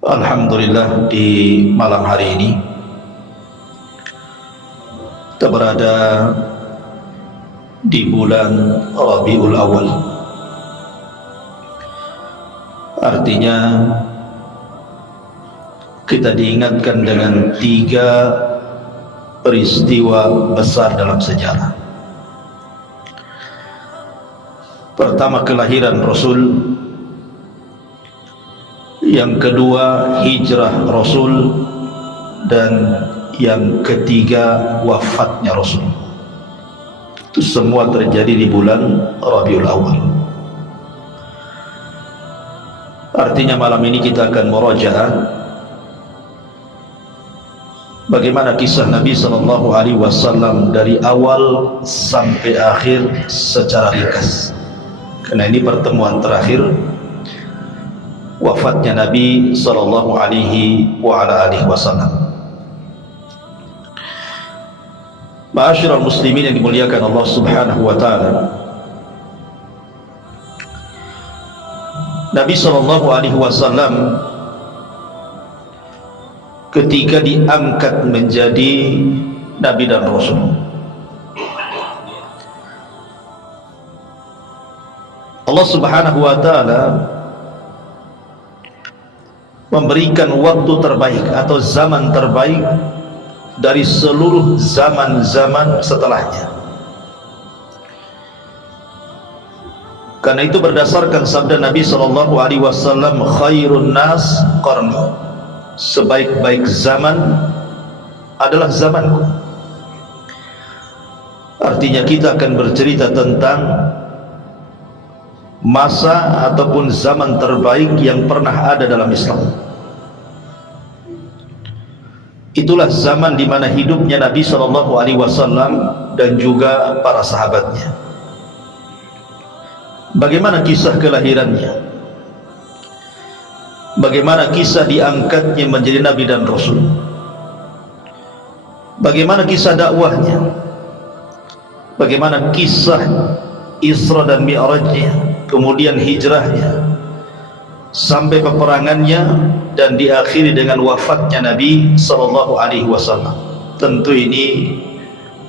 Alhamdulillah, di malam hari ini kita berada di bulan Rabiul Awal. Artinya kita diingatkan dengan 3 peristiwa besar dalam sejarah. Pertama, kelahiran Rasul. Yang kedua, hijrah Rasul. Dan yang ketiga, wafatnya Rasul. Itu semua terjadi di bulan Rabiul Awal. Artinya malam ini kita akan murajaah bagaimana kisah Nabi SAW dari awal sampai akhir secara ringkas. Karena ini pertemuan terakhir wafatnya Nabi SAW. Ma'asyiral muslimin yang dimuliakan Allah Subhanahu wa taala, Nabi SAW ketika diangkat menjadi Nabi dan Rasul, Allah Subhanahu wa taala memberikan waktu terbaik atau zaman terbaik dari seluruh zaman-zaman setelahnya. Karena itu berdasarkan sabda Nabi SAW, khairun nas qarni, sebaik-baik zaman adalah zamanku. Artinya kita akan bercerita tentang masa ataupun zaman terbaik yang pernah ada dalam Islam. Itulah zaman di mana hidupnya Nabi SAW dan juga para sahabatnya. Bagaimana kisah kelahirannya, bagaimana kisah diangkatnya menjadi Nabi dan Rasul, bagaimana kisah dakwahnya, bagaimana kisah Isra dan Mi'rajnya, kemudian hijrahnya sampai peperangannya, dan diakhiri dengan wafatnya Nabi SAW. Tentu ini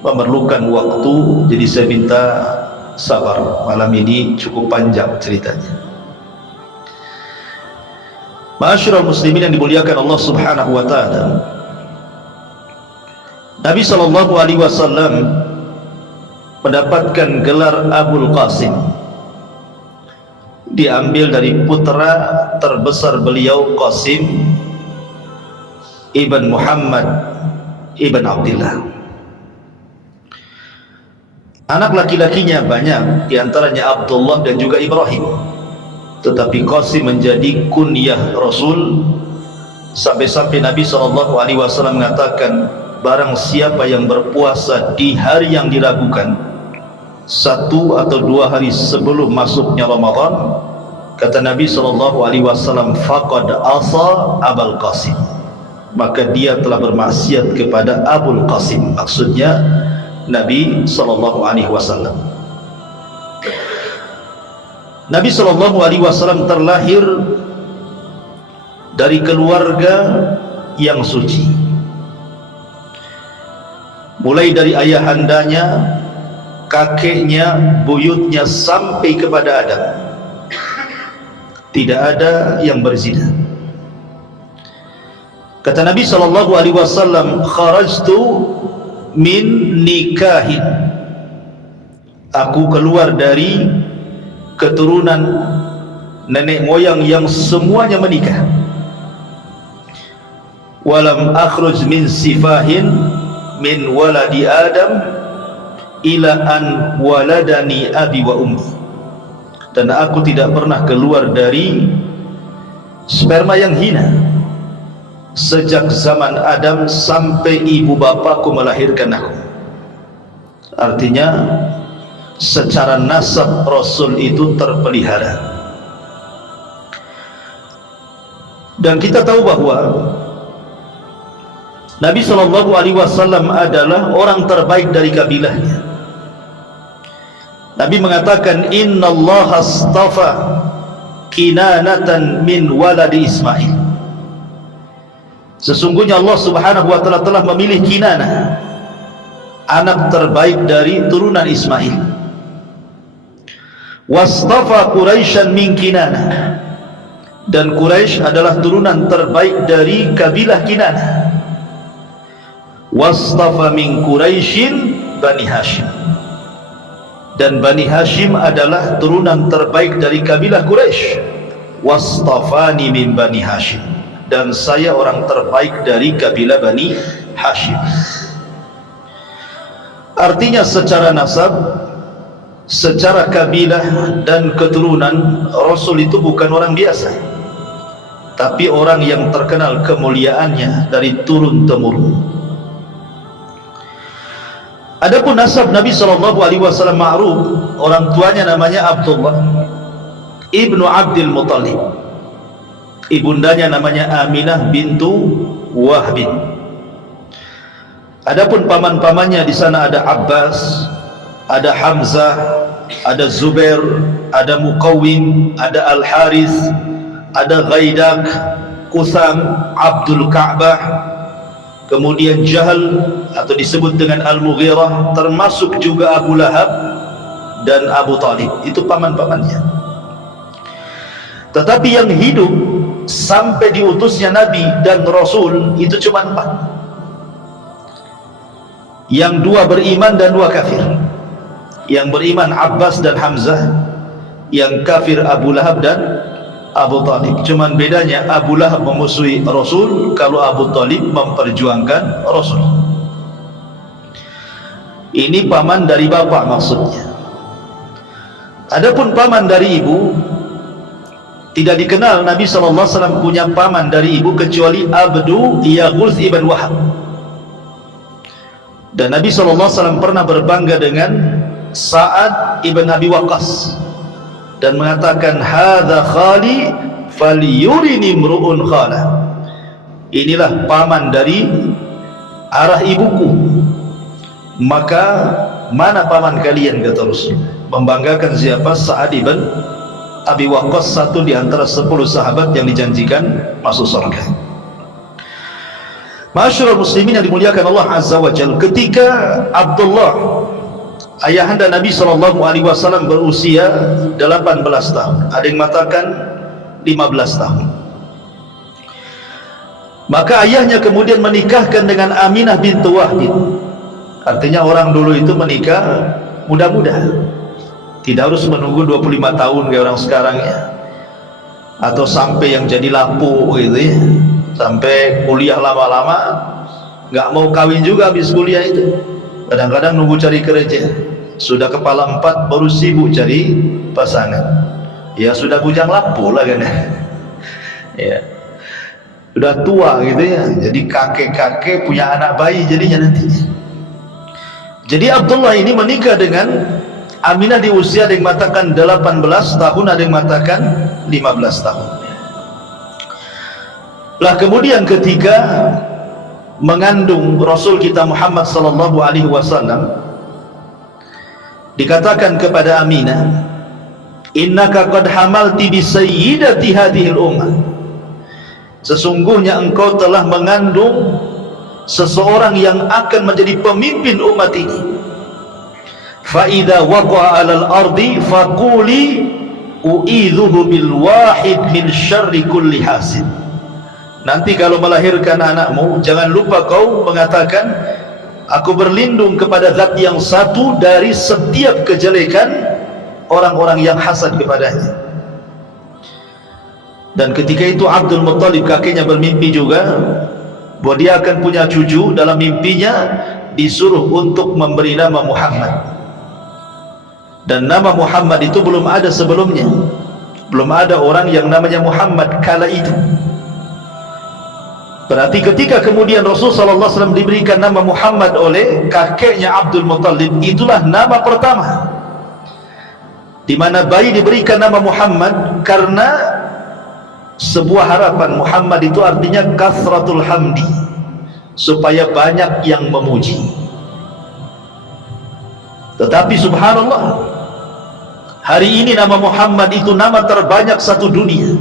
memerlukan waktu, jadi saya minta sabar, malam ini cukup panjang ceritanya. Ma'asyiral muslimin yang dimuliakan Allah Subhanahu wa taala, Nabi SAW mendapatkan gelar Abul Qasim, diambil dari putra terbesar beliau, Qasim ibn Muhammad ibn Abdullah. Anak laki-lakinya banyak, diantaranya Abdullah dan juga Ibrahim, tetapi Qasim menjadi kunyah Rasul, sampai-sampai Nabi SAW mengatakan, barang siapa yang berpuasa di hari yang diragukan, 1 atau 2 hari sebelum masuknya Ramadan, kata Nabi SAW, faqad asa Abul Qasim, maka dia telah bermaksiat kepada Abul Qasim, maksudnya Nabi SAW. Nabi SAW terlahir dari keluarga yang suci, mulai dari ayahandanya, kakeknya, buyutnya, sampai kepada Adam. Tidak ada yang berzina. Kata Nabi SAW, kharajtu min nikahin, aku keluar dari keturunan nenek moyang yang semuanya menikah. Walam akhruj min sifahin min waladi Adam ila an waladani abi wa ummi, dan aku tidak pernah keluar dari sperma yang hina sejak zaman Adam sampai ibu bapakku melahirkan aku. Artinya secara nasab Rasul itu terpelihara. Dan kita tahu bahwa Nabi SAW adalah orang terbaik dari kabilahnya. Nabi mengatakan, innallaha astafa kinanatan min waladi Ismail, Sesungguhnya Allah Subhanahu wa taala telah memilih Kinanah, anak terbaik dari turunan Ismail. Wastafa Quraisyan min Kinanah, dan Quraisy adalah turunan terbaik dari kabilah Kinanah. Wastafa min Quraisyin Bani Hashim, dan Bani Hashim adalah turunan terbaik dari kabilah Quraisy. Wastafani min Bani Hashim, dan saya orang terbaik dari kabilah Bani Hashim. Artinya secara nasab, secara kabilah dan keturunan, Rasul itu bukan orang biasa, tapi orang yang terkenal kemuliaannya dari turun temurun. Adapun nasab Nabi SAW ma'ruf, orang tuanya namanya Abdullah ibnu Abdul Muttalib, ibundanya namanya Aminah bintu Wahbin. Adapun paman-pamannya di sana ada Abbas, ada Hamzah, ada Zubair, ada Muqawwim, ada Al-Harith, ada Ghaidak, Qutham, Abdul Ka'bah, kemudian Jahal atau disebut dengan Al-Mughirah, termasuk juga Abu Lahab dan Abu Talib. Itu paman-pamannya. Tetapi yang hidup sampai diutusnya Nabi dan Rasul itu cuma 4. Yang 2 beriman dan 2 kafir. Yang beriman Abbas dan Hamzah, yang kafir Abu Lahab dan Abu Talib. Cuman bedanya Abu Lahab memusuhi Rasul, kalau Abu Talib memperjuangkan Rasul. Ini paman dari bapak maksudnya. Adapun paman dari ibu, tidak dikenal Nabi SAW punya paman dari ibu kecuali Abdu Yaghuth ibn Wahab. Dan Nabi SAW pernah berbangga dengan Sa'ad ibn Abi Waqqas dan mengatakan, hadza khali falyurini mru'un khala. Inilah paman dari arah ibuku, maka mana paman kalian, kata Rasul. Membanggakan siapa? Sa'ad ibn Abi Waqqas, satu di antara 10 sahabat yang dijanjikan masuk surga. Ma'asyiral muslimin yang dimuliakan Allah Azza wa Jalla, ketika Abdullah ayahanda Nabi SAW berusia 18 tahun, ada yang mengatakan 15 tahun, maka ayahnya kemudian menikahkan dengan Aminah bintu Wahbin. Artinya orang dulu itu menikah muda-muda, tidak harus menunggu 25 tahun kayak orang sekarang ya, atau sampai yang jadi lapu gitu ya, sampai kuliah lama-lama nggak mau kawin juga habis kuliah itu. Kadang-kadang nunggu cari kerja, sudah kepala 4 baru sibuk cari pasangan. Ya sudah bujang lapuk lah kan ya, sudah tua gitu ya, jadi kakek-kakek punya anak bayi jadinya nantinya. Jadi Abdullah ini menikah dengan Aminah di usia, ada yang mengatakan 18 tahun, ada yang mengatakan 15 tahun. Lah kemudian ketika mengandung Rasul kita Muhammad sallallahu alaihi wasallam, dikatakan kepada Aminah, innaka qad hamalti bi sayyidati hadhil ummah, sesungguhnya engkau telah mengandung seseorang yang akan menjadi pemimpin umat ini. Fa idza waqa'a 'alal ardi faquli u'idzuhu bil wahid min syarri kulli hasid. Nanti kalau melahirkan anakmu, jangan lupa kau mengatakan, aku berlindung kepada zat yang satu dari setiap kejelekan orang-orang yang hasad kepadanya. Dan ketika itu Abdul Muttalib kakeknya bermimpi juga bahwa dia akan punya cucu. Dalam mimpinya disuruh untuk memberi nama Muhammad, dan nama Muhammad itu belum ada sebelumnya, belum ada orang yang namanya Muhammad kala itu. Berarti ketika kemudian Rasulullah SAW diberikan nama Muhammad oleh kakeknya Abdul Muttalib, itulah nama pertama di mana bayi diberikan nama Muhammad, karena sebuah harapan. Muhammad itu artinya kasratul hamdi, supaya banyak yang memuji. Tetapi subhanallah, hari ini nama Muhammad itu nama terbanyak satu dunia.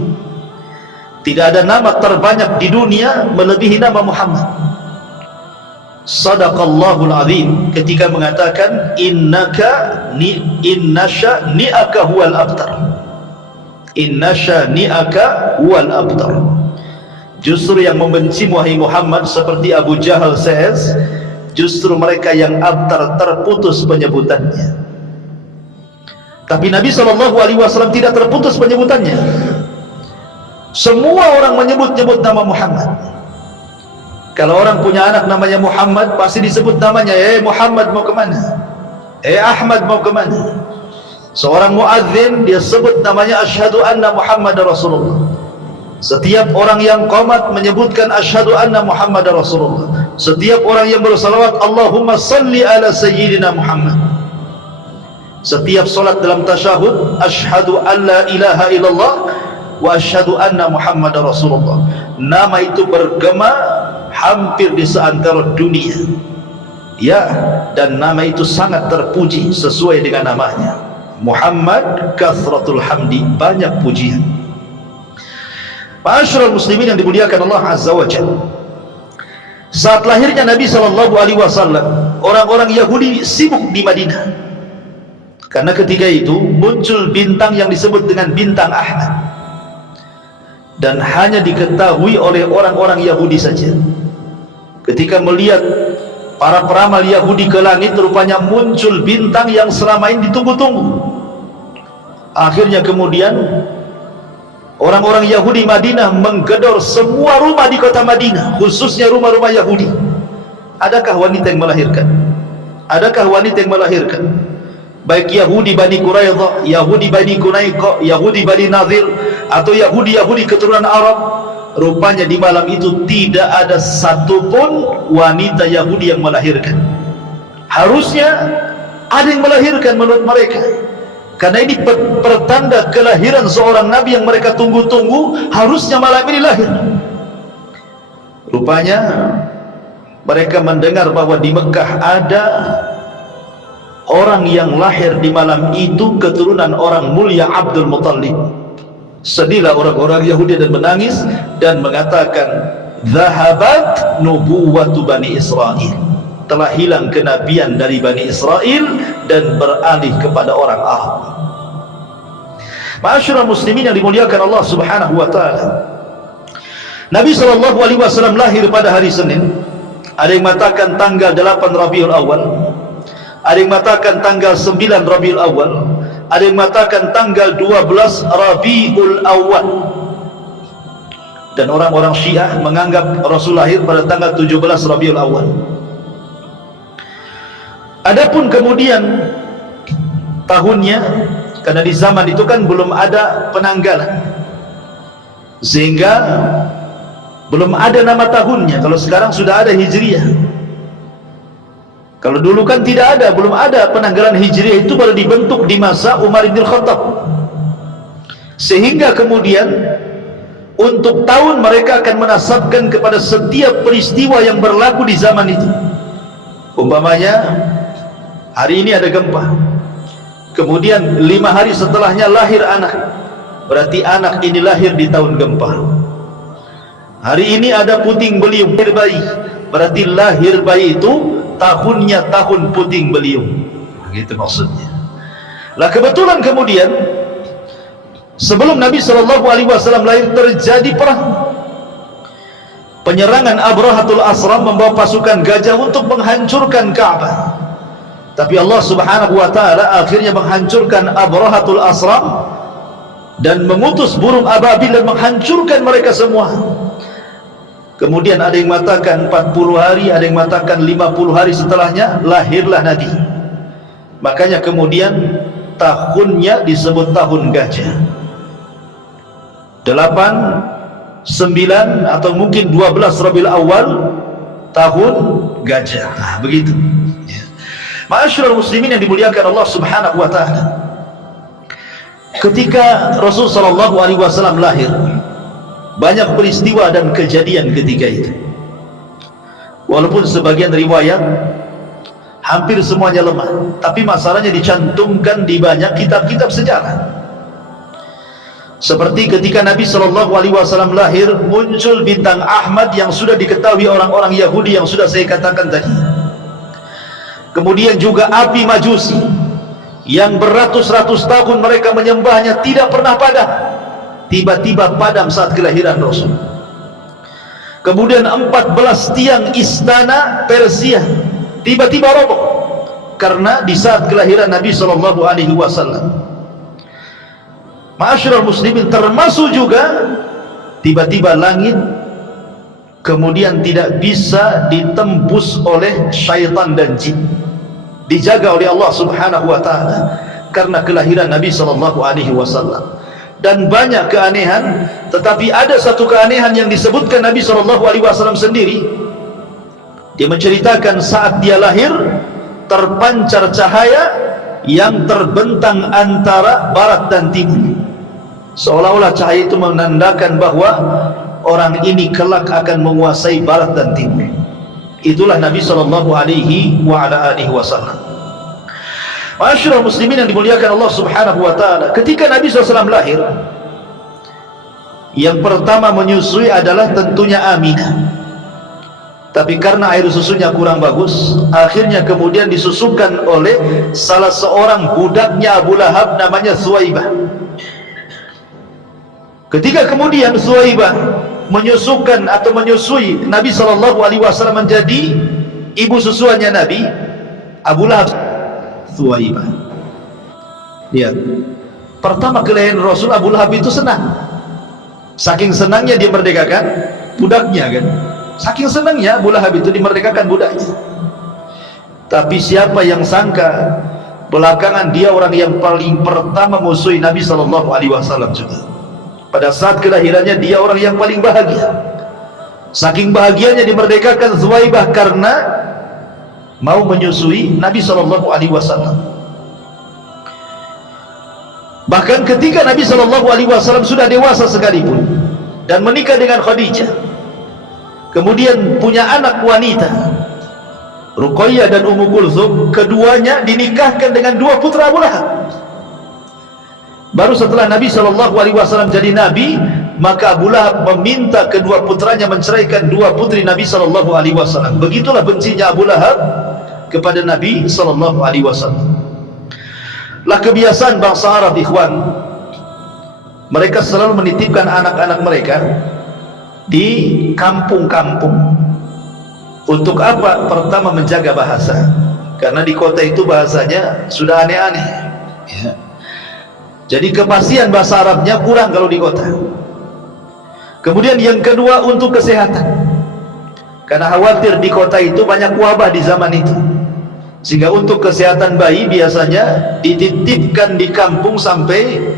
Tidak ada nama terbanyak di dunia melebihi nama Muhammad. Sadaqallahul azim ketika mengatakan innaka innasha ni'aka huwal abtar. Innasha ni'aka huwal abtar. Justru yang membenci wahai Muhammad seperti Abu Jahal says, justru mereka yang abtar, terputus penyebutannya. Tapi Nabi SAW tidak terputus penyebutannya. Semua orang menyebut-nyebut nama Muhammad. Kalau orang punya anak namanya Muhammad, pasti disebut namanya, Muhammad mau kemana? Ahmad mau kemana? Seorang muadzin dia sebut namanya asyhadu anna Muhammad Rasulullah. Setiap orang yang qomat menyebutkan asyhadu anna Muhammad Rasulullah. Setiap orang yang bersalawat Allahumma salli ala sayyidina Muhammad. Setiap solat dalam tasyahud asyhadu an la ilaha illallah wa asyhadu anna Muhammad Rasulullah. Nama itu bergema hampir di seantero dunia, ya, dan nama itu sangat terpuji sesuai dengan namanya Muhammad. Kathratul hamdi, banyak pujian. Ma'asyiral muslimin yang dimuliakan Allah Azza wa Jalla, saat lahirnya Nabi SAW, orang-orang Yahudi sibuk di Madinah, karena ketika itu muncul bintang yang disebut dengan bintang Ahmad, dan hanya diketahui oleh orang-orang Yahudi saja. Ketika melihat para peramal Yahudi ke langit, rupanya muncul bintang yang selama ini ditunggu-tunggu. Akhirnya kemudian orang-orang Yahudi Madinah menggedor semua rumah di kota Madinah, khususnya rumah-rumah Yahudi. Adakah wanita yang melahirkan? Adakah wanita yang melahirkan? Baik Yahudi Bani Quraidah, Yahudi Bani Qunaiqa, Yahudi Bani Nadir, atau Yahudi keturunan Arab, rupanya di malam itu tidak ada satupun wanita Yahudi yang melahirkan. Harusnya ada yang melahirkan menurut mereka, karena ini pertanda kelahiran seorang nabi yang mereka tunggu-tunggu. Harusnya malam ini lahir. Rupanya mereka mendengar bahwa di Mekah ada orang yang lahir di malam itu keturunan orang mulia Abdul Muttalib. Sedihlah orang-orang Yahudi dan menangis dan mengatakan, "Zahabat nubuwwatu Bani Israel." Telah hilang kenabian dari Bani Israel dan beralih kepada orang Arab. Ma'asyiral muslimin yang dimuliakan Allah Subhanahu wa taala, Nabi SAW lahir pada hari Senin. Ada yang mengatakan tanggal 8 Rabiul Awal, ada yang mengatakan tanggal 9 Rabiul Awal, ada yang mengatakan tanggal 12 Rabiul Awal. Dan orang-orang Syiah menganggap Rasul lahir pada tanggal 17 Rabiul Awal. Adapun kemudian tahunnya, karena di zaman itu kan belum ada penanggalan, sehingga belum ada nama tahunnya. Kalau sekarang sudah ada Hijriah. Kalau dulu kan tidak ada, belum ada penanggalan Hijriah, itu baru dibentuk di masa Umar bin Khattab. Sehingga kemudian untuk tahun mereka akan menasabkan kepada setiap peristiwa yang berlaku di zaman itu. Umpamanya hari ini ada gempa, kemudian 5 hari setelahnya lahir anak, berarti anak ini lahir di tahun gempa. Hari ini ada puting beliung, lahir bayi, berarti lahir bayi itu tahunnya tahun puting beliung. Begitu maksudnya. Lah kebetulan kemudian sebelum Nabi SAW lahir terjadi perang. Penyerangan Abrahatul Asram membawa pasukan gajah untuk menghancurkan Ka'bah. Tapi Allah Subhanahu wa taala akhirnya menghancurkan Abrahatul Asram dan mengutus burung ababil dan menghancurkan mereka semua. Kemudian ada yang mengatakan 40 hari, ada yang mengatakan 50 hari setelahnya lahirlah Nabi. Makanya kemudian tahunnya disebut tahun gajah. 8, 9 atau mungkin 12 Rabiul Awal, tahun gajah. Nah, begitu. Ma'asyiral muslimin yang dimuliakan Allah Subhanahu wa taala, ketika Rasul sallallahu alaihi wasallam lahir, banyak peristiwa dan kejadian ketika itu. Walaupun sebagian riwayat hampir semuanya lemah, tapi masalahnya dicantumkan di banyak kitab-kitab sejarah. Seperti ketika Nabi SAW lahir, muncul bintang Ahmad yang sudah diketahui orang-orang Yahudi yang sudah saya katakan tadi. Kemudian juga api Majusi yang beratus-ratus tahun mereka menyembahnya tidak pernah padam, tiba-tiba padam saat kelahiran Rasul. Kemudian 14 tiang istana Persia tiba-tiba roboh karena di saat kelahiran Nabi SAW. Ma'asyiral muslimin, termasuk juga tiba-tiba langit kemudian tidak bisa ditembus oleh syaitan dan jin, dijaga oleh Allah Subhanahu wa taala karena kelahiran Nabi SAW. Dan banyak keanehan, tetapi ada satu keanehan yang disebutkan Nabi SAW sendiri. Dia menceritakan saat dia lahir terpancar cahaya yang terbentang antara barat dan timur, seolah-olah cahaya itu menandakan bahwa orang ini kelak akan menguasai barat dan timur. Itulah Nabi SAW. Ma'asyiral muslimin yang dimuliakan Allah Subhanahu wa taala, ketika Nabi SAW lahir, yang pertama menyusui adalah tentunya Aminah. Tapi karena air susunya kurang bagus, akhirnya kemudian disusukan oleh salah seorang budaknya Abu Lahab, namanya Suwaibah. Ketika kemudian Suwaibah menyusukan atau menyusui Nabi SAW menjadi ibu susuannya Nabi, Abu Lahab, Suwaibah. Lihat, pertama kelahiran Rasul, Abu Lahab itu senang. Saking senangnya dia merdekakan budaknya kan. Saking senangnya Abu Lahab itu dimerdekakan budaknya. Tapi siapa yang sangka belakangan dia orang yang paling pertama musuhi Nabi SAW juga. Pada saat kelahirannya dia orang yang paling bahagia. Saking bahagianya dimerdekakan Suwaibah karena mau menyusui Nabi SAW. Bahkan ketika Nabi SAW sudah dewasa sekalipun dan menikah dengan Khadijah, kemudian punya anak wanita Ruqayyah dan Ummu Kulthum, keduanya dinikahkan dengan dua putra Abu Lahab. Baru setelah Nabi SAW jadi Nabi, maka Abu Lahab meminta kedua putranya menceraikan dua putri Nabi SAW. Begitulah bencinya Abu Lahab kepada Nabi SAW. Lah kebiasaan bangsa Arab, ikhwan, mereka selalu menitipkan anak-anak mereka di kampung-kampung. Untuk apa? Pertama, menjaga bahasa, karena di kota itu bahasanya sudah aneh-aneh ya. Jadi kepastian bahasa Arabnya kurang kalau di kota. Kemudian yang kedua, untuk kesehatan, karena khawatir di kota itu banyak wabah di zaman itu, sehingga untuk kesehatan bayi biasanya dititipkan di kampung sampai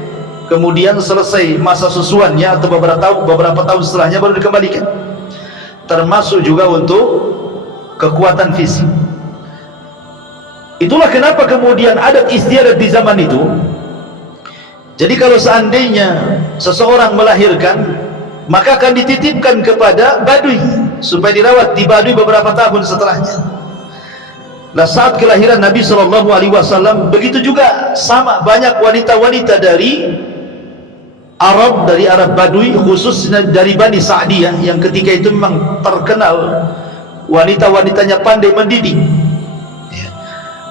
kemudian selesai masa susuannya atau beberapa tahun setelahnya baru dikembalikan. Termasuk juga untuk kekuatan fisik. Itulah kenapa kemudian adat istiadat di zaman itu. Jadi kalau seandainya seseorang melahirkan, maka akan dititipkan kepada badui supaya dirawat di badui beberapa tahun setelahnya. Nah, saat kelahiran Nabi SAW begitu juga, sama banyak wanita-wanita dari Arab, dari Arab Badui, khususnya dari Bani Sa'diyah, yang ketika itu memang terkenal wanita-wanitanya pandai mendidik.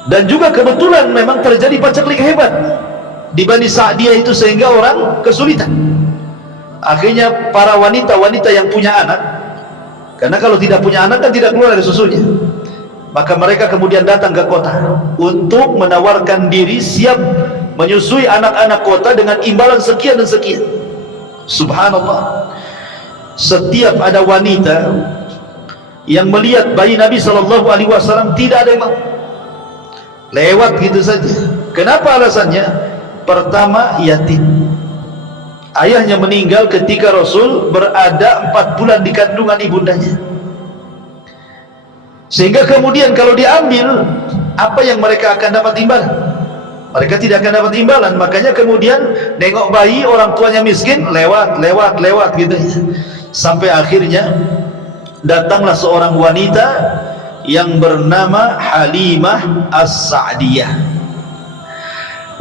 Dan juga kebetulan memang terjadi paceklik hebat di Bani Sa'diyah itu, sehingga orang kesulitan. Akhirnya para wanita-wanita yang punya anak, karena kalau tidak punya anak kan tidak keluar dari susunya, maka mereka kemudian datang ke kota untuk menawarkan diri siap menyusui anak-anak kota dengan imbalan sekian dan sekian. Subhanallah, setiap ada wanita yang melihat bayi Nabi SAW, tidak ada yang mau, lewat gitu saja. Kenapa alasannya? Pertama, yatim. Ayahnya meninggal ketika Rasul berada 4 bulan di kandungan ibundanya, sehingga kemudian kalau diambil, apa yang mereka akan dapat imbalan? Mereka tidak akan dapat imbalan. Makanya kemudian nengok bayi orang tuanya miskin, lewat gitu ya. Sampai akhirnya datanglah seorang wanita yang bernama Halimah As-Sa'diyah.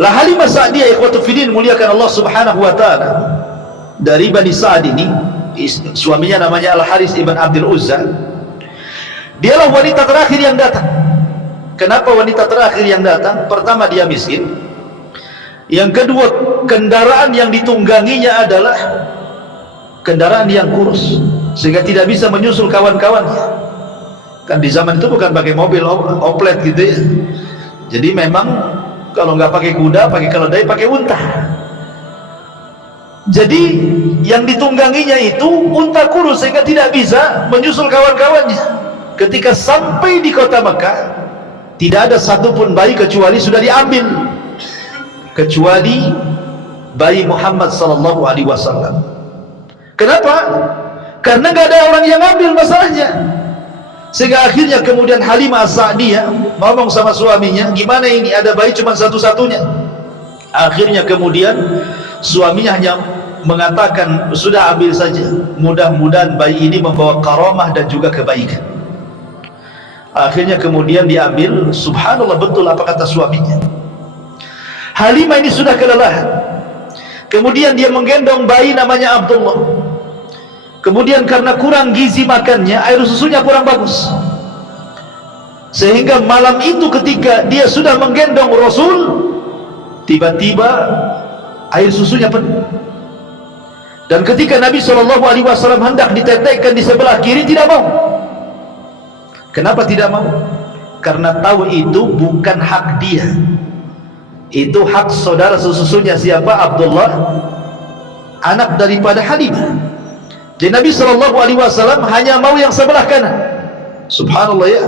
Lah Halimah Sa'diyah, ikhwatu fillah, muliakan Allah Subhanahu wa taala, dari Bani Sa'ad ini, suaminya namanya Al-Haris ibn Abdul Uzza, dialah wanita terakhir yang datang. Kenapa wanita terakhir yang datang? Pertama, dia miskin. Yang kedua, kendaraan yang ditungganginya adalah kendaraan yang kurus, sehingga tidak bisa menyusul kawan-kawannya. Kan di zaman itu bukan pakai mobil oplet gitu ya. Jadi memang kalau nggak pakai kuda, pakai keledai, pakai unta. Jadi yang ditungganginya itu unta kurus, sehingga tidak bisa menyusul kawan-kawannya. Ketika sampai di kota Mekah, tidak ada satupun bayi kecuali sudah diambil, kecuali bayi Muhammad sallallahu alaihi wasallam. Kenapa? Karena nggak ada orang yang ambil masalahnya. Sehingga akhirnya kemudian Halimah As-Sa'diyah ngomong sama suaminya, gimana ini, ada bayi cuma satu-satunya. Akhirnya kemudian suaminya hanya mengatakan, sudah ambil saja, mudah-mudahan bayi ini membawa karamah dan juga kebaikan. Akhirnya kemudian diambil. Subhanallah, betul apa kata suaminya. Halimah ini sudah kelelahan. Kemudian dia menggendong bayi namanya Abdullah. Kemudian karena kurang gizi makannya, air susunya kurang bagus, sehingga malam itu ketika dia sudah menggendong Rasul, tiba-tiba air susunya penuh. Dan ketika Nabi SAW hendak ditetekkan di sebelah kiri, tidak mau. Kenapa tidak mau? Karena tahu itu bukan hak dia, itu hak saudara sesusunya. Siapa? Abdullah, anak daripada Halimah. Jadi Nabi SAW hanya mau yang sebelah kanan. Subhanallah ya,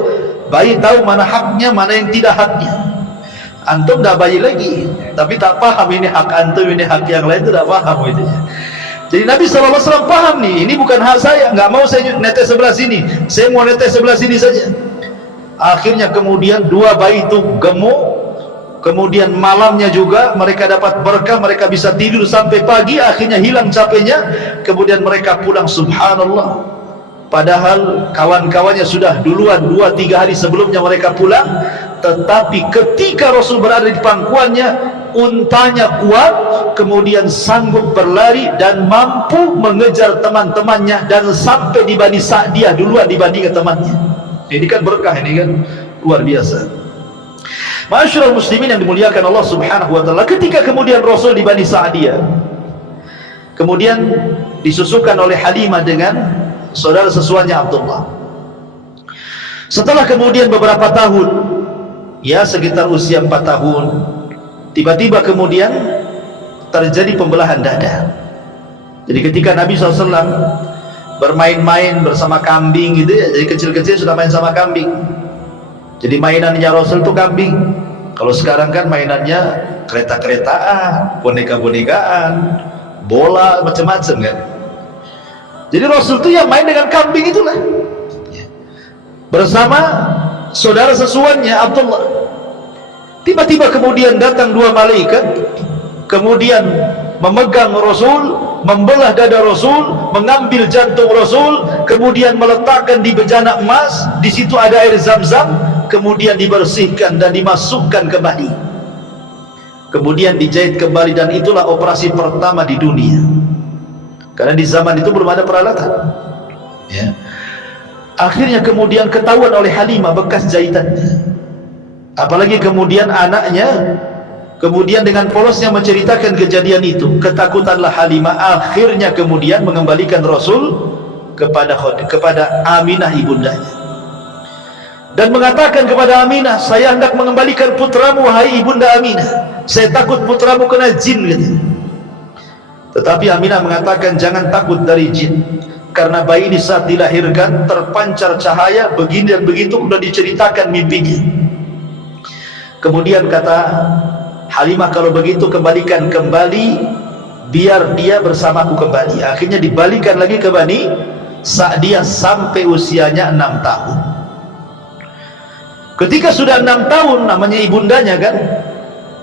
bayi tahu mana haknya, mana yang tidak haknya. Antum dah bayi lagi, tapi tak paham ini hak antum, ini hak yang lain, itu tak paham itu. Jadi Nabi SAW paham nih, ini bukan hak saya, nggak mau saya netes sebelah sini, saya mau netes sebelah sini saja. Akhirnya kemudian dua bayi itu gemuk. Kemudian malamnya juga mereka dapat berkah, mereka bisa tidur sampai pagi. Akhirnya hilang capeknya, kemudian mereka pulang. Subhanallah, padahal kawan-kawannya sudah duluan 2-3 hari sebelumnya mereka pulang. Tetapi ketika Rasul berada di pangkuannya, untanya kuat, kemudian sanggup berlari dan mampu mengejar teman-temannya, dan sampai di Bani Sa'diyah duluan dibandingkan temannya. Ini kan berkah, ini kan luar biasa. Masyaallah muslimin yang dimuliakan Allah Subhanahu wa taala, ketika kemudian Rasul di Bani Sa'diyah, kemudian disusukan oleh Halimah dengan saudara sesuanya Abdullah. Setelah kemudian beberapa tahun, ya sekitar usia 4 tahun, tiba-tiba kemudian terjadi pembelahan dada. Jadi ketika Nabi SAW bermain-main bersama kambing gitu ya, jadi kecil-kecil sudah main sama kambing. Jadi mainannya Rasul itu kambing. Kalau sekarang kan mainannya kereta-keretaan, boneka-bonekaan, bola, macam-macam kan. Jadi Rasul itu yang main dengan kambing itulah, bersama saudara sesuannya Abdullah. Tiba-tiba kemudian datang 2 malaikat, kemudian memegang Rasul, membelah dada Rasul, mengambil jantung Rasul, kemudian meletakkan di bejana emas. Di situ ada air Zam-Zam, kemudian dibersihkan dan dimasukkan kembali, kemudian dijahit kembali. Dan itulah operasi pertama di dunia, karena di zaman itu belum ada peralatan ya. Akhirnya kemudian ketahuan oleh Halimah bekas jahitannya, apalagi kemudian anaknya kemudian dengan polosnya menceritakan kejadian itu. Ketakutanlah Halimah, akhirnya kemudian mengembalikan Rasul kepada Aminah ibundanya, dan mengatakan kepada Aminah, saya hendak mengembalikan putramu wahai ibunda Aminah, saya takut putramu kena jin gitu. Tetapi Aminah mengatakan, jangan takut dari jin, karena bayi ini saat dilahirkan terpancar cahaya begini dan begitu. Sudah diceritakan mimpinya. Kemudian kata Halimah, kalau begitu kembalikan kembali, biar dia bersamaku kembali. Akhirnya dibalikan lagi ke Bani Sa'diyah sampai usianya 6 tahun. Ketika sudah 6 tahun, namanya ibundanya kan,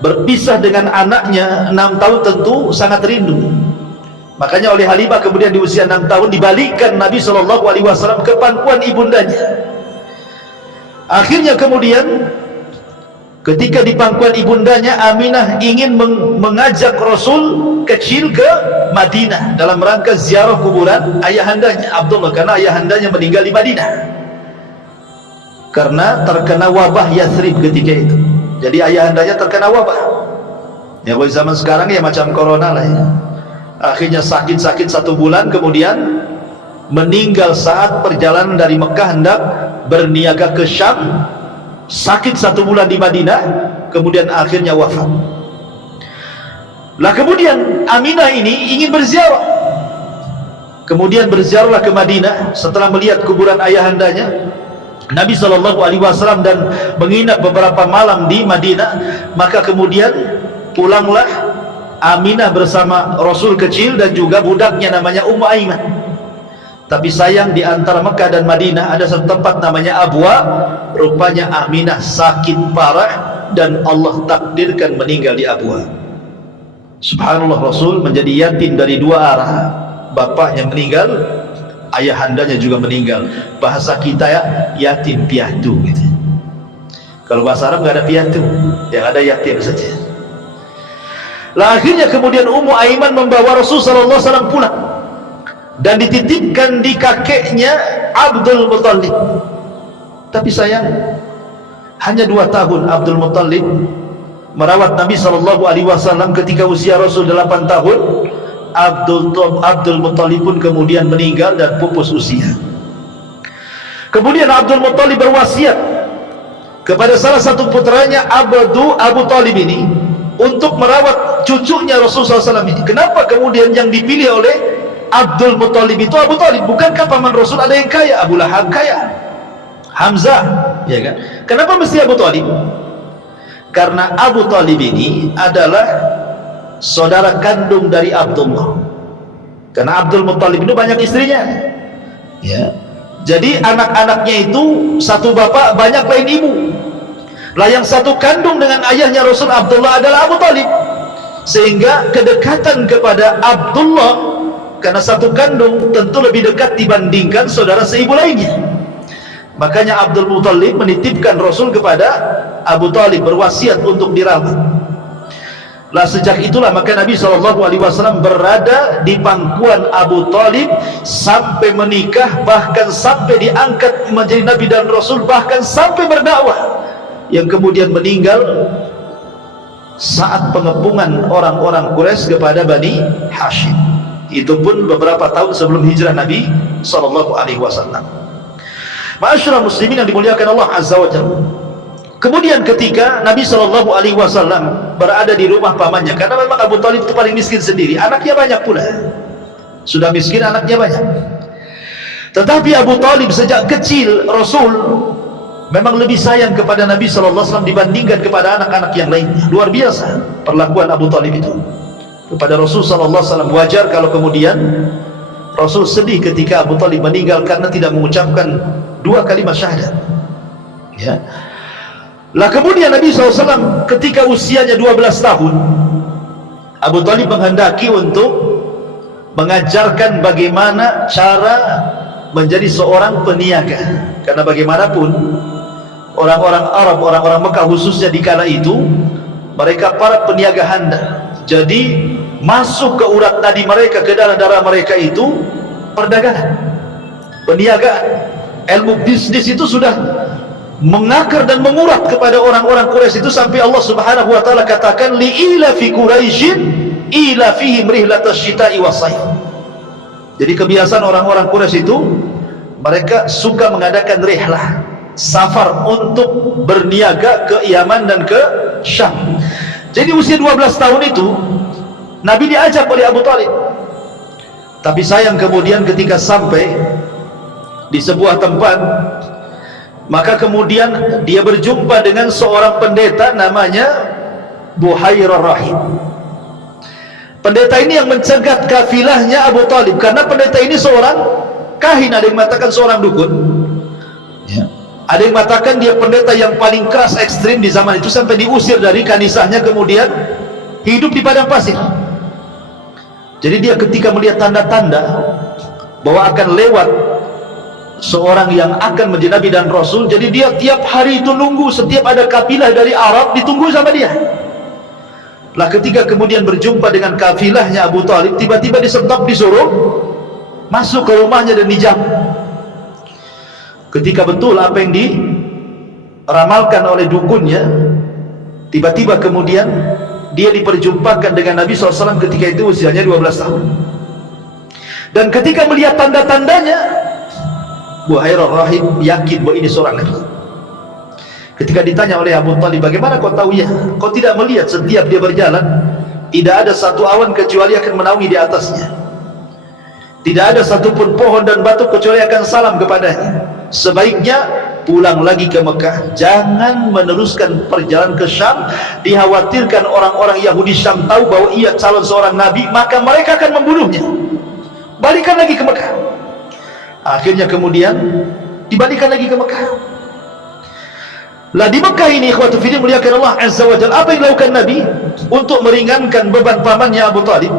berpisah dengan anaknya 6 tahun, tentu sangat rindu. Makanya oleh Halimah kemudian di usia 6 tahun dibalikkan Nabi SAW ke pangkuan ibundanya. Akhirnya kemudian ketika di pangkuan ibundanya, Aminah ingin mengajak Rasul kecil ke Madinah dalam rangka ziarah kuburan ayahandanya Abdullah, karena ayahandanya meninggal di Madinah karena terkena wabah Yathrib ketika itu. Jadi ayahandanya terkena wabah. Ya kalau zaman sekarang ya macam corona lah ya. Akhirnya sakit-sakit 1 bulan, kemudian meninggal saat perjalanan dari Mekah hendak berniaga ke Syam. Sakit 1 bulan di Madinah, kemudian akhirnya wafat. Lah kemudian Aminah ini ingin berziarah, kemudian berziarahlah ke Madinah setelah melihat kuburan ayahandanya Nabi SAW dan menginap beberapa malam di Madinah. Maka kemudian pulanglah Aminah bersama Rasul kecil dan juga budaknya namanya Ummu Aiman. Tapi sayang di antara Mekah dan Madinah ada satu tempat namanya Abwa. Rupanya Aminah sakit parah dan Allah takdirkan meninggal di Abwa. Subhanallah, Rasul menjadi yatim dari 2 arah. Bapaknya meninggal, ayahandanya juga meninggal. Bahasa kita ya, yatim piatu gitu. Kalau bahasa Arab nggak ada piatu, yang ada yatim saja. Lah akhirnya kemudian Ummu Aiman membawa Rasul sallallahu alaihi wasallam pulang dan dititipkan di kakeknya Abdul Muttalib. Tapi sayang, hanya 2 tahun Abdul Muttalib merawat Nabi SAW. Ketika usia Rasul 8 tahun, Abdul Muttalib pun kemudian meninggal dan pupus usia. Kemudian Abdul Muttalib berwasiat kepada salah satu putranya Abu Talib ini untuk merawat cucunya Rasulullah SAW ini. Kenapa kemudian yang dipilih oleh Abdul Muttalib itu Abu Talib? Bukankah paman Rasul ada yang kaya? Abu Lahab kaya, Hamzah, ya kan? Kenapa mesti Abu Talib? Karena Abu Talib ini adalah saudara kandung dari Abdullah. Karena Abdul Muttalib itu banyak istrinya, ya. Jadi anak-anaknya itu satu bapak banyak lain ibu. Lah yang satu kandung dengan ayahnya Rasul Abdullah adalah Abu Talib, sehingga kedekatan kepada Abdullah karena satu kandung tentu lebih dekat dibandingkan saudara seibu lainnya. Makanya Abdul Muttalib menitipkan Rasul kepada Abu Talib, berwasiat untuk dirawat. Lah sejak itulah maka Nabi SAW berada di pangkuan Abu Talib sampai menikah, bahkan sampai diangkat menjadi Nabi dan Rasul, bahkan sampai berdakwah, yang kemudian meninggal saat pengepungan orang-orang Quraisy kepada Bani Hashim. Itu pun beberapa tahun sebelum hijrah Nabi SAW. Ma'asyiral muslimin yang dimuliakan Allah Azza wa Jalla. Kemudian ketika Nabi SAW berada di rumah pamannya, karena memang Abu Talib itu paling miskin sendiri, anaknya banyak pula, sudah miskin anaknya banyak. Tetapi Abu Talib sejak kecil Rasul memang lebih sayang kepada Nabi SAW dibandingkan kepada anak-anak yang lainnya. Luar biasa perlakuan Abu Talib itu kepada Rasul SAW. Wajar kalau kemudian Rasul sedih ketika Abu Talib meninggal karena tidak mengucapkan 2 kalimat syahadat, ya. Lah kemudian Nabi SAW ketika usianya 12 tahun, Abu Talib menghendaki untuk mengajarkan bagaimana cara menjadi seorang peniaga. Karena bagaimanapun orang-orang Arab, orang-orang Mekah khususnya di kala itu, mereka para peniaga handal. Jadi masuk ke urat nadi mereka, ke darah-darah mereka itu perdagangan, peniagaan. Ilmu bisnis itu sudah mengakar dan mengurat kepada orang-orang Quraisy itu, sampai Allah Subhanahu wa taala katakan li'ila fi Quraisyin ila fihim rihlatash syita'i was-sayf. Jadi kebiasaan orang-orang Quraisy itu mereka suka mengadakan rihlah, safar untuk berniaga ke Yaman dan ke Syam. Jadi usia 12 tahun itu Nabi diajak oleh Abu Talib. Tapi sayang kemudian ketika sampai di sebuah tempat, maka kemudian dia berjumpa dengan seorang pendeta namanya Buhairah Rahib. Pendeta ini yang mencegat kafilahnya Abu Talib, karena pendeta ini seorang kahin, ada yang mengatakan seorang dukun, ya. Ada yang mengatakan dia pendeta yang paling keras ekstrim di zaman itu, sampai diusir dari kanisahnya, kemudian hidup di padang pasir. Jadi dia ketika melihat tanda-tanda bahwa akan lewat seorang yang akan menjadi Nabi dan Rasul, jadi dia tiap hari itu nunggu, setiap ada kafilah dari Arab ditunggu sama dia. Lah ketika kemudian berjumpa dengan kafilahnya Abu Talib, tiba-tiba disetop, disuruh masuk ke rumahnya dan dijamu. Ketika betul apa yang diramalkan oleh dukunnya, tiba-tiba kemudian dia diperjumpakan dengan Nabi SAW ketika itu usianya 12 tahun. Dan ketika melihat tanda-tandanya, Buhairah Rahib yakin bahwa ini seorang Nabi. Ketika ditanya oleh Abu Talib, bagaimana kau tahu ya? Kau tidak melihat setiap dia berjalan, tidak ada satu awan kecuali akan menaungi di atasnya. Tidak ada satupun pohon dan batu kecuali akan salam kepadanya. Sebaiknya pulang lagi ke Mekah, jangan meneruskan perjalanan ke Syam. Dikhawatirkan orang-orang Yahudi Syam tahu bahwa ia calon seorang nabi, maka mereka akan membunuhnya. Balikan lagi ke Mekah. Akhirnya kemudian dibalikan lagi ke Mekah. Lah di Mekah ini ikhwatu fillah muliakan Allah Azza wa Jalla, apa yang dilakukan Nabi untuk meringankan beban pamannya Abu Talib?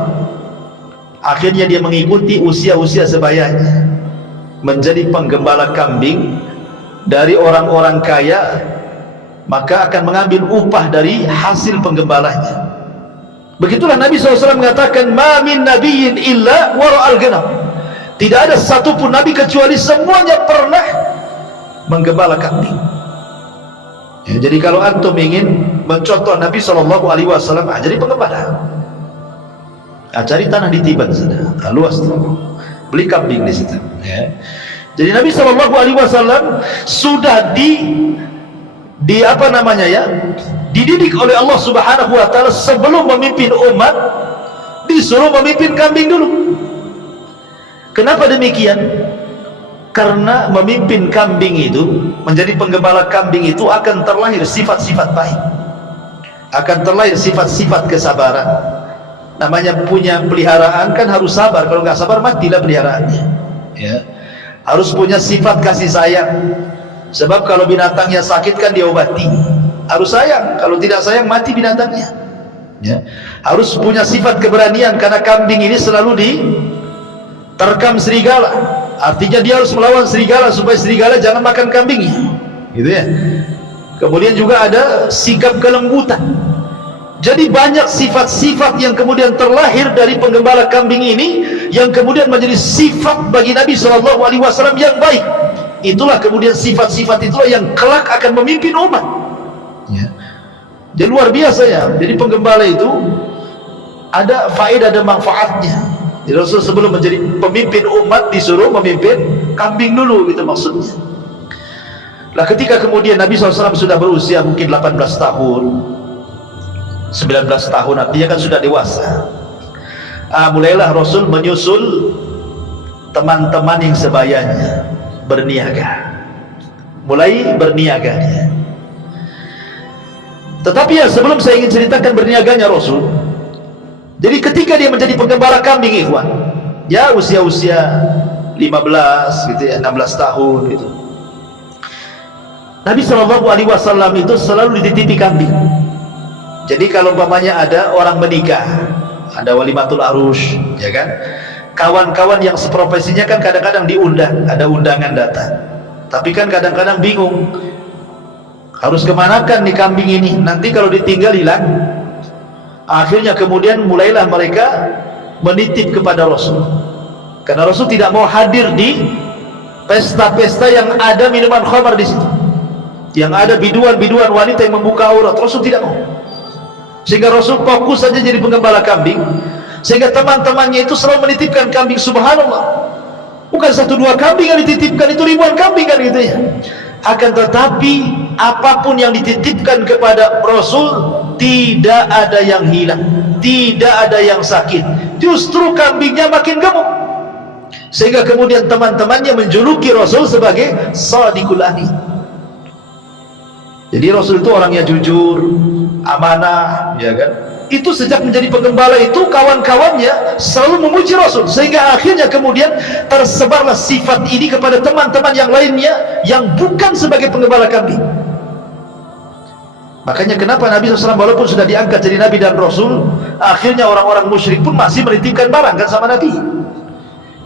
Akhirnya dia mengikuti usia-usia sebayanya, menjadi penggembala kambing dari orang-orang kaya, maka akan mengambil upah dari hasil penggembalanya. Begitulah Nabi SAW mengatakan, ma min nabiyyin illa wara'al ghanam. Tidak ada satupun nabi kecuali semuanya pernah menggembala kambing. Ya, jadi kalau antum ingin mencontoh Nabi SAW, jadi penggembala. Cari tanah di Tiban sana, luas tuh, beli kambing di situ. Ya. Jadi Nabi SAW sudah di apa namanya ya, dididik oleh Allah Subhanahu Wa Taala sebelum memimpin umat, disuruh memimpin kambing dulu. Kenapa demikian? Karena memimpin kambing itu, menjadi penggembala kambing itu akan terlahir sifat-sifat baik, akan terlahir sifat-sifat kesabaran. Namanya punya peliharaan kan harus sabar, kalau nggak sabar matilah peliharaannya. Ya. Harus punya sifat kasih sayang, sebab kalau binatangnya sakit kan diobati. Harus sayang, kalau tidak sayang mati binatangnya. Ya. Harus punya sifat keberanian, karena kambing ini selalu diterkam serigala. Artinya dia harus melawan serigala supaya serigala jangan makan kambingnya, gitu ya. Kemudian juga ada sikap kelembutan. Jadi banyak sifat-sifat yang kemudian terlahir dari penggembala kambing ini, yang kemudian menjadi sifat bagi Nabi SAW yang baik. Itulah kemudian sifat-sifat itulah yang kelak akan memimpin umat. Ya. Jadi luar biasa ya. Jadi penggembala itu ada faedah dan manfaatnya. Jadi Rasul sebelum menjadi pemimpin umat disuruh memimpin kambing dulu, gitu maksudnya. Lah ketika kemudian Nabi SAW sudah berusia mungkin 18 tahun 19 tahun, artinya kan sudah dewasa. Mulailah Rasul menyusul teman-teman yang sebayanya berniaga, mulai berniaga dia. Tetapi ya sebelum saya ingin ceritakan berniaganya Rasul, jadi ketika dia menjadi penggembala kambing, ikhwan, ya usia-usia 15 gitu ya, 16 tahun gitu, Nabi SAW itu selalu dititipi kambing. Jadi kalau umpamanya ada orang menikah, ada walimatul arus, ya kan, kawan-kawan yang seprofesinya kan kadang-kadang diundang, ada undangan datang, tapi kan kadang-kadang bingung harus kemanakan nih kambing ini, nanti kalau ditinggal hilang. Akhirnya kemudian mulailah mereka menitip kepada Rasul, karena Rasul tidak mau hadir di pesta-pesta yang ada minuman khamar di situ, yang ada biduan-biduan wanita yang membuka aurat. Rasul tidak mau, sehingga Rasul fokus saja jadi penggembala kambing. Sehingga teman-temannya itu selalu menitipkan kambing. Subhanallah, bukan 1-2 kambing yang dititipkan, itu ribuan kambing kan gitu ya. Akan tetapi apapun yang dititipkan kepada Rasul, tidak ada yang hilang, tidak ada yang sakit, justru kambingnya makin gemuk. Sehingga kemudian teman-temannya menjuluki Rasul sebagai Shadiqul Amin. Jadi Rasul itu orangnya jujur, amanah, ya kan. Itu sejak menjadi penggembala itu kawan-kawannya selalu memuji Rasul, sehingga akhirnya kemudian tersebarlah sifat ini kepada teman-teman yang lainnya yang bukan sebagai penggembala kambing. Makanya kenapa Nabi SAW walaupun sudah diangkat jadi Nabi dan Rasul, akhirnya orang-orang musyrik pun masih menitipkan barang kan sama Nabi.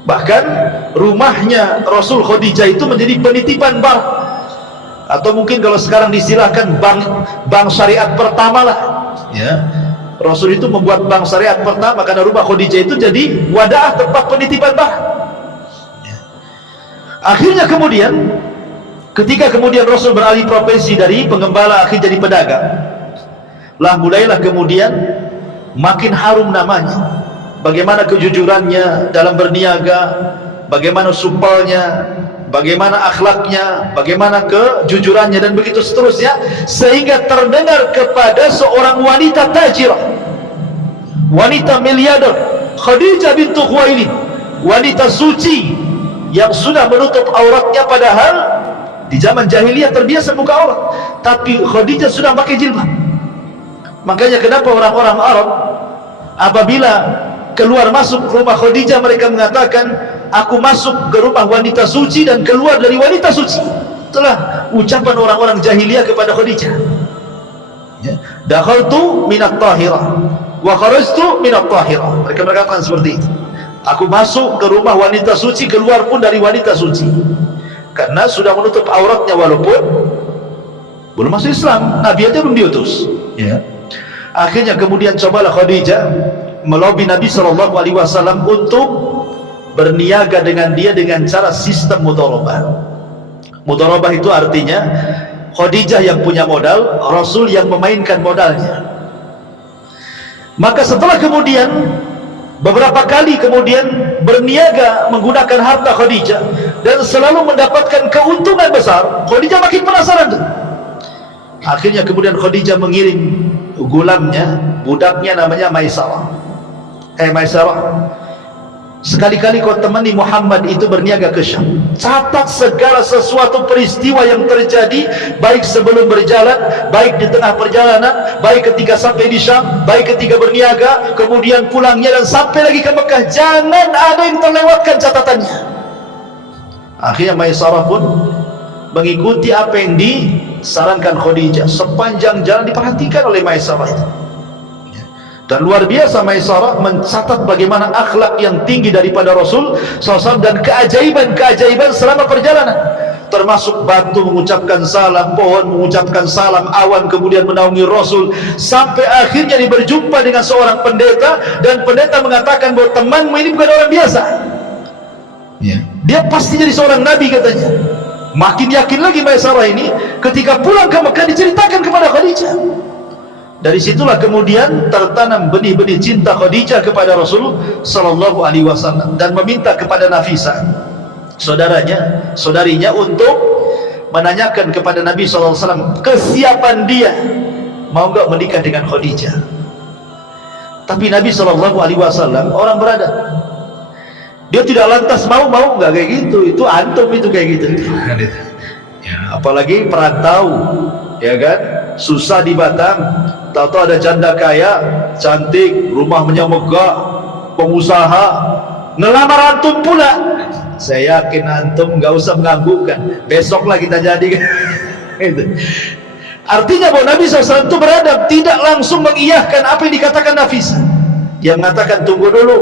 Bahkan rumahnya Rasul Khadijah itu menjadi penitipan barang, atau mungkin kalau sekarang disilahkan bank syariat pertama lah ya. Rasul itu membuat bank syariah pertama karena rumah Khadijah itu jadi wadah tempat penitipan barang. Akhirnya kemudian ketika kemudian Rasul beralih profesi dari pengembala akhir jadi pedagang, mulailah kemudian makin harum namanya. Bagaimana kejujurannya dalam berniaga, bagaimana supelnya, bagaimana akhlaknya, bagaimana kejujurannya, dan begitu seterusnya, sehingga terdengar kepada seorang wanita tajirah, wanita miliarder, Khadijah bintu Khuwailid, wanita suci yang sudah menutup auratnya, padahal di zaman jahiliyah terbiasa buka aurat, tapi Khadijah sudah pakai jilbab. Makanya kenapa orang-orang Arab apabila keluar masuk rumah Khadijah mereka mengatakan, aku masuk ke rumah wanita suci dan keluar dari wanita suci. Itulah ucapan orang-orang jahiliyah kepada Khadijah. Dakhaltu minat tahirah wa kharajtu minat tahirah. Mereka mengatakan seperti itu. Aku masuk ke rumah wanita suci, keluar pun dari wanita suci. Karena sudah menutup auratnya walaupun belum masuk Islam, Nabi aja belum diutus. Ya. Akhirnya kemudian cobalah Khadijah melobi Nabi SAW untuk berniaga dengan dia dengan cara sistem mudharabah. Mudharabah itu artinya Khadijah yang punya modal, Rasul yang memainkan modalnya. Maka setelah kemudian beberapa kali kemudian berniaga menggunakan harta Khadijah dan selalu mendapatkan keuntungan besar, Khadijah makin penasaran tuh. Akhirnya kemudian Khadijah mengirim gulamnya, budaknya namanya Maisarah. Maisarah, sekali-kali kau temani Muhammad itu berniaga ke Syam, catat segala sesuatu peristiwa yang terjadi, baik sebelum berjalan, baik di tengah perjalanan, baik ketika sampai di Syam, baik ketika berniaga, kemudian pulangnya dan sampai lagi ke Mekah. Jangan ada yang terlewatkan catatannya. Akhirnya Maisarah pun mengikuti apa yang disarankan Khadijah. Sepanjang jalan diperhatikan oleh Maisarah itu. Dan luar biasa Maisarah mencatat bagaimana akhlak yang tinggi daripada Rasul SAW dan keajaiban-keajaiban selama perjalanan, termasuk batu mengucapkan salam, pohon mengucapkan salam, awan kemudian menaungi Rasul, sampai akhirnya dia berjumpa dengan seorang pendeta, dan pendeta mengatakan bahwa temanmu ini bukan orang biasa, dia pasti jadi seorang nabi katanya. Makin yakin lagi Maisarah ini ketika pulang ke Mekah diceritakan kepada Khadijah. Dari situlah kemudian tertanam benih-benih cinta Khadijah kepada Rasul sallallahu alaihi wasallam, dan meminta kepada Nafisah, saudarinya untuk menanyakan kepada Nabi sallallahu alaihi wasallam kesiapan dia mau enggak menikah dengan Khadijah. Tapi Nabi sallallahu alaihi wasallam orang beradab. Dia tidak lantas mau enggak kayak gitu. Itu antum itu kayak gitu. Ya, apalagi perantau, ya kan? Susah di Batam, tahu-tahu ada janda kaya, cantik, rumahnya megah, pengusaha, ngelamar antum pula. Saya yakin antum nggak usah mengganggukan, besoklah kita jadi. Artinya bahwa Nabi SAW itu beradab, tidak langsung mengiyahkan apa yang dikatakan Nafisah. Dia mengatakan, tunggu dulu,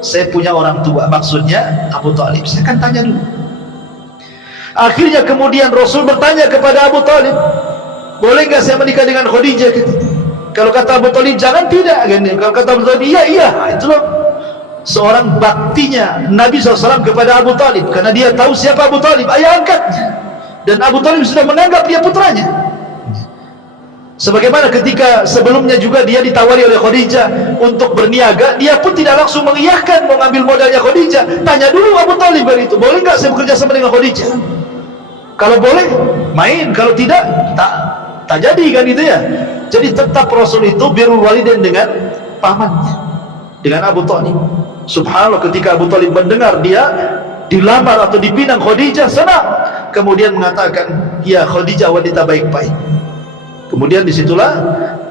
saya punya orang tua, maksudnya Abu Talib, saya akan tanya dulu. Akhirnya kemudian Rasul bertanya kepada Abu Talib, boleh nggak saya menikah dengan Khadijah? Kalau kata Abu Talib jangan, tidak. Kalau kata Abu Talib iya. Itulah seorang baktinya Nabi SAW kepada Abu Talib, karena dia tahu siapa Abu Talib, ayah angkatnya, dan Abu Talib sudah menganggap dia putranya. Sebagaimana ketika sebelumnya juga dia ditawari oleh Khadijah untuk berniaga, dia pun tidak langsung mengiyahkan mau ngambil modalnya Khadijah. Tanya dulu Abu Talib itu, boleh nggak saya bekerja sama dengan Khadijah? Kalau boleh main, kalau tidak tak jadi, kan itu ya. Jadi tetap Rasul itu birrul walidain dengan pamannya, dengan Abu Talib. Subhanallah, ketika Abu Talib mendengar dia dilamar atau dipinang Khadijah, senang, kemudian mengatakan, ya Khadijah wanita baik-baik. Kemudian disitulah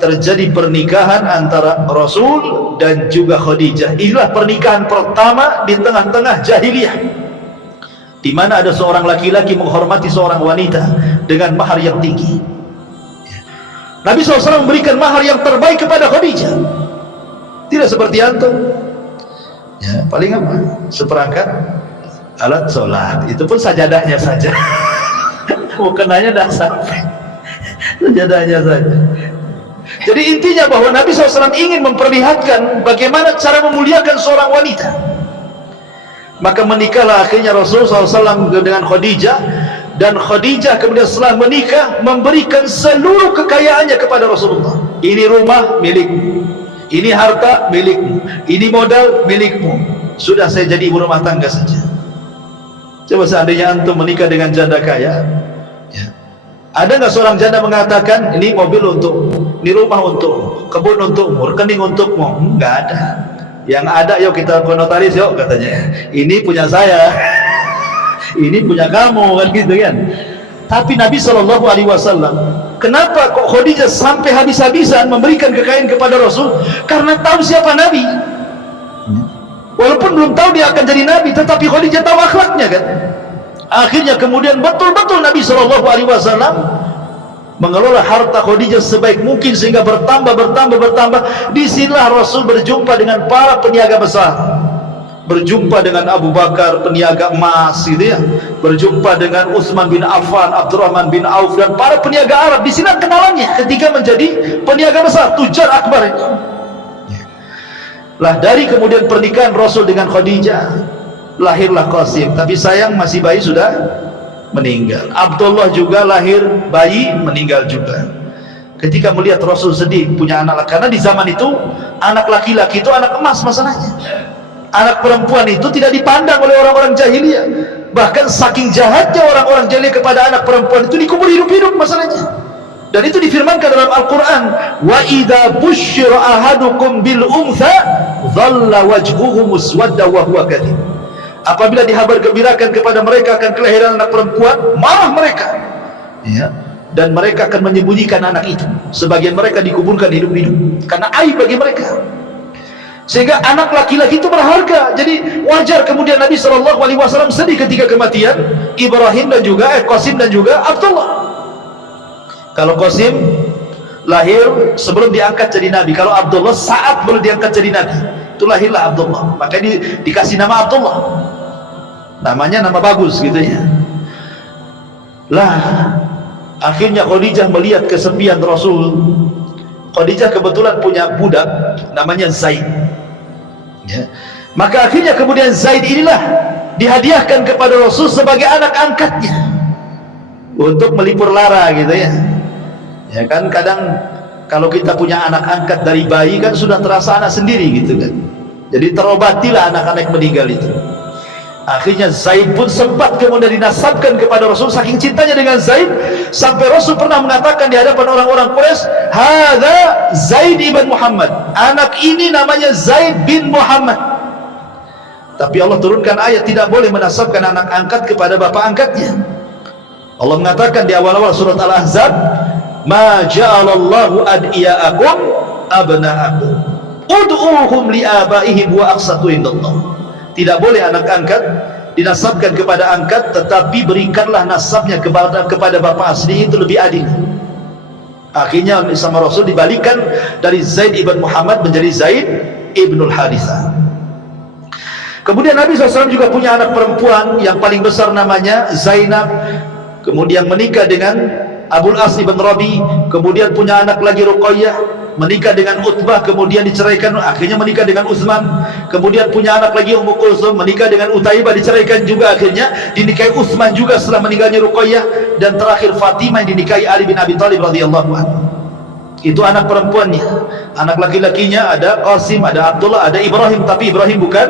terjadi pernikahan antara Rasul dan juga Khadijah. Inilah pernikahan pertama di tengah-tengah jahiliyah, di mana ada seorang laki-laki menghormati seorang wanita dengan mahar yang tinggi. Nabi SAW memberikan mahar yang terbaik kepada Khadijah. Tidak seperti antum, ya, paling apa? Seperangkat alat sholat, itu pun sajadahnya saja. Mukenanya dah sampai, sajadahnya saja. Jadi intinya bahwa Nabi SAW ingin memperlihatkan bagaimana cara memuliakan seorang wanita. Maka menikahlah akhirnya Rasulullah SAW dengan Khadijah, dan Khadijah kemudian setelah menikah memberikan seluruh kekayaannya kepada Rasulullah. Ini rumah milikmu, ini harta milikmu, ini modal milikmu, sudah saya jadi ibu rumah tangga saja. Coba seandainya antum menikah dengan janda kaya, ya, ada nggak seorang janda mengatakan ini mobil untukmu, ini rumah untukmu, kebun untukmu, rekening untukmu? Nggak ada. Yang ada, yuk kita ke notaris yuk, katanya ini punya saya, ini punya kamu, kan gitu kan. Tapi Nabi SAW, kenapa kok Khadijah sampai habis-habisan memberikan kekayaan kepada Rasul? Karena tahu siapa Nabi. Walaupun belum tahu dia akan jadi Nabi, tetapi Khadijah tahu akhlaknya kan. Akhirnya kemudian betul-betul Nabi SAW mengelola harta Khadijah sebaik mungkin sehingga bertambah. Disinilah Rasul berjumpa dengan para peniaga besar, berjumpa dengan Abu Bakar peniaga emas gitu ya, berjumpa dengan Utsman bin Affan, Abdurrahman bin Auf, dan para peniaga Arab. Di sini kenalannya ketika menjadi peniaga besar, tujar akbar itu. Lah dari kemudian pernikahan Rasul dengan Khadijah lahirlah Qasim, tapi sayang masih bayi sudah meninggal. Abdullah juga lahir bayi meninggal juga. Ketika melihat Rasul sedih punya anak, karena di zaman itu anak laki-laki itu anak emas masalahnya. Anak perempuan itu tidak dipandang oleh orang-orang jahiliyah. Bahkan saking jahatnya orang-orang jahiliyah kepada anak perempuan itu dikubur hidup-hidup masalahnya. Dan itu difirmankan dalam Al-Quran, wa idza busyira ahadukum bil untha dhalla wajhuhu muswadda wa huwa kadhib. Apabila dihabar gembirakan kepada mereka akan kelahiran anak perempuan, marah mereka, ya, dan mereka akan menyembunyikan anak itu. Sebagian mereka dikuburkan hidup-hidup karena aib bagi mereka. Sehingga anak laki-laki itu berharga. Jadi wajar kemudian Nabi SAW sedih ketika kematian Ibrahim dan juga Qasim dan juga Abdullah. Kalau Qasim lahir sebelum diangkat jadi Nabi, kalau Abdullah saat baru diangkat jadi Nabi, itu lahirlah Abdullah. Makanya dikasih nama Abdullah. Namanya nama bagus gitu ya. Lah akhirnya Khadijah melihat kesepian Rasul. Khadijah kebetulan punya budak namanya Zaid, ya. Maka akhirnya kemudian Zaid inilah dihadiahkan kepada Rasul sebagai anak angkatnya untuk melipur lara gitu ya. Ya kan kadang kalau kita punya anak angkat dari bayi kan sudah terasa anak sendiri gitu kan. Jadi terobatilah anak-anak meninggal itu. Akhirnya Zaid pun sempat kemudian dinasabkan kepada Rasul. Saking cintanya dengan Zaid sampai Rasul pernah mengatakan di hadapan orang-orang Quraisy, hadza Zaid ibn Muhammad, anak ini namanya Zaid bin Muhammad. Tapi Allah turunkan ayat tidak boleh menasabkan anak angkat kepada bapak angkatnya. Allah mengatakan di awal-awal surat Al-Ahzab, ma ja'alallahu ad'iyaakum abna'akum ud'uuhum li'abaihim wa aqsatu indallah. Tidak boleh anak angkat dinasabkan kepada angkat, tetapi berikanlah nasabnya kepada bapak asli, itu lebih adil. Akhirnya sama Rasul dibalikkan dari Zaid ibn Muhammad menjadi Zaid ibnul Harithah. Kemudian Nabi SAW juga punya anak perempuan yang paling besar namanya Zainab, kemudian menikah dengan Abul As ibn Rabi, kemudian punya anak lagi Ruqayyah, menikah dengan Utbah, kemudian diceraikan, akhirnya menikah dengan Utsman, kemudian punya anak lagi Ummu Kulsum, menikah dengan Utaibah, diceraikan juga, akhirnya dinikahi Utsman juga setelah meninggalnya Ruqayyah, dan terakhir Fatimah yang dinikahi Ali bin Abi Thalib radhiyallahu anhu. Itu anak perempuannya. Anak laki-lakinya ada Qasim, ada Abdullah, ada Ibrahim, tapi Ibrahim bukan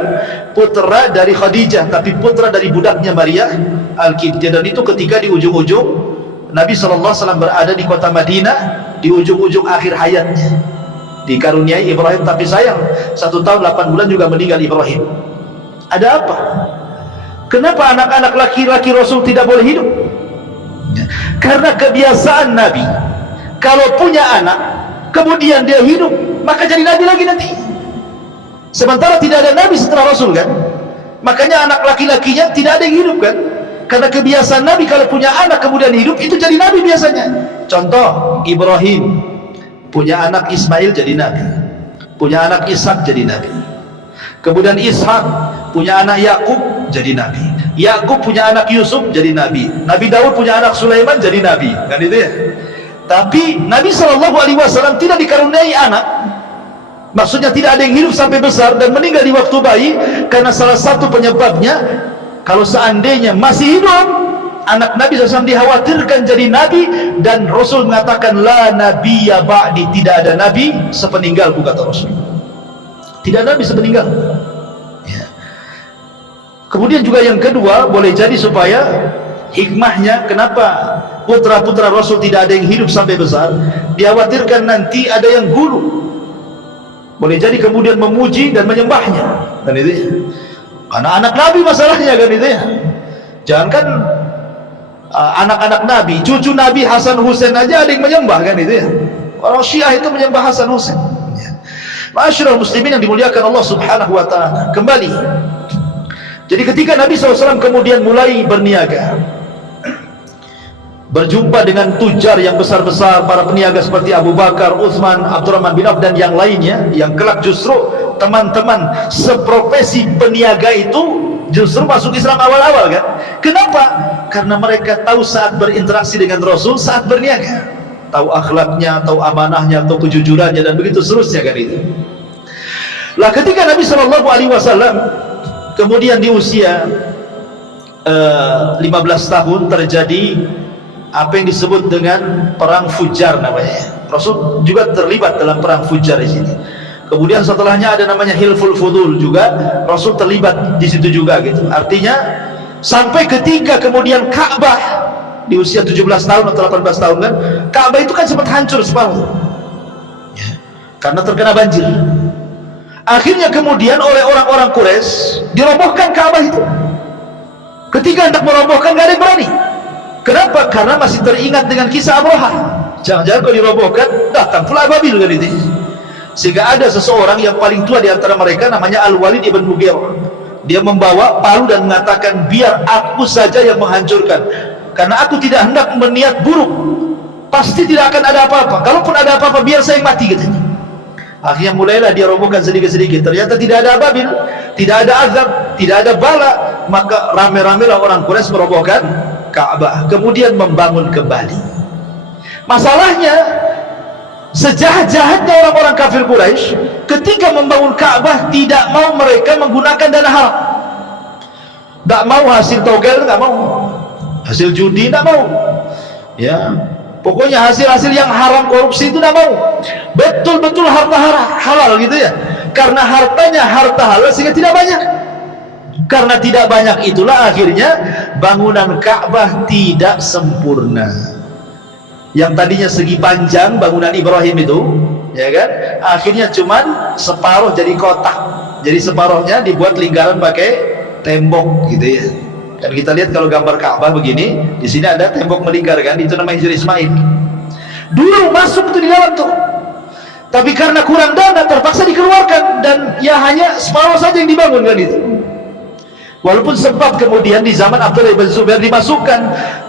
putra dari Khadijah, tapi putra dari budaknya Maria Al-Qibtiyah. Dan itu ketika di ujung-ujung Nabi SAW berada di kota Madinah, di ujung-ujung akhir hayatnya, dikaruniai Ibrahim. Tapi sayang 1 tahun 8 bulan juga meninggal Ibrahim. Ada apa? Kenapa anak-anak laki-laki Rasul tidak boleh hidup? Karena kebiasaan Nabi, kalau punya anak kemudian dia hidup, maka jadi Nabi lagi nanti. Sementara tidak ada Nabi setelah Rasul kan. Makanya anak laki-lakinya tidak ada yang hidup kan. Karena kebiasaan Nabi kalau punya anak kemudian hidup, itu jadi Nabi biasanya. Contoh, Ibrahim punya anak Ismail jadi Nabi, punya anak Ishak jadi Nabi. Kemudian Ishak punya anak Yakub jadi Nabi, Yakub punya anak Yusuf jadi Nabi, Nabi Daud punya anak Sulaiman jadi Nabi, kan itu ya. Tapi Nabi SAW tidak dikaruniai anak. Maksudnya tidak ada yang hidup sampai besar dan meninggal di waktu bayi, karena salah satu penyebabnya, kalau seandainya masih hidup anak Nabi SAW dikhawatirkan jadi nabi, dan Rasul mengatakan la nabiyya ba'di, tidak ada nabi sepeninggalku, kata Rasul. Tidak ada nabi sepeninggal. Ya. Kemudian juga yang kedua, boleh jadi supaya hikmahnya kenapa putra-putra Rasul tidak ada yang hidup sampai besar, dikhawatirkan nanti ada yang gulu, boleh jadi kemudian memuji dan menyembahnya, kan itu ya. Karena anak Nabi masalahnya, kan itu ya. Jangankan anak-anak Nabi, cucu Nabi Hasan Husain aja ada yang menyembah, kan itu ya. Orang Syiah itu menyembah Hasan Husain. Ma'asyiral muslimin yang dimuliakan Allah Subhanahu wa taala. Kembali. Jadi ketika Nabi SAW kemudian mulai berniaga, berjumpa dengan tujar yang besar-besar, para peniaga seperti Abu Bakar, Utsman, Abdurrahman bin Auf dan yang lainnya, yang kelak justru teman-teman seprofesi peniaga itu justru masuk Islam awal-awal, kan? Kenapa? Karena mereka tahu saat berinteraksi dengan Rasul, saat berniaga, tahu akhlaknya, tahu amanahnya, tahu kejujurannya, dan begitu seterusnya, kan itu. Lah ketika Nabi SAW kemudian di usia 15 tahun terjadi apa yang disebut dengan perang Fujar namanya. Rasul juga terlibat dalam perang Fujar di sini. Kemudian setelahnya ada namanya Hilful Fudul juga, Rasul terlibat di situ juga, gitu. Artinya sampai ketika kemudian Ka'bah di usia 17 tahun atau 18 tahun, kan, Ka'bah itu kan sempat hancur separuh, ya, karena terkena banjir. Akhirnya kemudian oleh orang-orang Quraisy dirobohkan Ka'bah itu. Ketika hendak merobohkan, gak ada yang berani. Kenapa? Karena masih teringat dengan kisah Abraha. Jangan-jangan kalau dirobohkan datang pula Ababil, kan itu. Sehingga ada seseorang yang paling tua di antara mereka namanya Al-Walid ibn Mughirah. Dia membawa palu dan mengatakan, biar aku saja yang menghancurkan, karena aku tidak hendak berniat buruk. Pasti tidak akan ada apa-apa. Kalaupun ada apa-apa, biar saya yang mati, katanya. Akhirnya mulailah dia robohkan sedikit-sedikit. Ternyata tidak ada Ababil, tidak ada azab, tidak ada bala. Maka rame-ramelah orang Quraisy merobohkan Ka'bah, kemudian membangun kembali. Masalahnya, sejahat-jahatnya orang-orang kafir Quraisy, ketika membangun Ka'bah tidak mau mereka menggunakan dana haram. Tak mau hasil togel, tak mau hasil judi, tak mau, ya, pokoknya hasil-hasil yang haram, korupsi itu tak mau. Betul-betul harta halal, gitu ya. Karena hartanya harta halal sehingga tidak banyak. Karena tidak banyak itulah akhirnya bangunan Ka'bah tidak sempurna. Yang tadinya segi panjang bangunan Ibrahim itu, ya kan, akhirnya cuman separuh jadi kotak. Jadi separuhnya dibuat lingkaran pakai tembok, gitu ya. Dan kita lihat kalau gambar Ka'bah begini, di sini ada tembok melingkar, kan, itu namanya Hijr Ismail. Dulu masuk tuh di dalam tuh, tapi karena kurang dana terpaksa dikeluarkan, dan ya hanya separuh saja yang dibangun, kan itu. Walaupun sempat kemudian di zaman Abdullah ibn Zubair dimasukkan,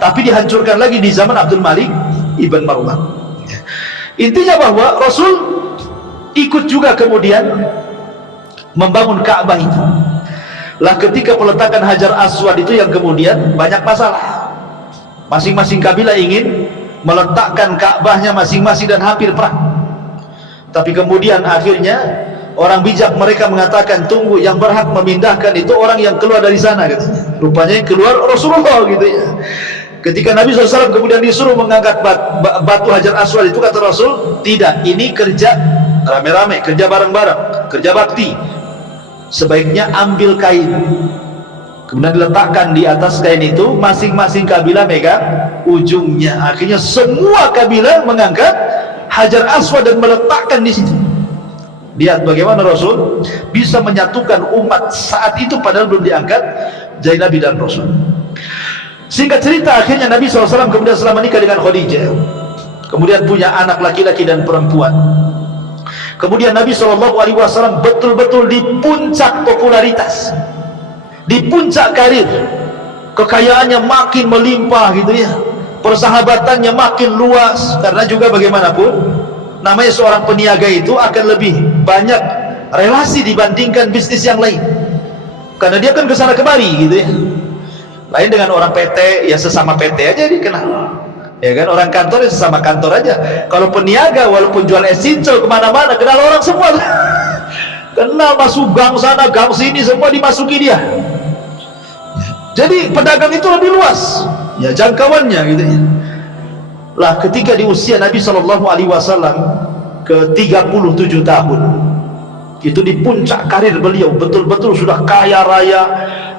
tapi dihancurkan lagi di zaman Abdul Malik ibn Marwan. Intinya bahwa Rasul ikut juga kemudian membangun Ka'bah itu. Lah ketika peletakan Hajar Aswad itu yang kemudian banyak masalah. Masing-masing kabilah ingin meletakkan Ka'bahnya masing-masing dan hampir perang. Tapi kemudian akhirnya orang bijak mereka mengatakan, tunggu, yang berhak memindahkan itu orang yang keluar dari sana, katanya. Rupanya yang keluar Rasulullah, gitu ya. Ketika Nabi SAW kemudian disuruh mengangkat batu Hajar Aswad itu, kata Rasul, tidak, ini kerja rame-rame, kerja bareng-bareng, kerja bakti. Sebaiknya ambil kain, kemudian diletakkan di atas kain itu, masing-masing kabilah megang ujungnya. Akhirnya semua kabilah mengangkat Hajar Aswad dan meletakkan di situ. Lihat bagaimana Rasul bisa menyatukan umat saat itu padahal belum diangkat jadi Nabi dan Rasul. Singkat cerita, akhirnya Nabi SAW kemudian setelah menikah dengan Khadijah, kemudian punya anak laki-laki dan perempuan. Kemudian Nabi SAW betul-betul di puncak popularitas, di puncak karir, kekayaannya makin melimpah, gitu ya, persahabatannya makin luas. Karena juga bagaimanapun namanya seorang peniaga itu akan lebih banyak relasi dibandingkan bisnis yang lain, karena dia kan kesana kemari, gitu ya. Lain dengan orang PT, ya sesama PT aja dikenal. Ya kan, orang kantor ya sesama kantor aja. Kalau peniaga walaupun jual es cincau kemana-mana kenal orang semua. Kenal, masuk gang sana gang sini semua dimasuki dia. Jadi pedagang itu lebih luas ya jangkauannya gitu ya. Lah ketika di usia Nabi SAW ke 37 tahun, itu di puncak karir beliau, betul-betul sudah kaya raya.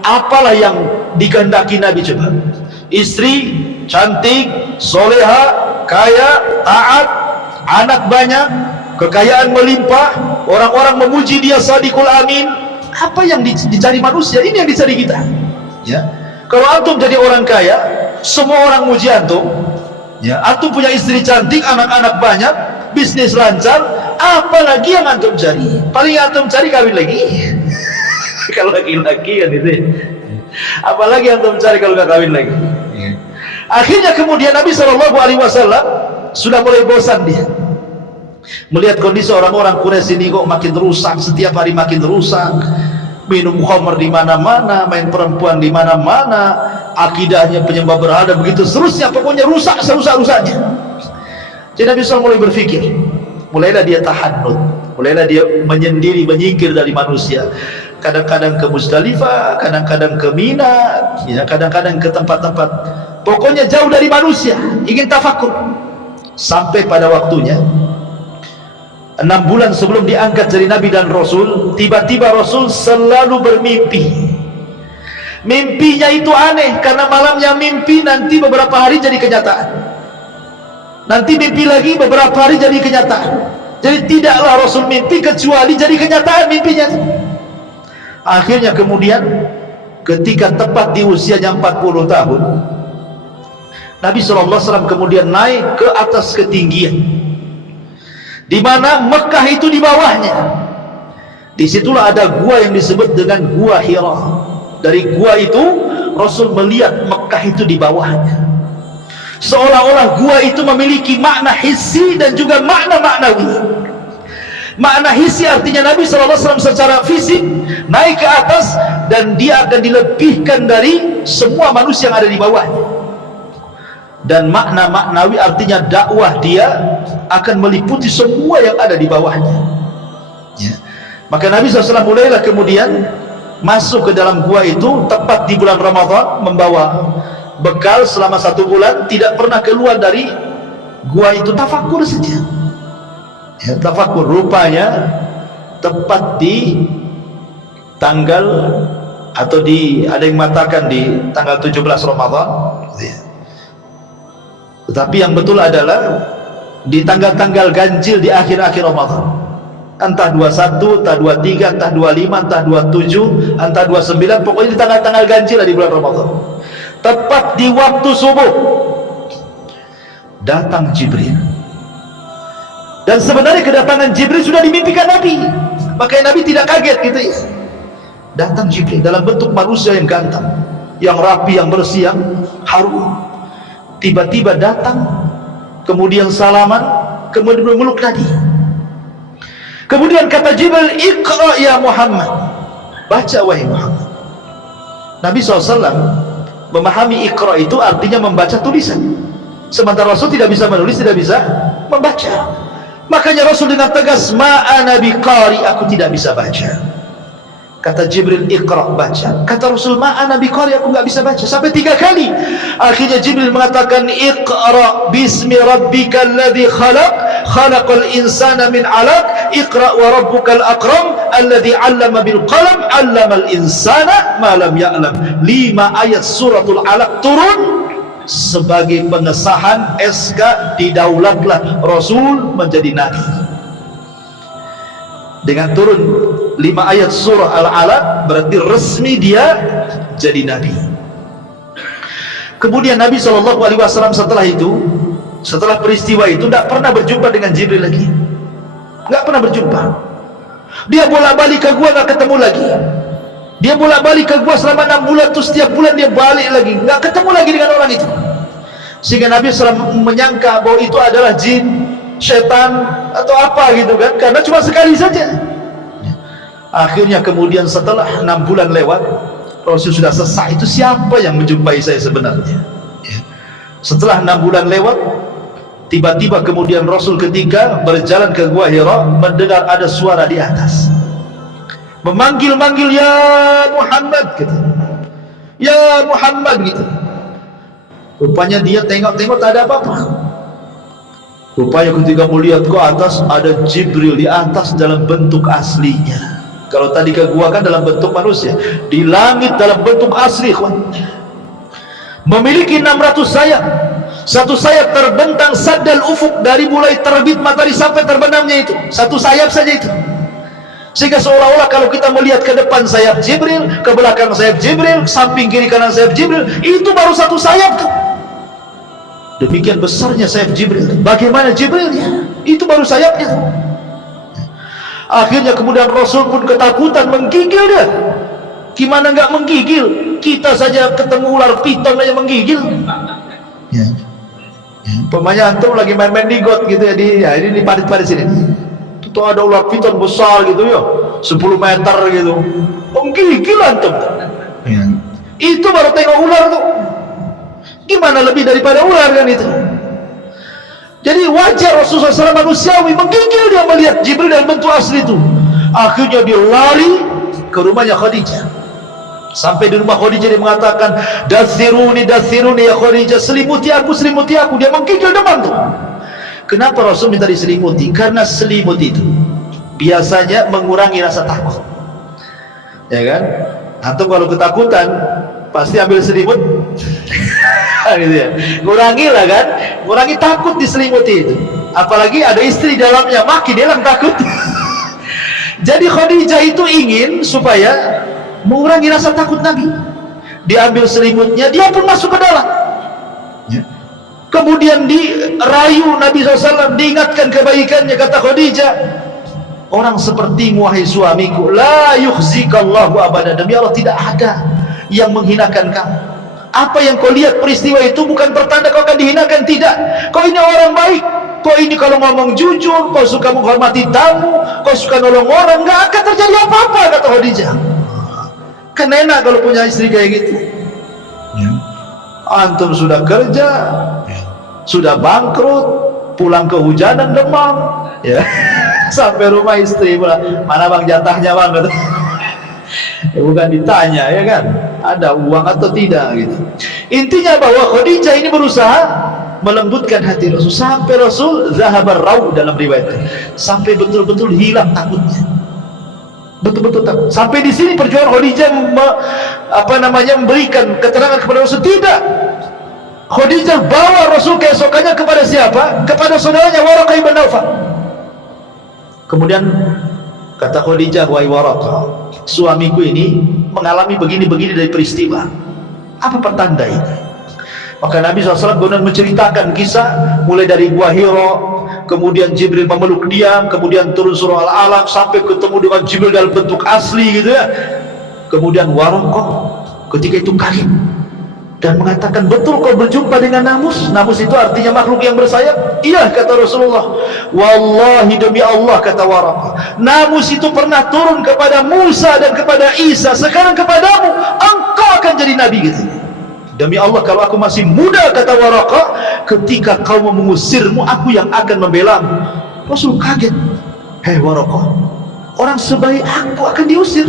Apalah yang dikehendaki Nabi coba? Istri cantik, soleha, kaya, taat, anak banyak, kekayaan melimpah, orang-orang memuji dia sadiqul amin. Apa yang dicari manusia? Ini yang dicari kita ya. Kalau antum jadi orang kaya, semua orang muji antum ya. Antum punya istri cantik, anak-anak banyak, bisnis lancar, apalagi yang antum cari? Paling antum cari kawin lagi. Kalau laki-laki kan itu, apalagi antum cari kalau gak kawin lagi. Akhirnya kemudian Nabi SAW sudah mulai bosan dia melihat kondisi orang-orang Quraisy ini kok makin rusak, setiap hari makin rusak, minum khamr di mana-mana, main perempuan di mana-mana, akidahnya penyembah berhala, begitu seterusnya, pokoknya rusak serusak-rusaknya. Jadi Nabi SAW mulai berpikir, mulailah dia tahannut, mulailah dia menyendiri, menyingkir dari manusia. Kadang-kadang ke Musdalifah, kadang-kadang ke Mina, ya, kadang-kadang ke tempat-tempat, pokoknya jauh dari manusia, ingin tafakur. Sampai pada waktunya 6 bulan sebelum diangkat jadi Nabi dan Rasul, tiba-tiba Rasul selalu bermimpi. Mimpinya itu aneh, karena malamnya mimpi, nanti beberapa hari jadi kenyataan, nanti mimpi lagi beberapa hari jadi kenyataan. Jadi tidaklah Rasul mimpi kecuali jadi kenyataan mimpinya. Akhirnya kemudian ketika tepat di usianya 40 tahun, Nabi SAW kemudian naik ke atas ketinggian, di mana Mekah itu di bawahnya. Disitulah ada gua yang disebut dengan Gua Hira. Dari gua itu Rasul melihat Mekah itu di bawahnya, seolah-olah gua itu memiliki makna hissi dan juga makna maknawi. Makna hissi artinya Nabi SAW secara fisik naik ke atas dan dia akan dilebihkan dari semua manusia yang ada di bawahnya. Dan makna maknawi artinya dakwah dia akan meliputi semua yang ada di bawahnya ya. Maka Nabi SAW mulailah kemudian masuk ke dalam gua itu tepat di bulan Ramadan, membawa bekal selama 1 bulan, tidak pernah keluar dari gua itu, tafakur saja ya, tafakur. Rupanya tepat di tanggal, atau ada yang mengatakan di tanggal 17 Ramadan ya. Tetapi yang betul adalah di tanggal-tanggal ganjil di akhir-akhir Ramadan, entah 21, entah 23, entah 25, entah 27, entah 29, pokoknya di tanggal-tanggal ganjil di bulan Ramadan. Tepat di waktu subuh datang Jibril, dan sebenarnya kedatangan Jibril sudah dimimpikan Nabi, makanya Nabi tidak kaget gitu ya. Datang Jibril dalam bentuk manusia yang ganteng, yang rapi, yang bersih, yang harum. Tiba-tiba datang, kemudian salaman, kemudian memeluk Nabi. Kemudian kata Jibril, "Iqra ya Muhammad." Baca wahai Muhammad. Nabi SAW memahami Iqra itu artinya membaca tulisan, sementara Rasul tidak bisa menulis, tidak bisa membaca. Makanya Rasul dengan tegas, "Ma'ana biqari," aku tidak bisa baca. Kata Jibril, "Iqra," baca. Kata Rasul, "Ma'ana biqari," aku nggak bisa baca. Sampai 3 kali. Akhirnya Jibril mengatakan, "Iqra bismi rabbikal ladzi khalaq, khalaqal insana min 'alaq, iqra wa rabbukal akram, alladzi 'allama bil qalam, 'allamal insana ma lam ya'lam." 5 ayat suratul 'alaq turun sebagai pengesahan SK didaulatlah Rasul menjadi nabi. Dengan turun 5 ayat surah Al-Alaq berarti resmi dia jadi nabi. Kemudian Nabi SAW setelah itu, setelah peristiwa itu, tidak pernah berjumpa dengan Jibril lagi, nggak pernah berjumpa. Dia bolak-balik ke gua, nggak ketemu lagi. Dia bolak-balik ke gua selama 6 bulan, terus setiap bulan dia balik lagi, nggak ketemu lagi dengan orang itu. Sehingga Nabi SAW menyangka bahwa itu adalah jin, setan, atau apa gitu kan, karena cuma sekali saja. Akhirnya kemudian setelah 6 bulan lewat, Rasul sudah sesak, itu siapa yang menjumpai saya sebenarnya ya. Setelah 6 bulan lewat, tiba-tiba kemudian Rasul ketika berjalan ke Gua Hira mendengar ada suara di atas memanggil-manggil, ya Muhammad gitu. Ya Muhammad gitu. Rupanya dia tengok-tengok tak ada apa-apa. Rupanya ketika melihat ke atas ada Jibril di atas dalam bentuk aslinya. Kalau tadi ke gua kan dalam bentuk manusia, di langit dalam bentuk asli, memiliki 600 sayap. Satu sayap terbentang saddal ufuk, dari mulai terbit matahari sampai terbenamnya itu satu sayap saja itu. Sehingga seolah-olah kalau kita melihat ke depan sayap Jibril, ke belakang sayap Jibril, samping kiri kanan sayap Jibril, itu baru satu sayap tuh. Demikian besarnya sayap Jibril. Bagaimana Jibrilnya? Itu baru sayapnya. Akhirnya kemudian Rasul pun ketakutan, menggigil dia. Gimana nggak menggigil? Kita saja ketemu ular piton aja menggigil. Ya. Pemanya antum lagi main-main di got gitu ya, ini di parit-parit sini. Itu ada ular piton besar gitu ya, 10 meter gitu. Menggigil antum. Ya. Itu baru tengok ular tuh. Gimana lebih daripada ular kan itu. Jadi wajar Rasulullah SAW manusiawi menggigil dia melihat Jibril dalam bentuk asli itu. Akhirnya dia lari ke rumahnya Khadijah. Sampai di rumah Khadijah dia mengatakan, dathiruni ya Khadijah, selimuti aku. Dia menggigil demam tuh. Kenapa Rasul minta diselimuti? Karena selimut itu biasanya mengurangi rasa takut, ya kan? Atau kalau ketakutan pasti ambil selimut gitu ya, kurangilah kan, kurangi takut diselimuti itu. Apalagi ada istri dalamnya, makin dia lang takut. Jadi Khadijah itu ingin supaya mengurangi rasa takut Nabi. Diambil selimutnya, dia pun masuk ke dalam. Kemudian dirayu Nabi SAW, diingatkan kebaikannya. Kata Khadijah, orang sepertimu wahai suamiku, la yukhzikallahu abada, demi Allah tidak ada yang menghinakan kamu. Apa yang kau lihat peristiwa itu bukan pertanda kau akan dihinakan, tidak. Kau ini orang baik, kau ini kalau ngomong jujur, kau suka menghormati tamu, kau suka nolong orang, nggak akan terjadi apa-apa, kata Khadijah. Kan enak kalau punya istri kayak gitu. Antum sudah kerja, sudah bangkrut, pulang kehujanan demam, ya. Sampai rumah istri pula, mana bang jatahnya bang, kata. Bukan ditanya, ya kan, ada uang atau tidak gitu. Intinya bahwa Khadijah ini berusaha melembutkan hati Rasul, sampai Rasul zahabar raw dalam riwayat, sampai betul-betul hilang takutnya, betul-betul takut. Sampai di sini perjuangan Khadijah memberikan keterangan kepada Rasul, tidak. Khadijah bawa Rasul keesokannya kepada siapa? Kepada saudaranya Waraqah ibn Nawfal. Kemudian kata Khadijah, wahai Waraqah, suamiku ini mengalami begini-begini dari peristiwa. Apa pertanda ini? Maka Nabi SAW benar menceritakan kisah mulai dari Gua Hira, kemudian Jibril memeluk dia, kemudian turun surah Al-Alaq sampai ketemu dengan Jibril dalam bentuk asli gitu ya. Kemudian Waraqah ketika itu kaget dan mengatakan, betul kau berjumpa dengan namus? Namus itu artinya makhluk yang bersayap. Iya, kata Rasulullah. Wallahi demi Allah, kata Waraqah, namus itu pernah turun kepada Musa dan kepada Isa, sekarang kepadamu, engkau akan jadi nabi gitu. Demi Allah, kalau aku masih muda, kata Waraqah, ketika kau mau mengusirmu, aku yang akan membelamu. Rasul kaget. Hei Waraqah, orang sebaik aku akan diusir?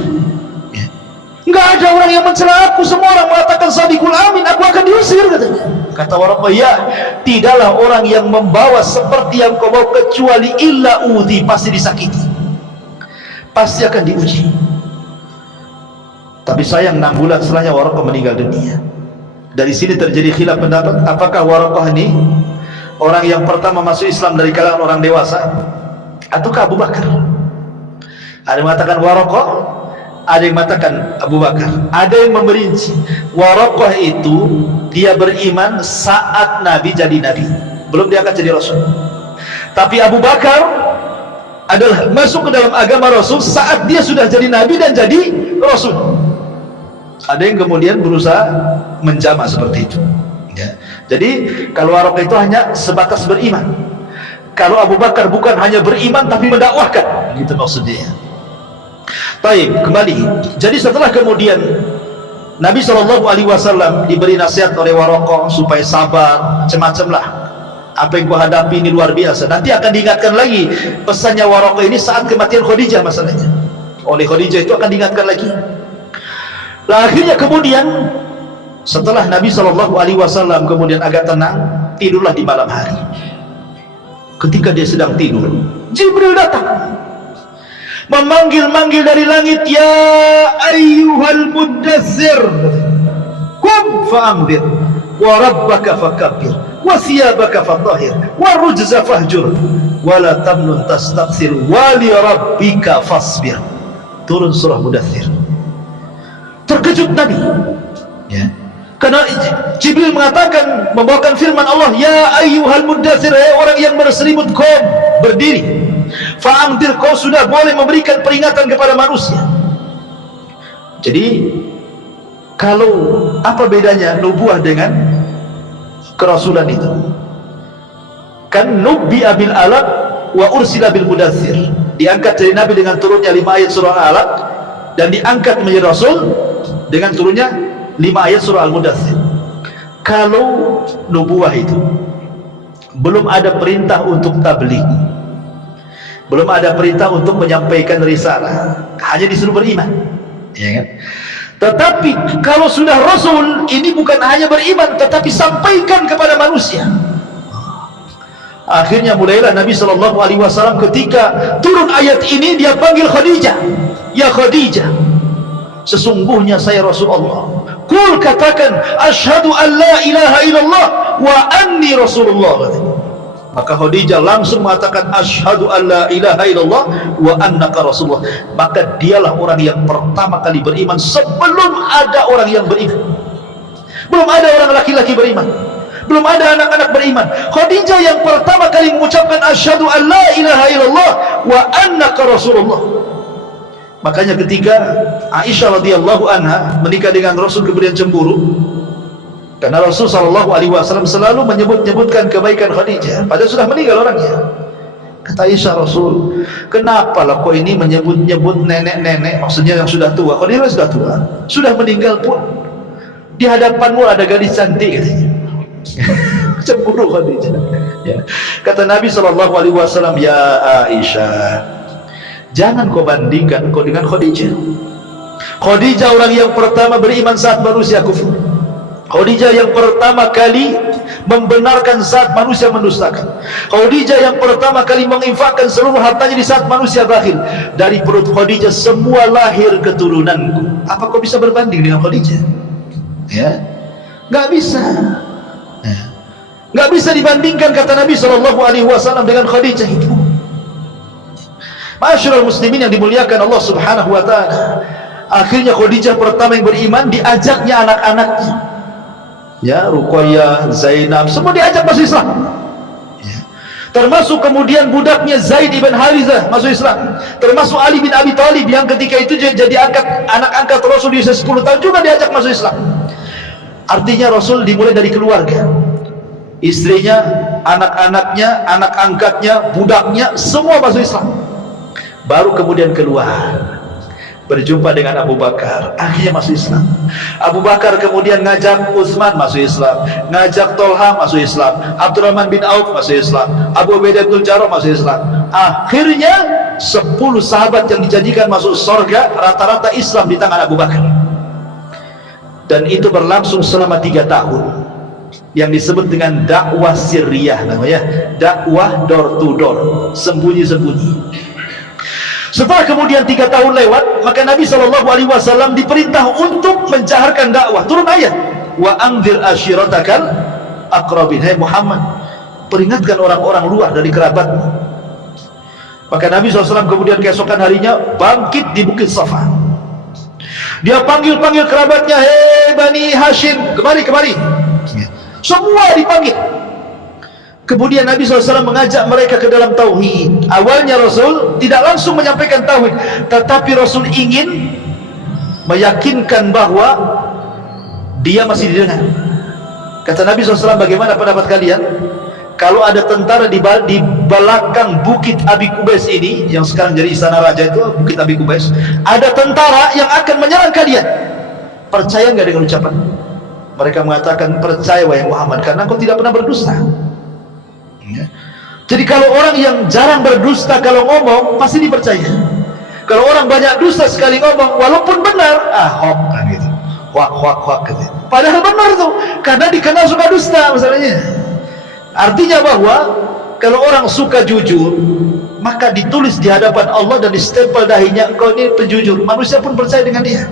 Enggak ada orang yang mencela aku, semua orang mengatakan sadiqul amin, aku akan diusir, katanya. Kata Waraqah, ya, tidaklah orang yang membawa seperti yang kau bawa kecuali illa udhi, pasti disakiti, pasti akan diuji. Tapi sayang 6 bulan setelahnya Waraqah meninggal dunia. Dari sini terjadi khilaf pendapat, apakah Waraqah ini orang yang pertama masuk Islam dari kalangan orang dewasa ataukah Abu Bakar? Ada yang mengatakan Waraqah, ada yang mengatakan Abu Bakar. Ada yang memperinci, Waraqah itu dia beriman saat Nabi jadi Nabi, belum dia akan jadi Rasul. Tapi Abu Bakar adalah masuk ke dalam agama Rasul saat dia sudah jadi Nabi dan jadi Rasul. Ada yang kemudian berusaha menjamak seperti itu, ya. Jadi kalau Waraqah itu hanya sebatas beriman, kalau Abu Bakar bukan hanya beriman tapi mendakwahkan, gitu maksudnya. Baik, kembali. Jadi setelah kemudian Nabi SAW diberi nasihat oleh Waraqah supaya sabar, macam-macam lah. Apa yang kau hadapi ini luar biasa. Nanti akan diingatkan lagi pesannya Waraqah ini saat kematian Khadijah masalahnya. Oleh Khadijah itu akan diingatkan lagi. Lah akhirnya kemudian setelah Nabi SAW kemudian agak tenang, tidurlah di malam hari. Ketika dia sedang tidur, Jibril datang memanggil-manggil dari langit, ya ayyuhal muddathir qum fa'anzir wa rabbaka fakabbir wa thiyabaka fatahhir wa rujza fahjur wa la tamnun tastakthir wa li rabbika fasbir. Turun surah Mudaththir. Terkejut Nabi, ya, karena Jibril mengatakan, membawakan firman Allah, ya ayyuhal muddathir, orang yang berselimut, qum, berdiri, fa'anzir, kau sudah boleh memberikan peringatan kepada manusia. Jadi kalau apa bedanya nubuah dengan kerasulan itu? Kan nubbi'a bil alaq wa ursila bil mudaththir, diangkat dari Nabi dengan turunnya 5 ayat surah Al-Alaq, dan diangkat menjadi Rasul dengan turunnya 5 ayat surah Al-Mudaththir. Kalau nubuah itu belum ada perintah untuk tabligh, belum ada perintah untuk menyampaikan risalah, hanya disuruh beriman, ya kan? Tetapi kalau sudah Rasul, ini bukan hanya beriman tetapi sampaikan kepada manusia. Akhirnya mulailah Nabi SAW ketika turun ayat ini, dia panggil Khadijah, ya Khadijah, sesungguhnya saya Rasulullah. Kul, katakan, asyhadu an la ilaha illallah wa anni Rasulullah. Maka Khadijah langsung mengatakan asyhadu an la ilaha illallah wa annaka Rasulullah. Maka dialah orang yang pertama kali beriman sebelum ada orang yang beriman. Belum ada orang laki-laki beriman, belum ada anak-anak beriman. Khadijah yang pertama kali mengucapkan asyhadu an la ilaha illallah wa annaka Rasulullah. Makanya ketika Aisyah radhiyallahu anha menikah dengan Rasul kemudian cemburu, karena Rasul SAW selalu menyebutkan kebaikan Khadijah padahal sudah meninggal orangnya. Kata Aisyah, Rasul, kenapa lah kau ini menyebut-nyebut nenek-nenek, maksudnya yang sudah tua. Khadijah sudah tua, sudah meninggal pun di hadapanmu ada gadis cantik, katanya. Cemburu Khadijah, ya. Kata Nabi SAW, ya Aisyah, jangan kau bandingkan kau dengan Khadijah. Khadijah orang yang pertama beriman saat manusia kufur. Khadijah yang pertama kali membenarkan saat manusia mendustakan. Khadijah yang pertama kali menginfakkan seluruh hartanya di saat manusia berakhir. Dari perut Khadijah semua lahir keturunanku. Apa kau bisa berbanding dengan Khadijah? Ya, nggak bisa. Nggak bisa dibandingkan, kata Nabi SAW, dengan Khadijah itu. Ma'asyiral muslimin yang dimuliakan Allah Subhanahu wa taala. Akhirnya Khadijah pertama yang beriman, diajaknya anak-anaknya, ya, Ruqayyah, Zainab, semua diajak masuk Islam, ya. Termasuk kemudian budaknya Zaid ibn Harithah masuk Islam, termasuk Ali bin Abi Thalib yang ketika itu jadi anak angkat Rasul di usia 10 tahun juga diajak masuk Islam. Artinya Rasul dimulai dari keluarga, istrinya, anak-anaknya, anak angkatnya, budaknya, semua masuk Islam. Baru kemudian keluar, berjumpa dengan Abu Bakar, akhirnya masuk Islam. Abu Bakar kemudian ngajak Utsman masuk Islam, ngajak Tolha masuk Islam, Abdurrahman bin Auf masuk Islam, Abu Ubaidah bin Jarrah masuk Islam. Akhirnya 10 sahabat yang dijanjikan masuk surga rata-rata Islam di tangan Abu Bakar. Dan itu berlangsung selama 3 tahun, yang disebut dengan dakwah sirriyah, namanya dakwah door to door, sembunyi-sembunyi. Setelah kemudian 3 tahun lewat, maka Nabi SAW diperintah untuk menjaharkan dakwah. Turun ayat, wa anzir ashiratakal aqrabin. Hai Muhammad, peringatkan orang-orang luar dari kerabatmu. Maka Nabi SAW kemudian keesokan harinya bangkit di Bukit Safa. Dia panggil-panggil kerabatnya, hei Bani Hashim, kemari. Semua dipanggil. Kemudian Nabi SAW mengajak mereka ke dalam tauhid. Awalnya Rasul tidak langsung menyampaikan tauhid, tetapi Rasul ingin meyakinkan bahwa dia masih didengar. Kata Nabi SAW, bagaimana pendapat kalian kalau ada tentara di belakang Bukit Abi Qubais ini, yang sekarang jadi istana raja itu Bukit Abi Qubais, ada tentara yang akan menyerang kalian? Percaya nggak dengan ucapan? Mereka mengatakan, percaya wahai Muhammad, karena engkau tidak pernah berdusta. Ya. Jadi kalau orang yang jarang berdusta kalau ngomong pasti dipercaya. Kalau orang banyak dusta sekali ngomong, walaupun benar, hoax kan gitu, hoax gitu. Padahal benar tuh, karena dikenal suka dusta masalahnya. Artinya bahwa kalau orang suka jujur, maka ditulis di hadapan Allah dan distempel dahinya, engkau ini penjujur. Manusia pun percaya dengan dia.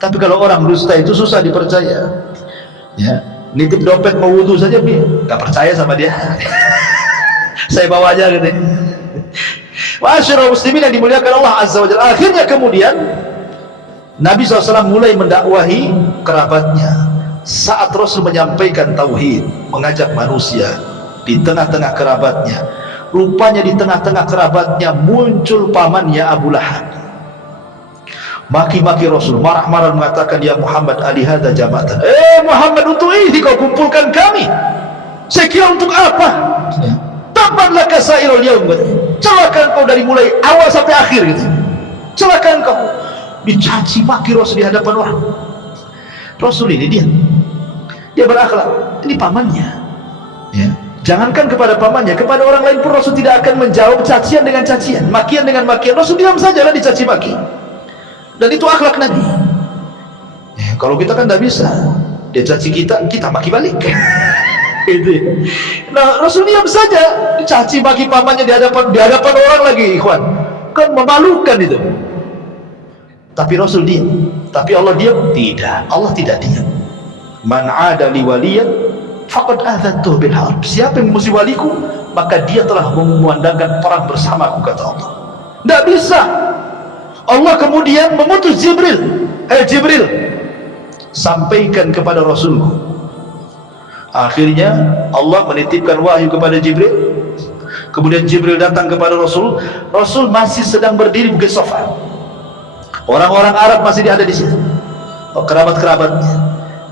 Tapi kalau orang dusta itu susah dipercaya. Ya, nitip dompet mau wudu saja nggak percaya sama dia. Saya bawa aja gitu. Ma'asyiral muslimin yang dimuliakan Allah Azza wa Jalla. Akhirnya kemudian Nabi SAW mulai mendakwahi kerabatnya. Saat Rasul menyampaikan tauhid, mengajak manusia di tengah-tengah kerabatnya, rupanya di tengah-tengah kerabatnya muncul pamannya Abu Lahab. Maki-maki Rasul, marah-marah mengatakan, ya Muhammad, alihada jama'atan. Muhammad, untuk ini kau kumpulkan kami? Saya kira untuk apa? Tabban laka sairul yaum, celaka kau dari mulai awal sampai akhir gitu. Celaka kau. Dicaci maki Rasul di hadapan orang. Rasul ini dia berakhlak. Ini pamannya. Ya. Jangankan kepada pamannya, kepada orang lain pun Rasul tidak akan menjawab cacian dengan cacian, makian dengan makian. Rasul diam sajalah dicaci maki. Dan itu akhlak Nabi. Ya, kalau kita kan tidak bisa, dia caci kita maki balik. Gitu. Nah, Rasul diam saja, dicaci maki pamannya di hadapan orang lagi, ikhwan. Kan memalukan itu. Tapi Rasul diam. Tapi Allah diam? Tidak. Allah tidak diam. Man 'ada li waliyan faqad adzantuhu bil harb. Siapa yang memusuhi waliku, maka dia telah memandangkan perang bersamaku, kata Allah. Tidak bisa. Allah kemudian mengutus Jibril. Jibril, sampaikan kepada Rasulku. Akhirnya Allah menitipkan wahyu kepada Jibril. Kemudian Jibril datang kepada Rasul. Rasul masih sedang berdiri bukit sofa. Orang-orang Arab masih ada di situ. Kerabat-kerabatnya.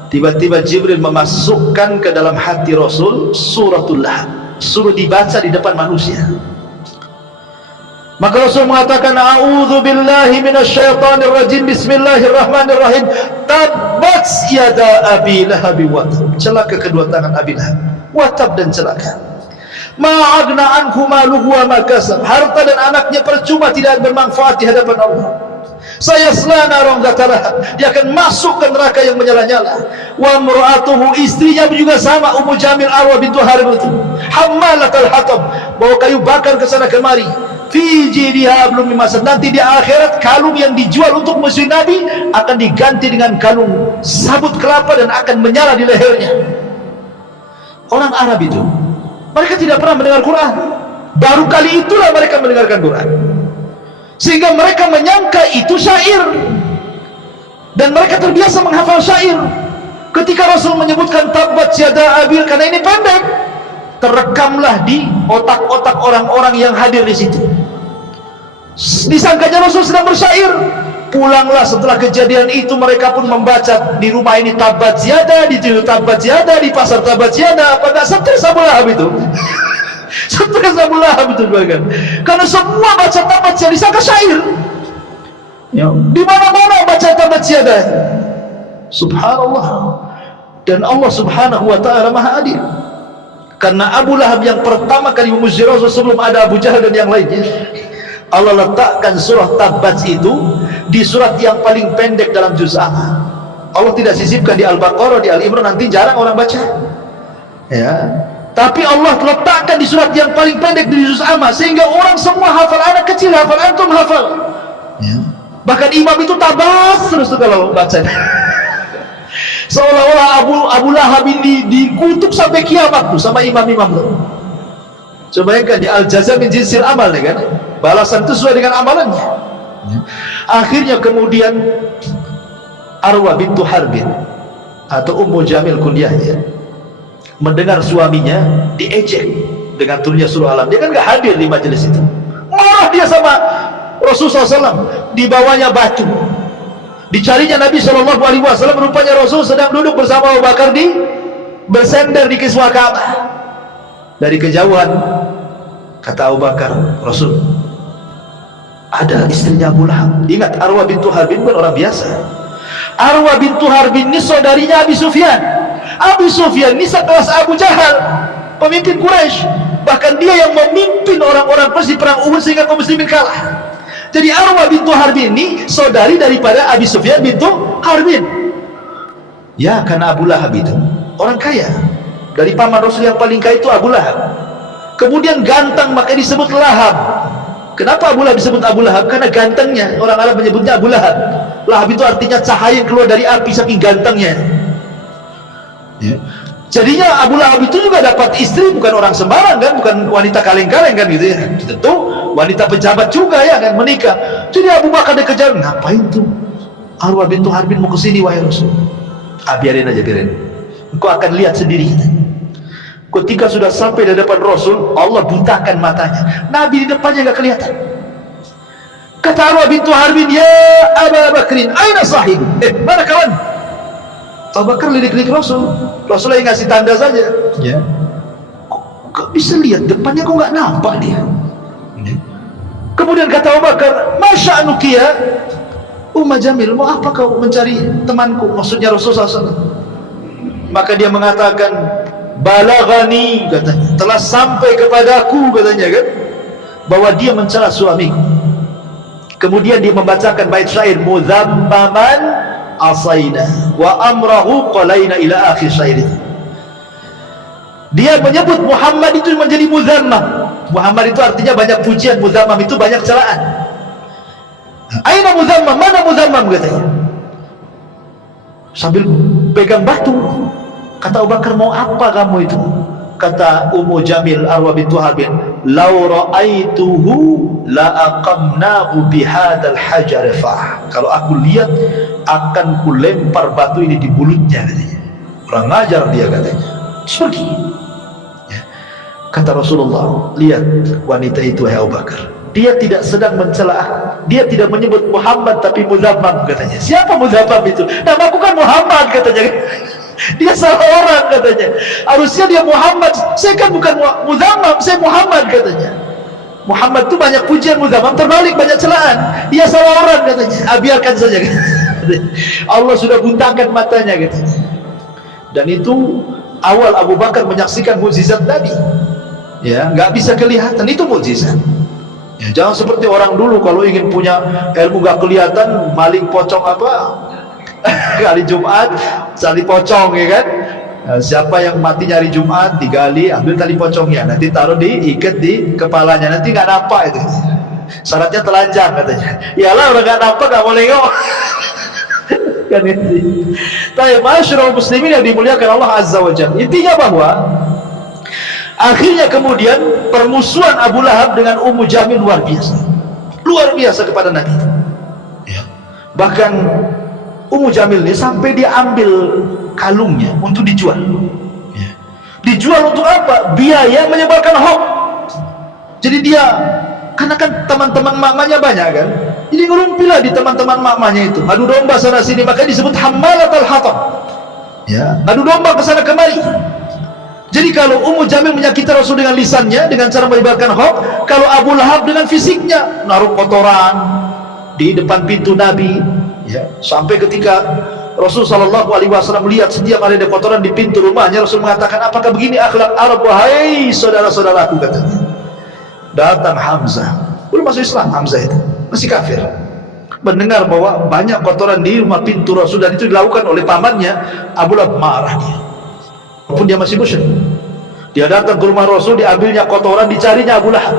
Tiba-tiba Jibril memasukkan ke dalam hati Rasul suratul Lahab. Suruh dibaca di depan manusia. Maka Rasul mengatakan, a'udzu billahi minasyaitonir rajim, bismillahirrahmanirrahim, tabbat yada abi lahab wa tab. Celaka kedua tangan Abi Lahab, wa tab, dan celaka. Ma'agna anhu maluhu wa ma kasab. Harta dan anaknya percuma, tidak bermanfaat di hadapan Allah. Sayasla naran dzata lahab. Dia akan masuk ke neraka yang menyala-nyala. Wa imra'atuhu, istrinya juga sama, Ummu Jamil Arwa bintu Harith, hammalatul hatab, bawa kayu bakar ke sana kemari. Fi jidha belum dimasak. Nanti di akhirat kalung yang dijual untuk musuh Nabi akan diganti dengan kalung sabut kelapa dan akan menyala di lehernya. Orang Arab itu, mereka tidak pernah mendengar Quran. Baru kali itulah mereka mendengarkan Quran, sehingga mereka menyangka itu syair, dan mereka terbiasa menghafal syair. Ketika Rasul menyebutkan tabbat yada Abi, karena ini pendek, terekamlah di otak-otak orang-orang yang hadir di situ. Disangkanya Rasul sedang bersyair. Pulanglah setelah kejadian itu, mereka pun membaca di rumah ini tabbat yada, di situ tabbat yada, di pasar tabbat yada. Apa enggak stres Abu Lahab itu? Stres Abu Lahab itu bahkan. Karena semua baca tabbat yada disangka syair. Ya, di mana-mana baca tabbat yada. Subhanallah. Dan Allah Subhanahu wa taala Maha Adil. Karena Abu Lahab yang pertama kali memuji Rasul sebelum ada Abu Jahal dan yang lainnya, Allah letakkan surah Tabbat itu di surat yang paling pendek dalam juz amma. Allah tidak sisipkan di Al-Baqarah, di Al-Imran, nanti jarang orang baca. Ya. Tapi Allah letakkan di surat yang paling pendek di juz amma, sehingga orang semua hafal, anak kecil hafal, antum hafal. Ya. Bahkan imam itu tabas terus tuh kalau baca. Seolah-olah Abu Lahab ini dikutuk sampai kiamat tuh sama imam-imam tuh. Coba kan di al-jaza min jinsil amal nih kan, balasan itu sesuai dengan amalannya. Akhirnya kemudian Arwa bintu Harbin atau Ummu Jamil kunyahnya mendengar suaminya diejek dengan turunnya surah Alam. Dia kan gak hadir di majelis itu. Marah dia sama Rasulullah SAW. Dibawanya batu, dicarinya Nabi SAW. Rupanya Rasul sedang duduk bersama Abu Bakar bersender di kiswah Ka'bah. Dari kejauhan kata Abu Bakar, Rasul, ada istrinya Abu Lahab. Ingat, Arwa bintu Harbin bukan orang biasa. Arwah bintu Harbin ini saudarinya Abi Sufyan. Abi Sufyan ini sekelas Abu Jahal, pemimpin Quraisy. Bahkan dia yang memimpin orang-orang Quraisy di perang Uhud sehingga kaum muslimin kalah. Jadi Arwah bintu Harbin ini saudari daripada Abi Sufyan bintu Harbin. Ya, karena Abu Lahab itu orang kaya. Dari paman Rasul yang paling kaya itu Abu Lahab. Kemudian ganteng, maka disebut Lahab. Kenapa Abu Lahab disebut Abu Lahab? Karena gantengnya. Orang Arab menyebutnya Abu Lahab. Lahab itu artinya cahaya yang keluar dari api, saking gantengnya. Ya. Jadinya Abu Lahab itu juga dapat istri, bukan orang sembarang kan, bukan wanita kaleng-kaleng kan gitu ya. Tentu wanita pejabat juga ya kan, menikah. Jadi Abu Bakar dikejar, ngapain tuh Arwah bintu Harbin mau kesini wahai Rasul? Biarin aja, biarin. Engkau akan lihat sendiri. Ketika sudah sampai di depan Rasul, Allah butakan matanya. Nabi di depannya nggak kelihatan. Kata Arwah bintu Harbin, ya Abu Bakrin, aina sahib? Mana kawan? Abu Bakar lirik-lirik Rasul. Rasul yang ngasih tanda saja. Ya. Kok bisa lihat depannya, kok nggak nampak dia? Ya. Kemudian kata Abu Bakar, Masya Anukia, Umma Jamil, mau apa kau mencari temanku? Maksudnya Rasul SAW. Maka dia mengatakan, balagani, katanya, telah sampai kepadaku, katanya kan, bahwa dia mencela suamiku. Kemudian dia membacakan bait syair, muzammaman asaina wa amrahu qalaina ila akhir syair. Dia menyebut Muhammad itu menjadi muzammam. Muhammad itu artinya banyak pujian, muzammam itu banyak celaan. Aina muzammam, mana muzammam, katanya, sambil pegang batu. Kata Abu Bakar, mau apa kamu itu? Kata Ummu Jamil Arwah bintu Harbin, lau ra'aituhu la aqamnahu bihadzal hajar fa. Kalau aku lihat, akan ku lempar batu ini di mulutnya, katanya. Kurang ngajar dia, katanya. Pergi. Ya. Kata Rasulullah, lihat wanita itu wahai Abu Bakar. Dia tidak sedang mencela, dia tidak menyebut Muhammad tapi Muzammam, katanya. Siapa Muzammam itu? Namaku kan Muhammad, katanya. Dia salah orang, katanya. Harusnya dia Muhammad. Saya kan bukan Muzammam, saya Muhammad, katanya. Muhammad itu banyak pujian, Muzammam terbalik, banyak celaan. Dia salah orang, katanya. Biarkan saja. Allah sudah butakan matanya, katanya. Dan itu awal Abu Bakar menyaksikan mukjizat Nabi. Ya, nggak bisa kelihatan, itu mukjizat. Ya, jangan seperti orang dulu kalau ingin punya ilmu nggak kelihatan, maling pocong apa? Kali Jumat tali pocong, ya kan. Nah, siapa yang mati nyari Jumat digali, ambil tali pocongnya, nanti taruh diikat di kepalanya, nanti nggak nampak itu. Syaratnya telanjang, katanya. Iyalah, orang nggak nampak nggak boleh nengok. Kan itu. Tapi masyarakat muslimin yang dimuliakan Allah Azza wa Jalla, intinya bahwa akhirnya kemudian permusuhan Abu Lahab dengan Ummu Jamil luar biasa kepada Nabi. Ya. Bahkan Ummu Jamil ini sampai dia ambil kalungnya untuk dijual. Ya. Dijual untuk apa? Biaya menyebarkan hoax. Jadi dia, karena kan teman-teman mamanya banyak kan, jadi ngerumpilah di teman-teman mamanya itu, ngadu domba sana sini, makanya disebut hammalatul hatab. Ya, ngadu domba ke sana kemari. Jadi kalau Ummu Jamil menyakiti Rasul dengan lisannya, dengan cara menyebarkan hoax, kalau Abu Lahab dengan fisiknya, naruh kotoran di depan pintu Nabi. Ya, sampai ketika Rasul SAW melihat setiap ada kotoran di pintu rumahnya, Rasul mengatakan, apakah begini akhlak Arab wahai saudara-saudaraku, katanya. Datang Hamzah, belum masuk Islam, Hamzah itu masih kafir, mendengar bahwa banyak kotoran di rumah pintu Rasul, dan itu dilakukan oleh pamannya. Abu Lahab marah dia, walaupun dia masih musyrik. Dia datang ke rumah Rasul, diambilnya kotoran, dicarinya Abu Lahab.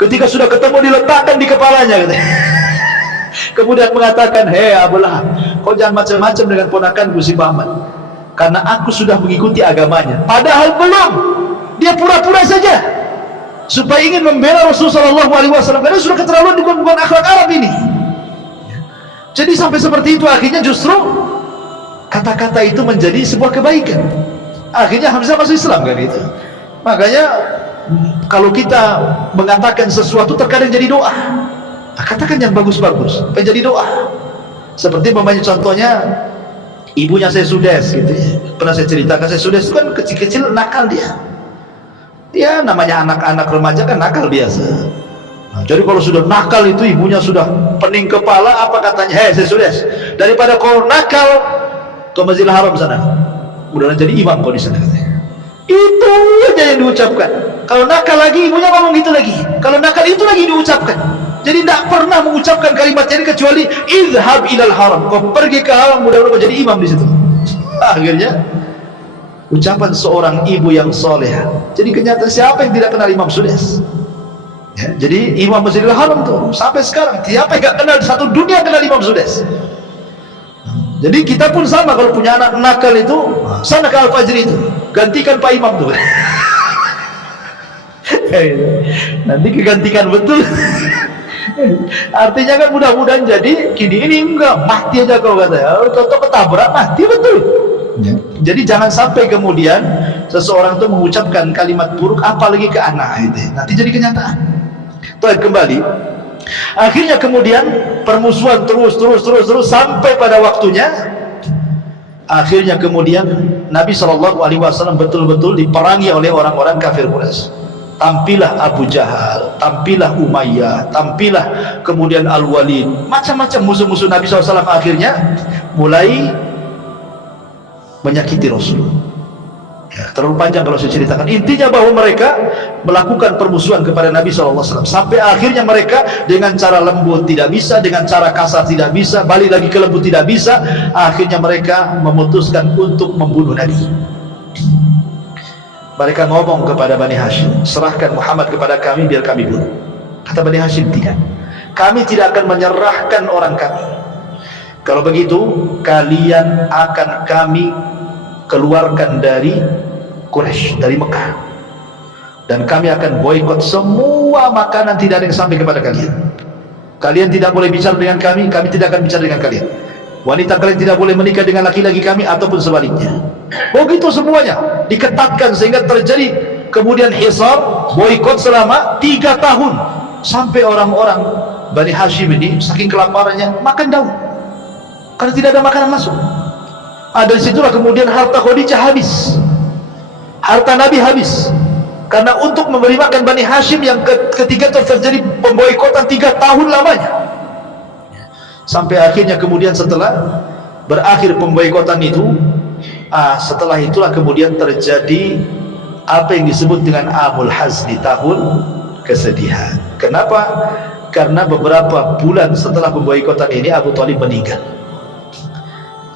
Ketika sudah ketemu, diletakkan di kepalanya, katanya. Kemudian mengatakan, hei Abu Lahab, kau jangan macam-macam dengan ponakanku si Muhammad, karena aku sudah mengikuti agamanya. Padahal belum, dia pura-pura saja supaya ingin membela Rasulullah SAW, karena sudah keterlaluan, bukan akhlak Arab ini. Jadi sampai seperti itu, akhirnya justru kata-kata itu menjadi sebuah kebaikan. Akhirnya Hamzah masuk Islam, kan itu. Makanya kalau kita mengatakan sesuatu terkadang jadi doa. Katakan yang bagus-bagus, jadi doa. Seperti membanyak contohnya, ibunya saya Sudes, gitu ya. Pernah saya ceritakan, saya Sudes itu kan kecil-kecil nakal dia. Ya namanya anak-anak remaja kan nakal biasa. Nah, jadi kalau sudah nakal itu ibunya sudah pening kepala, apa katanya? Hei Sudes, daripada kau nakal ke Masjidil Haram sana, udah jadi imam kau di sana katanya. Itu aja yang diucapkan. Kalau nakal lagi ibunya ngomong gitu lagi. Kalau nakal itu lagi diucapkan. Jadi tidak pernah mengucapkan kalimat ini kecuali izhab ilal haram. Kau pergi ke haram, mudah-mudahan kau jadi imam di situ. Akhirnya ucapan seorang ibu yang soleh. Jadi kenyataan siapa yang tidak kenal Imam Sudes? Ya, jadi Imam Masjidil Haram tuh sampai sekarang siapa yang tidak kenal, satu dunia kenal Imam Sudes. Jadi kita pun sama, kalau punya anak nakal itu sana ke Al-Fajri itu gantikan Pak Imam tuh. Nanti kegantikan betul. Artinya kan mudah-mudahan jadi gini, ini enggak mati aja kalau katanya, toto ketabrak mati betul. Ya. Jadi jangan sampai kemudian seseorang itu mengucapkan kalimat buruk apalagi ke anak itu, nanti jadi kenyataan. Terus kembali, akhirnya kemudian permusuhan terus sampai pada waktunya, akhirnya kemudian Nabi SAW betul-betul diperangi oleh orang-orang kafir Quraisy. Tampillah Abu Jahal, tampillah Umayyah, tampillah kemudian Al-Walid, macam-macam musuh-musuh Nabi SAW akhirnya mulai menyakiti Rasul. Ya, terlalu panjang kalau saya ceritakan. Intinya bahwa mereka melakukan permusuhan kepada Nabi SAW sampai akhirnya mereka dengan cara lembut tidak bisa, dengan cara kasar tidak bisa, balik lagi ke lembut tidak bisa. Akhirnya mereka memutuskan untuk membunuh Nabi. Mereka ngomong kepada Bani Hashim, serahkan Muhammad kepada kami biar kami bunuh. Kata Bani Hashim, tidak, kami tidak akan menyerahkan orang kami. Kalau begitu kalian akan kami keluarkan dari Quraisy, dari Mekah, dan kami akan boikot semua makanan, tidak ada yang sampai kepada kalian. Kalian tidak boleh bicara dengan kami tidak akan bicara dengan kalian. Wanita kalian tidak boleh menikah dengan laki-laki kami ataupun sebaliknya. Begitu semuanya diketatkan sehingga terjadi kemudian hisar, boikot selama 3 tahun, sampai orang-orang Bani Hashim ini saking kelaparannya makan daun karena tidak ada makanan masuk. Dari situlah kemudian harta Khadijah habis, harta Nabi habis, karena untuk memberi makan Bani Hashim yang ketiga terjadi pemboikotan 3 tahun lamanya. Sampai akhirnya kemudian setelah berakhir pemboikotan itu, setelah itulah kemudian terjadi apa yang disebut dengan Amul Hazni, tahun kesedihan. Kenapa? Karena beberapa bulan setelah pemboikotan ini Abu Thalib meninggal.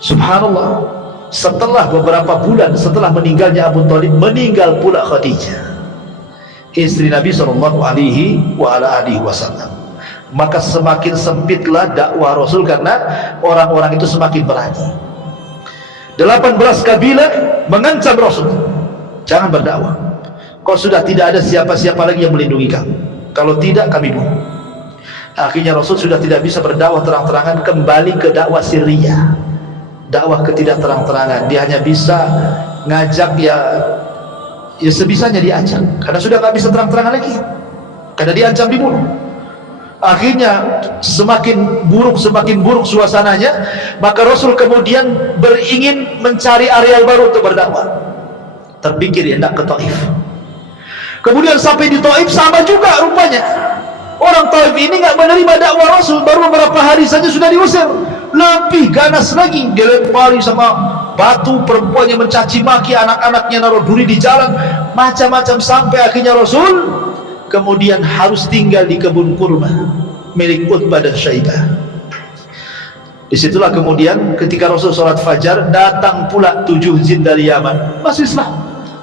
Subhanallah, setelah beberapa bulan setelah meninggalnya Abu Thalib, meninggal pula Khadijah, istri Nabi SAW. Maka semakin sempitlah dakwah Rasul karena orang-orang itu semakin berani. 18 kabilah mengancam Rasul, jangan berdakwah, kau sudah tidak ada siapa-siapa lagi yang melindungi kamu, kalau tidak kami bunuh. Akhirnya Rasul sudah tidak bisa berdakwah terang-terangan, kembali ke dakwah Syria, dakwah ketidak terang-terangan. Dia hanya bisa ngajak ya sebisanya diajak, karena sudah nggak bisa terang-terangan lagi, karena diancam dibunuh. Akhirnya semakin buruk suasananya, maka Rasul kemudian beringin mencari areal baru untuk berdakwah. Terpikir hendak ke Taif. Kemudian sampai di Taif sama juga rupanya. Orang Taif ini nggak menerima dakwah Rasul, baru beberapa hari saja sudah diusir. Lebih ganas lagi, dilempari sama batu, perempuannya mencaci maki, anak-anaknya naruh duri di jalan, macam-macam, sampai akhirnya Rasul kemudian harus tinggal di kebun kurma milik Utbah dan Syaibah. Disitulah kemudian ketika Rasul sholat fajar, datang pula 7 jin dari Yaman masuk Islam.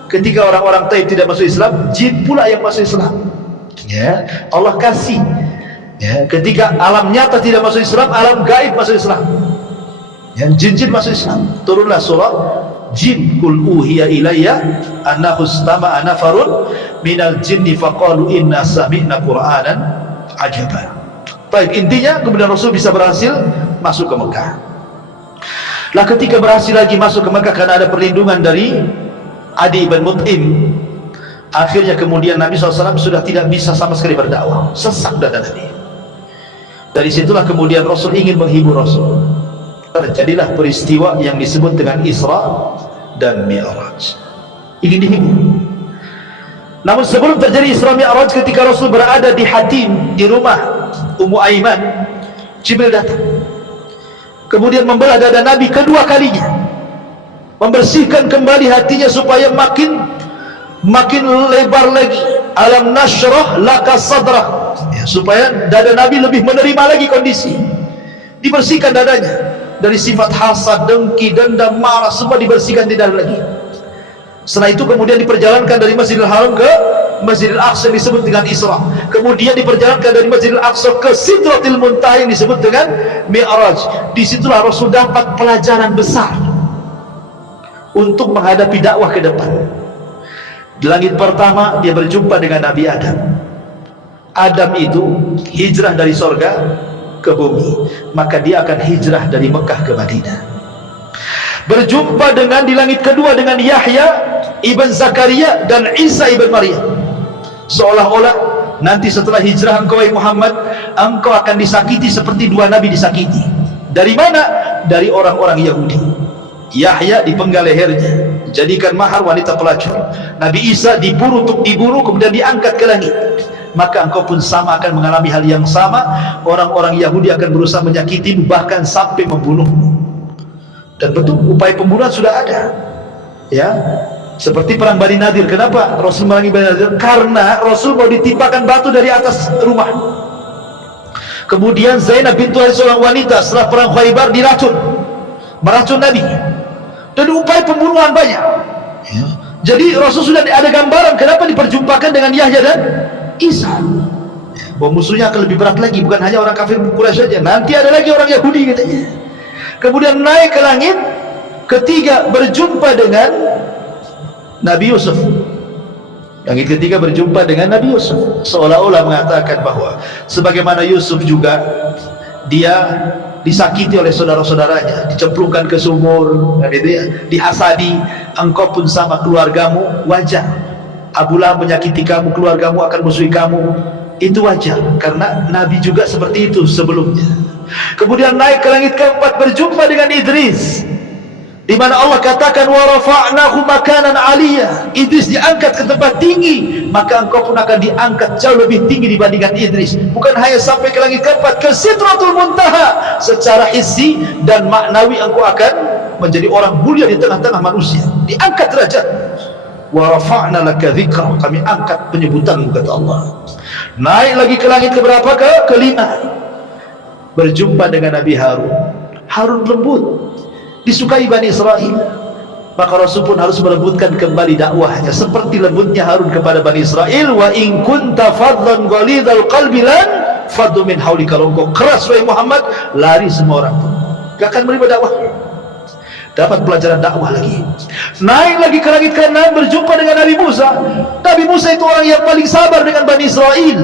Ketika orang-orang Taif tidak masuk Islam, jin pula yang masuk Islam. Ya, Allah kasih. Ya, ketika alam nyata tidak masuk Islam, alam gaib masuk Islam. Ya, jin-jin masuk Islam. Turunlah surah Jin, kul uhiya ilayya annahu istama'a nafarun minal jinni faqalu inna sami'na qur'anan ajaba. Baik, intinya kemudian Rasul bisa berhasil masuk ke Mekah. Lah ketika berhasil lagi masuk ke Mekah karena ada perlindungan dari Adi bin Mut'im, akhirnya kemudian Nabi SAW sudah tidak bisa sama sekali berdakwah, sesak dada Nabi. Dari situlah kemudian Rasul ingin menghibur Rasul. Terjadilah peristiwa yang disebut dengan Isra dan Mi'raj. Ingin dihibur. Namun sebelum terjadi Isra Mi'raj, ketika Rasul berada di Hatim, di rumah Ummu Aiman, Jibril datang, kemudian membelah dada Nabi kedua kalinya, membersihkan kembali hatinya supaya makin lebar lagi. Alam nashrah laka sadrah, ya, supaya dada Nabi lebih menerima lagi kondisi. Dibersihkan dadanya dari sifat hasad, dengki, dendam, marah, semua dibersihkan, tidak ada lagi. Setelah itu kemudian diperjalankan dari Masjidil Haram ke Masjidil Aqsa, disebut dengan Isra. Kemudian diperjalankan dari Masjidil Aqsa ke Sidratil Muntaha, yang disebut dengan Mi'raj. Disitulah Rasul dapat pelajaran besar untuk menghadapi dakwah ke depan. Di langit pertama dia berjumpa dengan Nabi Adam. Adam itu hijrah dari sorga ke bumi, maka dia akan hijrah dari Mekah ke Madinah. Berjumpa dengan di langit kedua dengan Yahya ibn Zakaria dan Isa ibn Maryam. Seolah-olah nanti setelah hijrah engkau, wahai Muhammad, engkau akan disakiti seperti dua nabi disakiti. Dari mana? Dari orang-orang Yahudi. Yahya dipenggal lehernya, jadikan mahar wanita pelacur. Nabi Isa diburu untuk dibunuh, kemudian diangkat ke langit. Maka engkau pun sama akan mengalami hal yang sama. Orang-orang Yahudi akan berusaha menyakitimu, bahkan sampai membunuhmu. Dan betul, upaya pembunuhan sudah ada, ya, seperti perang Bani Nadir. Kenapa Rasul merangi Bani Nadir? Karena Rasul mau ditimpakan batu dari atas rumah. Kemudian Zainab bintu Harith, seorang wanita, setelah perang Khaybar diracun, meracun Nabi. Dan upaya pembunuhan banyak, ya. Jadi Rasul sudah ada gambaran kenapa diperjumpakan dengan Yahya dan Isa, ya, bahwa musuhnya akan lebih berat lagi, bukan hanya orang kafir Quraisy saja, nanti ada lagi orang Yahudi katanya. Kemudian naik ke langit ketiga, berjumpa dengan Nabi Yusuf. Langit ketiga berjumpa dengan Nabi Yusuf, seolah-olah mengatakan bahwa sebagaimana Yusuf juga dia disakiti oleh saudara-saudaranya, dicemplungkan ke sumur, dan itu ya, dihasadi, engkau pun sama, keluargamu wajar. Abu Lahab menyakiti kamu, keluargamu akan musuhi kamu, itu wajar, karena Nabi juga seperti itu sebelumnya. Kemudian naik ke langit keempat, berjumpa dengan Idris, di mana Allah katakan wa rafa'nahu makanan aliyah. Idris diangkat ke tempat tinggi, maka engkau pun akan diangkat jauh lebih tinggi dibandingkan Idris. Bukan hanya sampai ke langit keempat, ke Sidratul Muntaha, secara hissi dan maknawi engkau akan menjadi orang mulia di tengah-tengah manusia, diangkat derajat. Wa rafa'na laka dzikra, kami angkat penyebutanmu, kata Allah. Naik lagi ke langit keberapa? Kelima, berjumpa dengan Nabi Harun. Harun lembut, disukai Bani Israel, maka Rasul pun harus melembutkan kembali dakwahnya seperti lembutnya Harun kepada Bani Israel. Wa in kunta fadlan ghalidhal qalbi lan faddu min hawlika. Kalau engkau keras, wahai Muhammad, lari semua orang pun gak akan menerima dakwah. Dapat pelajaran dakwah lagi. Naik lagi ke langit ke-6, berjumpa dengan Nabi Musa. Nabi Musa itu orang yang paling sabar dengan Bani Israel,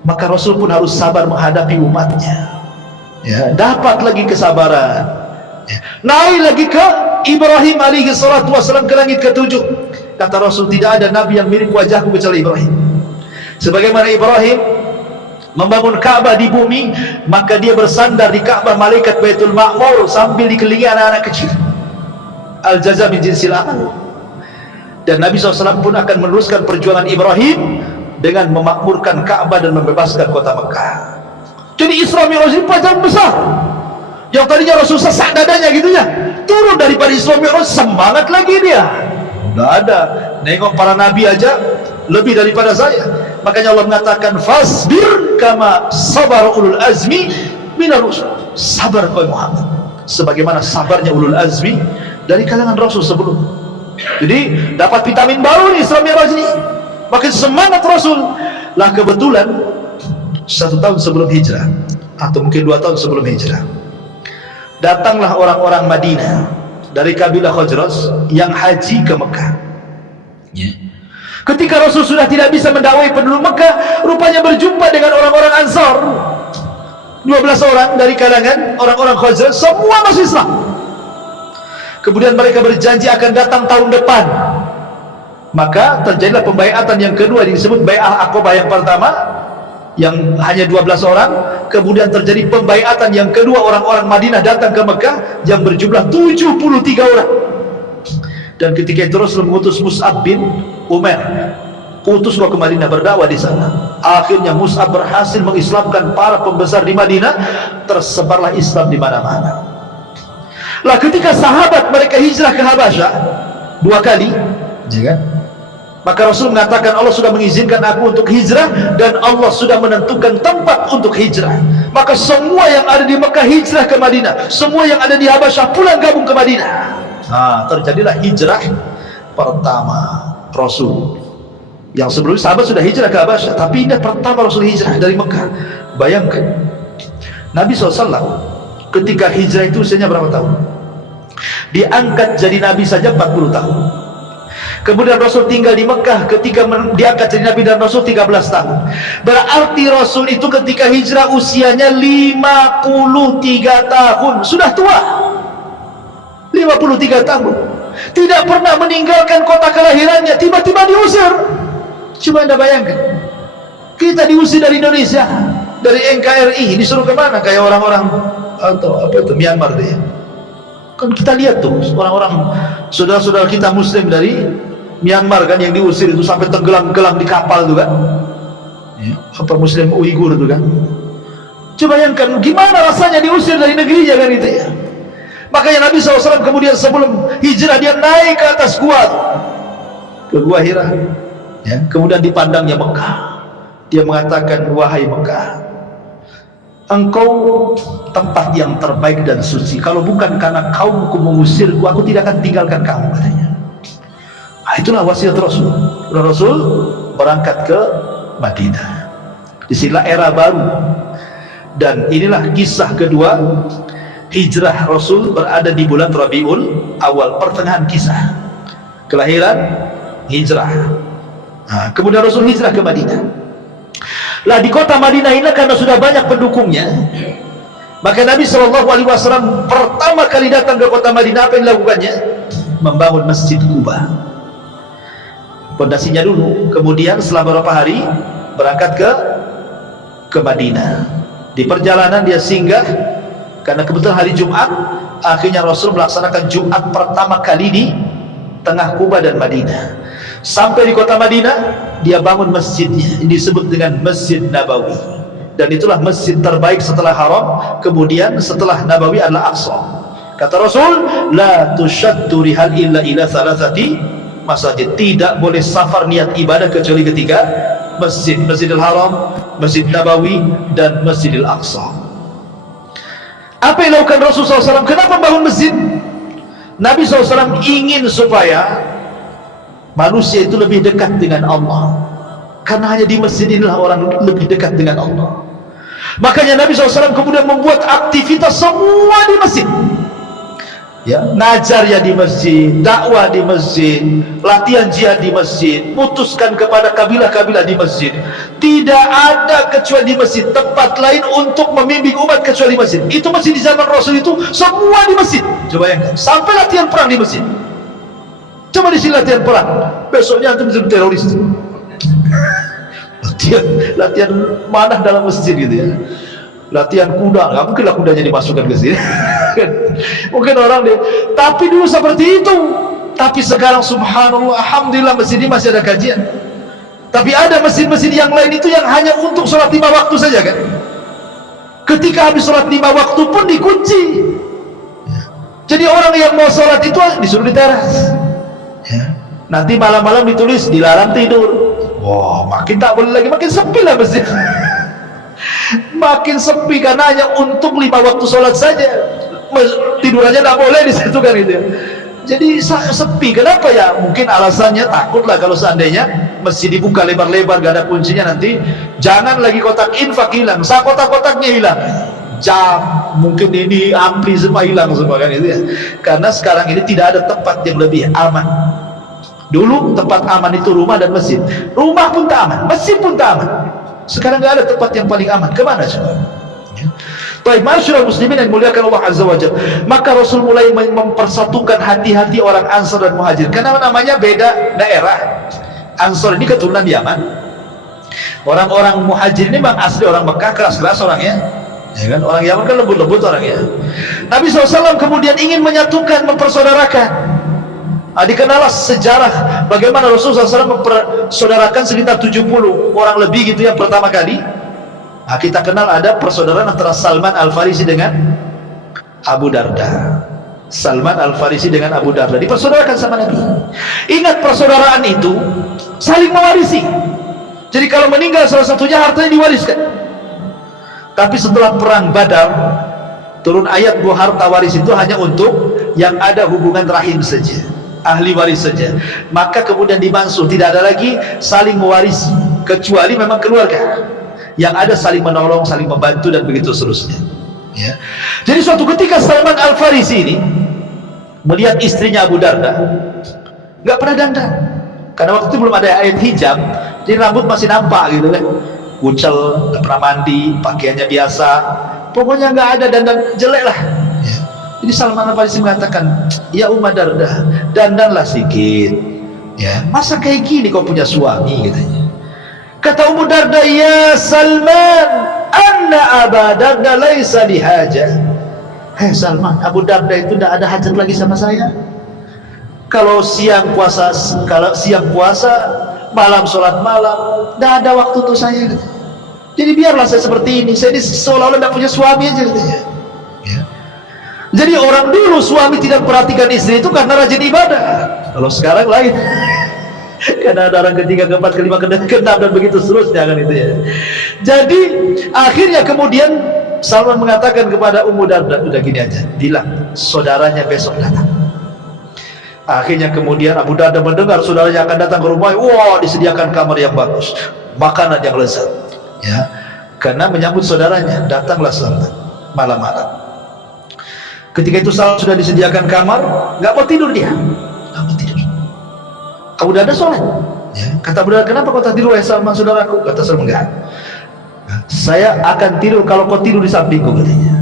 maka Rasul pun harus sabar menghadapi umatnya, ya, dapat lagi kesabaran, ya. Naik lagi ke Ibrahim alaihi salatu wassalam, ke langit ke-7. Kata Rasul, tidak ada nabi yang mirip wajahku kecuali Ibrahim. Sebagaimana Ibrahim membangun Ka'bah di bumi, maka dia bersandar di Ka'bah malaikat Baitul Ma'mur sambil dikelilingi anak-anak kecil. Al-jaza min jinsil amal. Dan Nabi SAW pun akan meneruskan perjuangan Ibrahim dengan memakmurkan Ka'bah dan membebaskan kota Mekah. Jadi Isra Mi'raj ini pelajaran besar. Yang tadinya Rasul sesak dadanya gitu ya, turun daripada Isra Mi'raj, semangat lagi dia. Udah ada, nengok para nabi aja lebih daripada saya. Makanya Allah mengatakan fasbir kama sabar ulul azmi minar rusul. Sabar kau Muhammad sebagaimana sabarnya ulul azmi dari kalangan Rasul sebelum. Jadi dapat vitamin baru nih Isra Mi'raj ini, makin semangat Rasul. Lah kebetulan 1 tahun sebelum hijrah, atau mungkin 2 tahun sebelum hijrah, datanglah orang-orang Madinah dari kabilah Khazraj yang haji ke Mekah, ya. Ketika Rasul sudah tidak bisa mendakwai penduduk Mekah, rupanya berjumpa dengan orang-orang Ansar, 12 orang dari kalangan orang-orang Khazraj, semua masuk Islam. Kemudian mereka berjanji akan datang tahun depan. Maka terjadilah pembaiatan yang kedua, yang disebut Bai'ah Aqabah yang pertama, yang hanya 12 orang. Kemudian terjadi pembaiatan yang kedua, orang-orang Madinah datang ke Mekah yang berjumlah 73 orang. Dan ketika itu Rasul mengutus Mus'ab bin Umair utus kau ke Madinah berdakwah di sana. Akhirnya Mus'ab berhasil mengislamkan para pembesar di Madinah, tersebarlah Islam di mana-mana. Lah ketika sahabat mereka hijrah ke Habasyah 2 kali, ya kan? Maka Rasul mengatakan Allah sudah mengizinkan aku untuk hijrah dan Allah sudah menentukan tempat untuk hijrah. Maka semua yang ada di Mekah hijrah ke Madinah, semua yang ada di Habasyah pulang gabung ke Madinah. Nah, terjadilah hijrah pertama Rasul. Yang sebelumnya sahabat sudah hijrah ke Habasyah, tapi ini pertama Rasul hijrah dari Mekah. Bayangkan Nabi SAW ketika hijrah itu usianya berapa tahun? Diangkat jadi Nabi saja 40 tahun. Kemudian Rasul tinggal di Mekah ketika diangkat jadi Nabi dan Rasul 13 tahun. Berarti Rasul itu ketika hijrah usianya 53 tahun. Sudah tua 53 tahun. Tidak pernah meninggalkan kota kelahirannya, tiba-tiba diusir. Coba anda bayangkan, kita diusir dari Indonesia, dari NKRI, disuruh kemana? Kayak orang-orang atau apa itu Myanmar deh. Kan kita lihat tuh orang-orang saudara-saudara kita Muslim dari Myanmar kan yang diusir itu sampai tenggelam-gelam di kapal tuh kan. Ya, apa Muslim Uighur tuh kan. Coba bayangkan gimana rasanya diusir dari negerinya kan itu ya. Makanya Nabi SAW kemudian sebelum hijrah dia naik ke atas gua tuh, ke gua Hira. Ya, kemudian dipandangnya Mekah. Dia mengatakan, wahai Mekah, engkau tempat yang terbaik dan suci. Kalau bukan karena kaumku mengusirku, aku tidak akan tinggalkan kamu, katanya. Nah, itulah wasiat Rasul. Rasul berangkat ke Madinah. Disinilah era baru. Dan inilah kisah kedua hijrah Rasul, berada di bulan Rabiul Awal, pertengahan kisah kelahiran hijrah. Nah, kemudian Rasul hijrah ke Madinah. Lah di kota Madinah ini karena sudah banyak pendukungnya, maka Nabi SAW pertama kali datang ke kota Madinah, apa yang dilakukannya? Membangun Masjid Quba. Pondasinya dulu, kemudian setelah beberapa hari berangkat ke Madinah. Di perjalanan dia singgah, karena kebetulan hari Jumat, akhirnya Rasul melaksanakan Jumat pertama kali di tengah Quba dan Madinah. Sampai di kota Madinah, dia bangun masjidnya. Ini disebut dengan Masjid Nabawi. Dan itulah masjid terbaik setelah Haram. Kemudian setelah Nabawi adalah Aqsa. Kata Rasul, la tushaddu rihal illa ila thalathati masjid. Tidak boleh safar niat ibadah kecuali ketiga masjid: Masjidil Haram, Masjid Nabawi, dan Masjidil Aqsa. Apa yang dilakukan Rasulullah SAW? Kenapa bangun masjid? Nabi SAW ingin supaya manusia itu lebih dekat dengan Allah, karena hanya di masjid inilah orang lebih dekat dengan Allah. Makanya Nabi SAW kemudian membuat aktivitas semua di masjid. Ya, ngajar ya di masjid, dakwah di masjid, latihan jihad di masjid, putuskan kepada kabilah-kabilah di masjid. Tidak ada kecuali di masjid, tempat lain untuk membimbing umat kecuali di masjid. Itu masjid di zaman Rasul itu semua di masjid. Coba bayangkan, sampai latihan perang di masjid. Coba di sini latihan perang, besoknya antum menjadi teroris. Latihan manah dalam masjid gitu ya. Latihan kuda, nggak mungkin lah kudanya dimasukkan ke sini. Mungkin orang deh, tapi dulu seperti itu. Tapi sekarang subhanallah, alhamdulillah masjid ini masih ada kajian. Tapi ada masjid-masjid yang lain itu yang hanya untuk sholat 5 waktu saja kan. Ketika habis sholat 5 waktu pun dikunci. Jadi orang yang mau sholat itu disuruh di teras. Ya. Nanti malam-malam ditulis dilarang tidur. Wah, makin tak boleh lagi, makin sepi lah masjid. Makin sepi karena hanya untuk 5 waktu sholat saja. Tidur aja tidak boleh di situ kan itu. Jadi sepi. Kenapa ya? Mungkin alasannya takutlah kalau seandainya masjid dibuka lebar-lebar gak ada kuncinya, nanti jangan lagi kotak infak hilang, kotak-kotaknya hilang, jam mungkin ini ampli semua hilang semua kan itu ya. Karena sekarang ini tidak ada tempat yang lebih aman. Dulu tempat aman itu rumah dan masjid. Rumah pun tak aman, masjid pun tak aman. Sekarang nggak ada tempat yang paling aman. Kemana coba? Ya. Baik, masyarakat muslimin yang muliakan Allah Azza wa Jalla. Maka Rasul mulai mempersatukan hati-hati orang Ansar dan Muhajir. Karena namanya beda daerah. Ansar ini keturunan Yaman. Orang-orang Muhajir ini memang asli orang Mekah, keras-keras orangnya. Ya kan? Orang Yaman kan lembut-lembut orangnya. Nabi SAW kemudian ingin menyatukan, mempersaudarakan. Dikenallah sejarah bagaimana Rasulullah SAW mempersaudarakan sekitar 70 orang lebih gitu yang pertama kali. Kita kenal ada persaudaraan antara Salman Al-Farisi dengan Abu Darda. Salman Al-Farisi dengan Abu Darda dipersaudarakan sama Nabi. Ingat, persaudaraan itu saling mewarisi. Jadi kalau meninggal salah satunya, hartanya diwariskan. Tapi setelah perang Badar, turun ayat bahwa harta waris itu hanya untuk yang ada hubungan rahim saja, ahli waris saja. Maka kemudian dimansuh, tidak ada lagi saling mewarisi, kecuali memang keluarga yang ada saling menolong, saling membantu, dan begitu seterusnya. Ya. Jadi suatu ketika Salman Al-Farisi ini melihat istrinya Abu Darda nggak pernah dandan, karena waktu itu belum ada ayat hijab, jadi rambut masih nampak gitu kan, kucel, nggak pernah mandi, pakaiannya biasa, pokoknya nggak ada dandan, jelek lah. Ya. Jadi Salman Al-Farisi mengatakan, ya Umma Darda, dandanlah sedikit. Ya, masa kayak gini kau punya suami, katanya. Kata Ummu Darda, ya Salman, anna Aba Darda laisa lihaja. Hei Salman, Abu Darda itu tidak ada hajat lagi sama saya. Kalau siang puasa, malam sholat malam, tidak ada waktu untuk saya. Jadi biarlah saya seperti ini. Saya ini seolah-olah tidak punya suami aja, katanya. Ya. Jadi orang dulu suami tidak perhatikan istri itu karena rajin ibadah. Kalau sekarang lain. Karena ada orang ketiga, keempat, kelima, keenam, dan begitu seterusnya kan itu ya. Jadi akhirnya kemudian Salman mengatakan kepada Ummu Darda, udah gini aja, bilang saudaranya besok datang. Akhirnya kemudian Abu Darda mendengar saudaranya akan datang ke rumahnya. Wah, disediakan kamar yang bagus, makanan yang lezat, ya, karena menyambut saudaranya. Datanglah Salman malam-malam. Ketika itu Salman sudah disediakan kamar, nggak mau tidur dia, nggak mau tidur. Abu Darda sholat. Ya. Kata Abu Darda, kenapa kau tak tidur, Salman saudaraku? Kata Salman, enggak. Saya akan tidur kalau kau tidur di sampingku, katanya.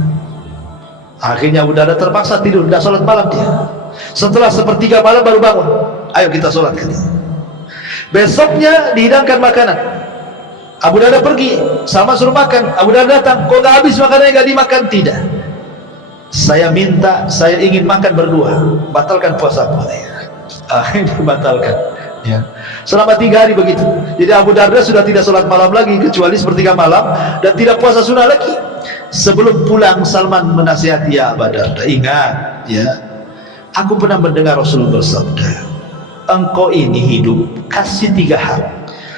Akhirnya Abu Darda terpaksa tidur, tidak sholat malam dia. Setelah sepertiga malam baru bangun. Ayo kita sholat, katanya. Besoknya dihidangkan makanan. Abu Darda pergi, Salman suruh makan. Abu Darda datang, kok nggak habis makanannya, nggak dimakan? Tidak. Saya ingin makan berdua. Batalkan puasamu, katanya. Akhirnya dibatalkan, ya. Selama 3 hari begitu. Jadi Abu Darda sudah tidak sholat malam lagi, kecuali sepertiga malam, dan tidak puasa sunnah lagi. Sebelum pulang Salman menasihati, ya Abu Darda, ingat ya, aku pernah mendengar Rasulullah bersabda, engkau ini hidup kasih 3 hak.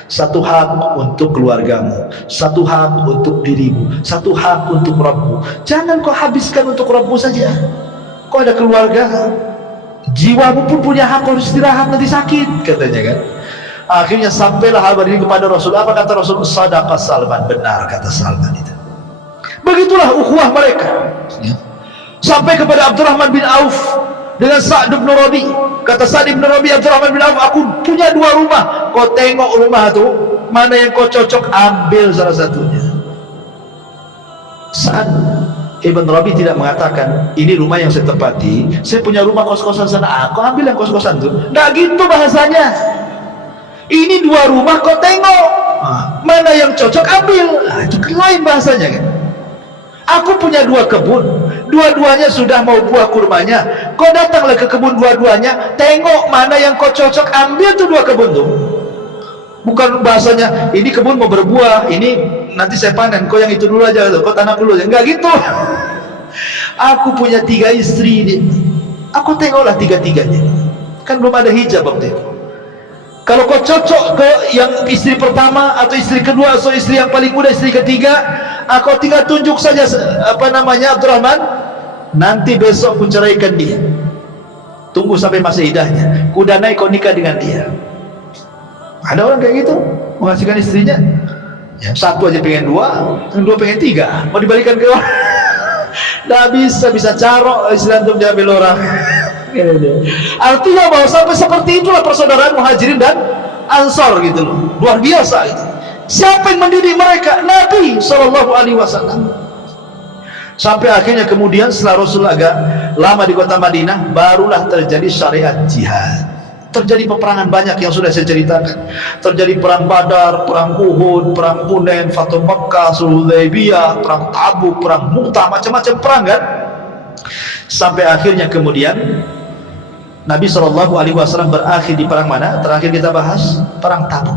1 hak untuk keluargamu, 1 hak untuk dirimu, 1 hak untuk Rabbmu. Jangan kau habiskan untuk Rabbmu saja. Kau ada keluarga, jiwamu pun punya hak, harus istirahat, nanti sakit, katanya kan. Akhirnya sampailah kabar ini kepada Rasul. Apa kata Rasul? Sadaqah Salman, benar kata Salman itu. Begitulah ukhuwah mereka, ya. Sampai kepada Abdurrahman bin Auf dengan Sa'd bin Rabi. Kata Sa'd bin Rabi, Abdurrahman bin Auf, aku punya 2 rumah, kau tengok rumah itu mana yang kau cocok, ambil salah satunya. Sa'd Ibn Rabi tidak mengatakan, ini rumah yang saya tempati, saya punya rumah kos-kosan sana, kau ambil yang kos-kosan itu. Nggak gitu bahasanya. Ini 2 rumah, kau tengok mana yang cocok, ambil. Itu kan lain bahasanya kan. Aku punya 2 kebun, dua-duanya sudah mau buah kurmanya, kau datanglah ke kebun dua-duanya, tengok mana yang kau cocok, ambil tuh 2 kebun tuh. Bukan bahasanya, ini kebun mau berbuah, ini nanti saya panen, kau yang itu dulu aja, kau tanam dulu aja. Enggak gitu. Aku punya 3 istri, aku tengoklah 3-tiganya. Kan belum ada hijab waktu itu. Kalau kau cocok ke yang istri pertama atau istri kedua atau istri yang paling muda, istri ketiga, aku tinggal tunjuk saja Abdurrahman, nanti besok ku ceraikan dia. Tunggu sampai masa idahnya, ku danai kau nikah dengan dia. Ada orang kayak gitu, menghasilkan istrinya, ya, 1 aja pengen 2, yang 2 pengen 3, mau dibalikan ke orang. Nggak bisa carok Islam untuk diambil orang. Artinya bahwa sampai seperti itulah persaudaraan Muhajirin dan Ansor gitu loh, luar biasa itu. Siapa yang mendidik mereka? Nabi SAW. Sampai akhirnya kemudian setelah Rasul agak lama di kota Madinah, barulah terjadi syariat jihad. Terjadi peperangan banyak yang sudah saya ceritakan. Terjadi perang Badar, perang Uhud, perang Hunain, Fathu Makkah, Sulh Hudaybiyah, perang Tabuk, perang Mu'tah, macam-macam perang kan. Sampai akhirnya kemudian Nabi SAW berakhir di perang mana? Terakhir kita bahas perang Tabuk.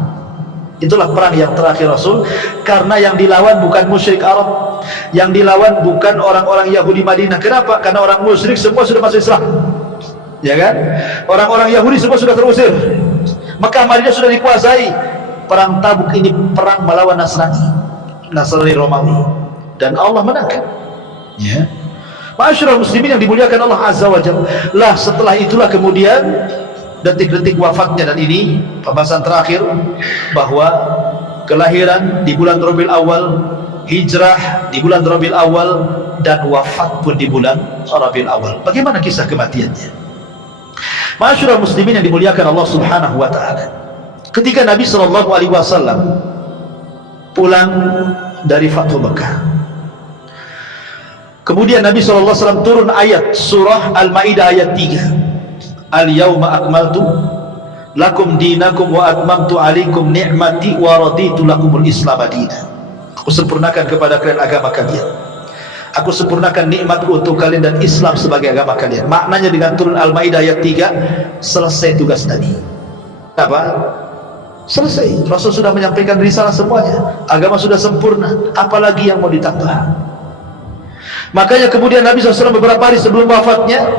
Itulah perang yang terakhir Rasul, karena yang dilawan bukan musyrik Arab, yang dilawan bukan orang-orang Yahudi Madinah. Kenapa? Karena orang musyrik semua sudah masuk Islam, ya kan? Orang-orang Yahudi semua sudah terusir, Mekah Madinah sudah dikuasai. Perang Tabuk ini perang melawan Nasrani Romawi, dan Allah menangkan, ya. Ma'asyiral muslimin yang dimuliakan Allah Azza wa Jalla. Lah setelah itulah kemudian detik-detik wafatnya, dan ini pembahasan terakhir, bahwa kelahiran di bulan Rabiul Awal, hijrah di bulan Rabiul Awal, dan wafat pun di bulan Rabiul Awal. Bagaimana kisah kematiannya? Ma'asyiral muslimin yang dimuliakan Allah Subhanahu wa taala. Ketika Nabi SAW pulang dari Fathu Mekah, kemudian Nabi SAW turun ayat surah Al-Ma'idah ayat 3. Al-yawma akmaltu lakum dinakum wa atmamtu alaikum ni'mati wa raditu lakumul islam adina. Aku sempurnakan kepada kalian agama kalian, aku sempurnakan nikmatku untuk kalian dan Islam sebagai agama kalian. Maknanya dengan turun Al-Ma'idah ayat 3, selesai tugas tadi. Apa? Selesai. Rasul sudah menyampaikan risalah semuanya, agama sudah sempurna, apalagi yang mau ditambah? Makanya kemudian Nabi SAW beberapa hari sebelum wafatnya,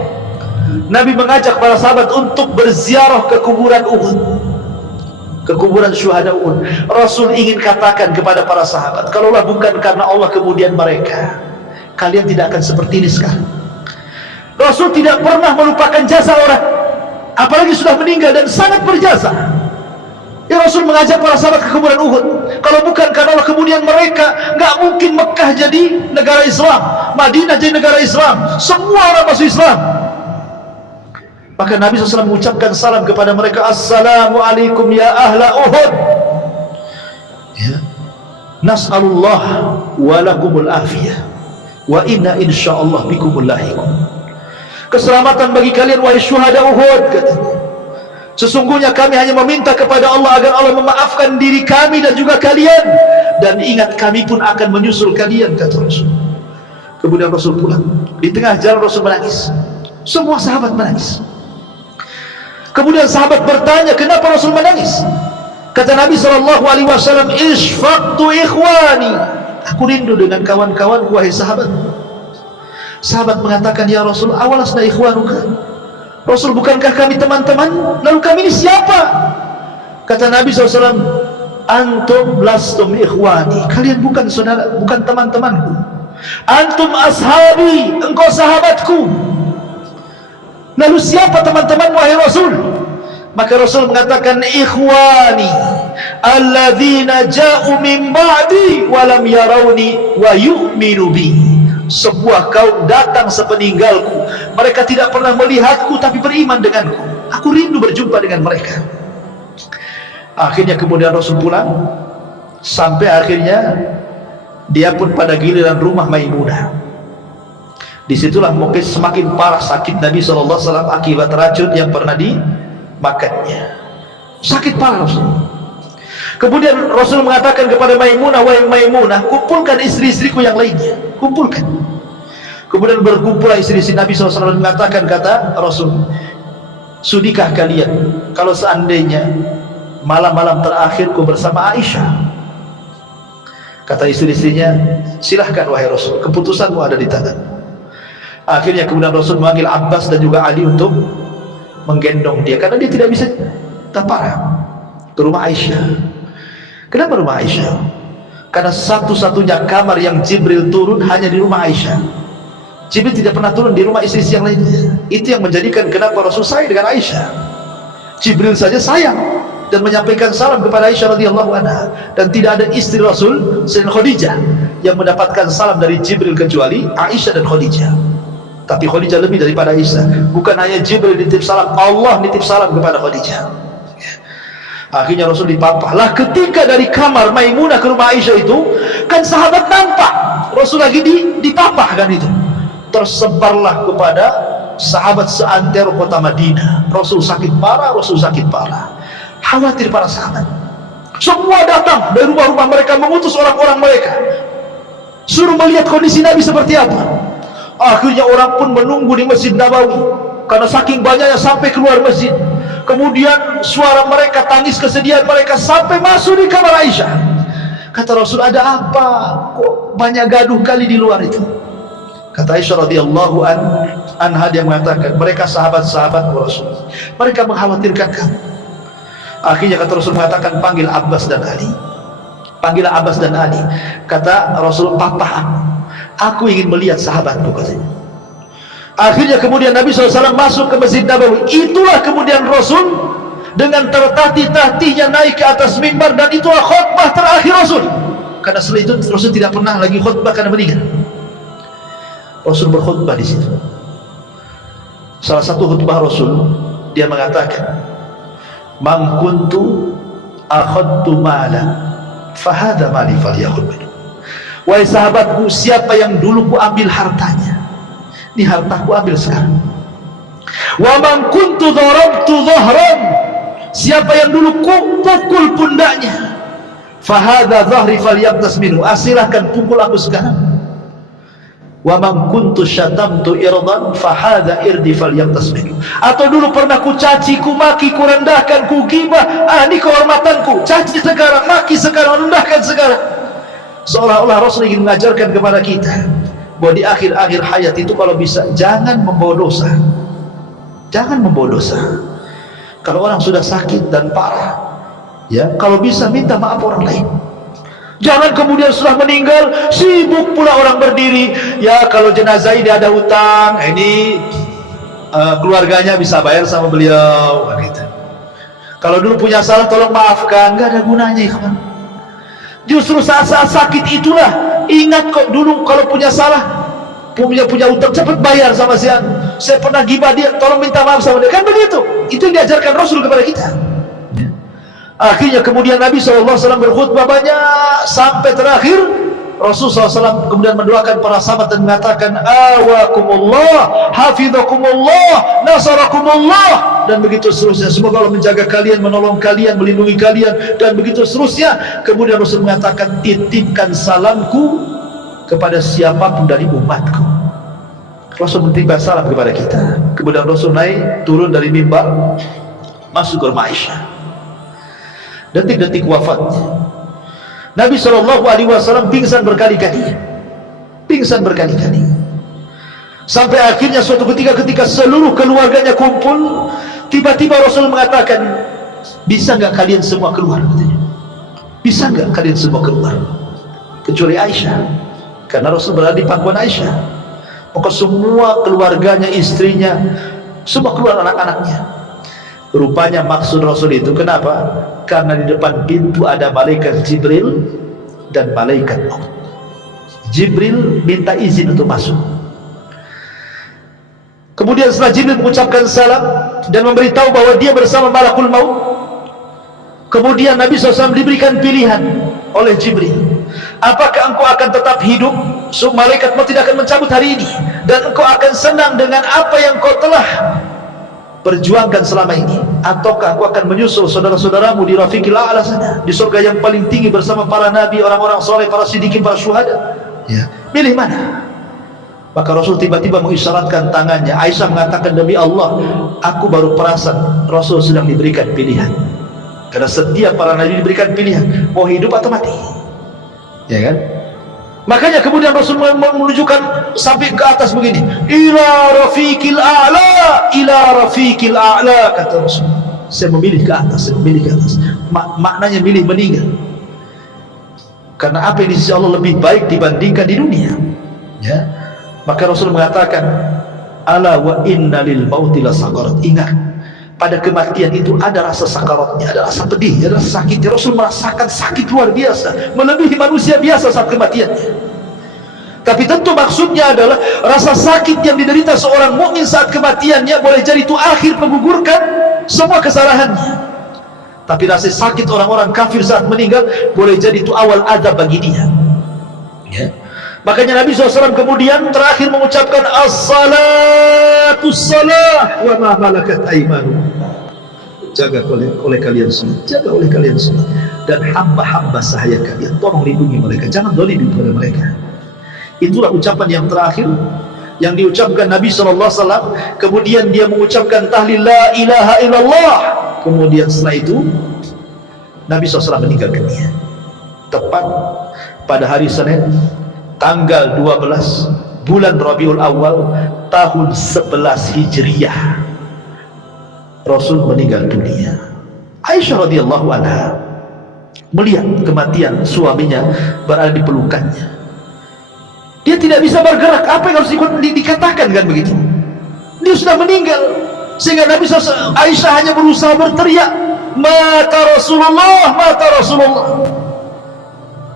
Nabi mengajak para sahabat untuk berziarah ke kuburan Uhud, ke kuburan syuhada Uhud. Rasul ingin katakan kepada para sahabat, kalaulah bukan karena Allah kemudian mereka, kalian tidak akan seperti ini sekarang. Rasul tidak pernah melupakan jasa orang, apalagi sudah meninggal dan sangat berjasa. Ya, Rasul mengajak para sahabat ke kuburan Uhud. Kalau bukan karena Allah kemudian mereka, nggak mungkin Mekah jadi negara Islam, Madinah jadi negara Islam, semua orang masuk Islam. Maka Nabi SAW mengucapkan salam kepada mereka, Assalamualaikum ya ahla Uhud, ya. Nas'alullah walakumul afiyah wa inna insyaallah bikumul lahiqun. Keselamatan bagi kalian wahai syuhada Uhud, katanya. Sesungguhnya kami hanya meminta kepada Allah agar Allah memaafkan diri kami dan juga kalian, dan ingat kami pun akan menyusul kalian, kata Rasul. Kemudian Rasul pulang. Di tengah jalan Rasul menangis, semua sahabat menangis. Kemudian sahabat bertanya, kenapa Rasul menangis? Kata Nabi SAW, Ishfaqtu ikhwani, aku rindu dengan kawan-kawanku wahai sahabat. Sahabat mengatakan, ya Rasul, awalasna ikhwanuka, Rasul, bukankah kami teman-teman? Lalu kami ini siapa? Kata Nabi SAW, antum lastum ikhwani, kalian bukan saudara, bukan teman-temanku. Antum ashabi, engkau sahabatku. Lalu siapa teman-teman wahai Rasul? Maka Rasul mengatakan, ikhwani alladzina ja'u min ba'di wa lam yarawni wa yu'minu bi. Sebuah kaum datang sepeninggalku, mereka tidak pernah melihatku tapi beriman denganku. Aku rindu berjumpa dengan mereka. Akhirnya kemudian Rasul pulang, sampai akhirnya dia pun pada giliran rumah Maimunah. Disitulah mungkin semakin parah sakit Nabi SAW akibat racun yang pernah dimakannya. Sakit parah Rasul. Kemudian Rasul mengatakan kepada Maimunah, wahai Maimunah, kumpulkan istri-istriku yang lainnya, kumpulkan. Kemudian berkumpullah istri-istri Nabi SAW, mengatakan, kata Rasul, sudikah kalian kalau seandainya malam-malam terakhirku bersama Aisyah? Kata istri-istrinya, silahkan wahai Rasul, keputusanmu ada di tangan. Akhirnya kemudian Rasul memanggil Abbas dan juga Ali untuk menggendong dia, karena dia tidak bisa taparah ke rumah Aisyah. Kenapa rumah Aisyah? Karena satu-satunya kamar yang Jibril turun hanya di rumah Aisyah. Jibril tidak pernah turun di rumah istri yang lainnya. Itu yang menjadikan kenapa Rasul sayang dengan Aisyah. Jibril saja sayang dan menyampaikan salam kepada Aisyah radhiyallahu anha, dan tidak ada istri Rasul selain Khadijah yang mendapatkan salam dari Jibril kecuali Aisyah dan Khadijah. Tapi Khadijah lebih daripada Aisyah. Bukan hanya Jibril nitip salam, Allah nitip salam kepada Khadijah. Akhirnya Rasul dipapah. Lah ketika dari kamar Maimunah ke rumah Aisyah itu, kan sahabat nampak Rasul lagi dipapah kan itu. Tersebarlah kepada sahabat seantero kota Madinah. Rasul sakit parah, Rasul sakit parah. Khawatir para sahabat. Semua datang dari rumah-rumah mereka, mengutus orang-orang mereka, suruh melihat kondisi Nabi seperti apa. Akhirnya orang pun menunggu di Masjid Nabawi. karena saking banyaknya sampai keluar masjid. Kemudian suara mereka, tangis kesedihan mereka sampai masuk di kamar Aisyah. Kata Rasul, ada apa? Kok banyak gaduh kali di luar itu? Kata Aisyah radhiyallahu anha, dia mengatakan, mereka sahabat-sahabat Rasul, mereka mengkhawatirkan kamu. Akhirnya kata Rasul mengatakan, panggil Abbas dan Ali. Panggil Abbas dan Ali. Kata Rasul, papa aku ingin melihat sahabatku, katanya. Akhirnya kemudian Nabi SAW masuk ke Masjid Nabawi. Itulah kemudian Rasul dengan tertatih-tatihnya naik ke atas mimbar, dan itulah khutbah terakhir Rasul. Karena setelah itu Rasul tidak pernah lagi khutbah karena meninggal. Rasul berkhutbah di situ. Salah satu khutbah Rasul, dia mengatakan, "Man kuntu akhadtu mala, fahada mali falyakhudh minhu." Wahai sahabatku, siapa yang dulu ku ambil hartanya, ini hartaku ambil sekarang. Wa man kuntu darabtu dhahran, siapa yang dulu ku pukul pundaknya, fahada dhahri falyaqtas minhu, silahkan pukul aku sekarang. Wa man kuntu syatamtu irdan fahada irdi falyaqtas minhu, atau dulu pernah ku caci, ku maki, ku rendahkan, ku gibah, ini kehormatanku, caci sekarang, maki sekarang, rendahkan sekarang. Seolah-olah Rasul ingin mengajarkan kepada kita bahwa di akhir-akhir hayat itu kalau bisa jangan membawa dosa. Jangan membawa dosa. Kalau orang sudah sakit dan parah, ya, kalau bisa minta maaf orang lain. Jangan kemudian setelah meninggal sibuk pula orang berdiri, ya kalau jenazah ini ada hutang, ini keluarganya bisa bayar sama beliau, gitu. Kalau dulu punya salah tolong maafkan, nggak ada gunanya, ikhwan. Justru saat-saat sakit itulah ingat kok dulu kalau punya salah, punya hutang, cepat bayar sama saya pernah gibah dia, tolong minta maaf sama dia, kan begitu. Itu yang diajarkan Rasul kepada kita. Akhirnya kemudian Nabi SAW berkhutbah banyak sampai terakhir. Rasul SAW kemudian mendoakan para sahabat dan mengatakan, awakumullah, hafidhakumullah, nasarakumullah, dan begitu seterusnya. Semoga Allah menjaga kalian, menolong kalian, melindungi kalian, dan begitu seterusnya. Kemudian Rasul mengatakan, titipkan salamku kepada siapapun dari umatku. Rasul mentitipkan salam kepada kita. Kemudian Rasul naik turun dari mimbar, masuk ke rumah Aisyah. Detik-detik wafatnya, Nabi SAW pingsan berkali-kali, sampai akhirnya suatu ketika seluruh keluarganya kumpul, tiba-tiba Rasul mengatakan, bisa nggak kalian semua keluar? Bisa nggak kalian semua keluar? Kecuali Aisyah, karena Rasul berada di pangkuan Aisyah. Maka semua keluarganya, istrinya, semua keluar, anak-anaknya. Rupanya maksud Rasul itu kenapa? Karena di depan pintu ada malaikat Jibril dan malaikat maut. Jibril minta izin untuk masuk. Kemudian setelah Jibril mengucapkan salam dan memberitahu bahwa dia bersama malakul maut, kemudian Nabi SAW diberikan pilihan oleh Jibril, apakah engkau akan tetap hidup, so malaikat maut tidak akan mencabut hari ini, dan engkau akan senang dengan apa yang kau telah perjuangkan selama ini, ataukah aku akan menyusul saudara-saudaramu di Rafiqil A'la sana, di surga yang paling tinggi bersama para nabi, orang-orang soleh, para siddiqin, para syuhada, ya, pilih mana? Maka Rasul tiba-tiba mengisyaratkan tangannya. Aisyah mengatakan, demi Allah, aku baru perasan Rasul sedang diberikan pilihan. Karena setiap para nabi diberikan pilihan, mau hidup atau mati, ya kan? Makanya kemudian Rasul menunjukkan sampai ke atas begini, ila rafiqil a'la, ila rafiqil a'la, kata Rasul. Saya memilih ke atas, saya memilih ke atas. Maknanya milih meninggal. Karena apa yang di sisi Allah lebih baik dibandingkan di dunia, ya. Maka Rasul mengatakan, ala wa inna lil mauti la sakarat. Ingat, pada kematian itu ada rasa sakaratnya, ada rasa pedih, ada rasa sakitnya. Rasul merasakan sakit luar biasa, melebihi manusia biasa saat kematiannya. Tapi tentu maksudnya adalah rasa sakit yang diderita seorang mukmin saat kematiannya boleh jadi itu akhir menggugurkan semua kesalahannya. Tapi rasa sakit orang-orang kafir saat meninggal boleh jadi itu awal adab bagi dia, ya. Makanya Nabi SAW kemudian terakhir mengucapkan as-salatu salah wa ma malakat aymanukum. Jaga oleh kalian semua, jaga oleh kalian semua, dan hamba-hamba sahaya kalian, tolong lindungi mereka, jangan zalimi kepada mereka. Itulah ucapan yang terakhir yang diucapkan Nabi SAW, kemudian dia mengucapkan tahlil la ilaha illallah. Kemudian setelah itu Nabi SAW meninggal dunia tepat pada hari Senin tanggal 12 bulan Rabiul Awal tahun 11 Hijriah. Rasul meninggal dunia. Aisyah radhiyallahu anha melihat kematian suaminya berada di pelukannya. Dia tidak bisa bergerak. Apa yang harus dikatakan kan begitu? Dia sudah meninggal. Sehingga Nabi SAW, Aisyah hanya berusaha berteriak, mata Rasulullah, mata Rasulullah.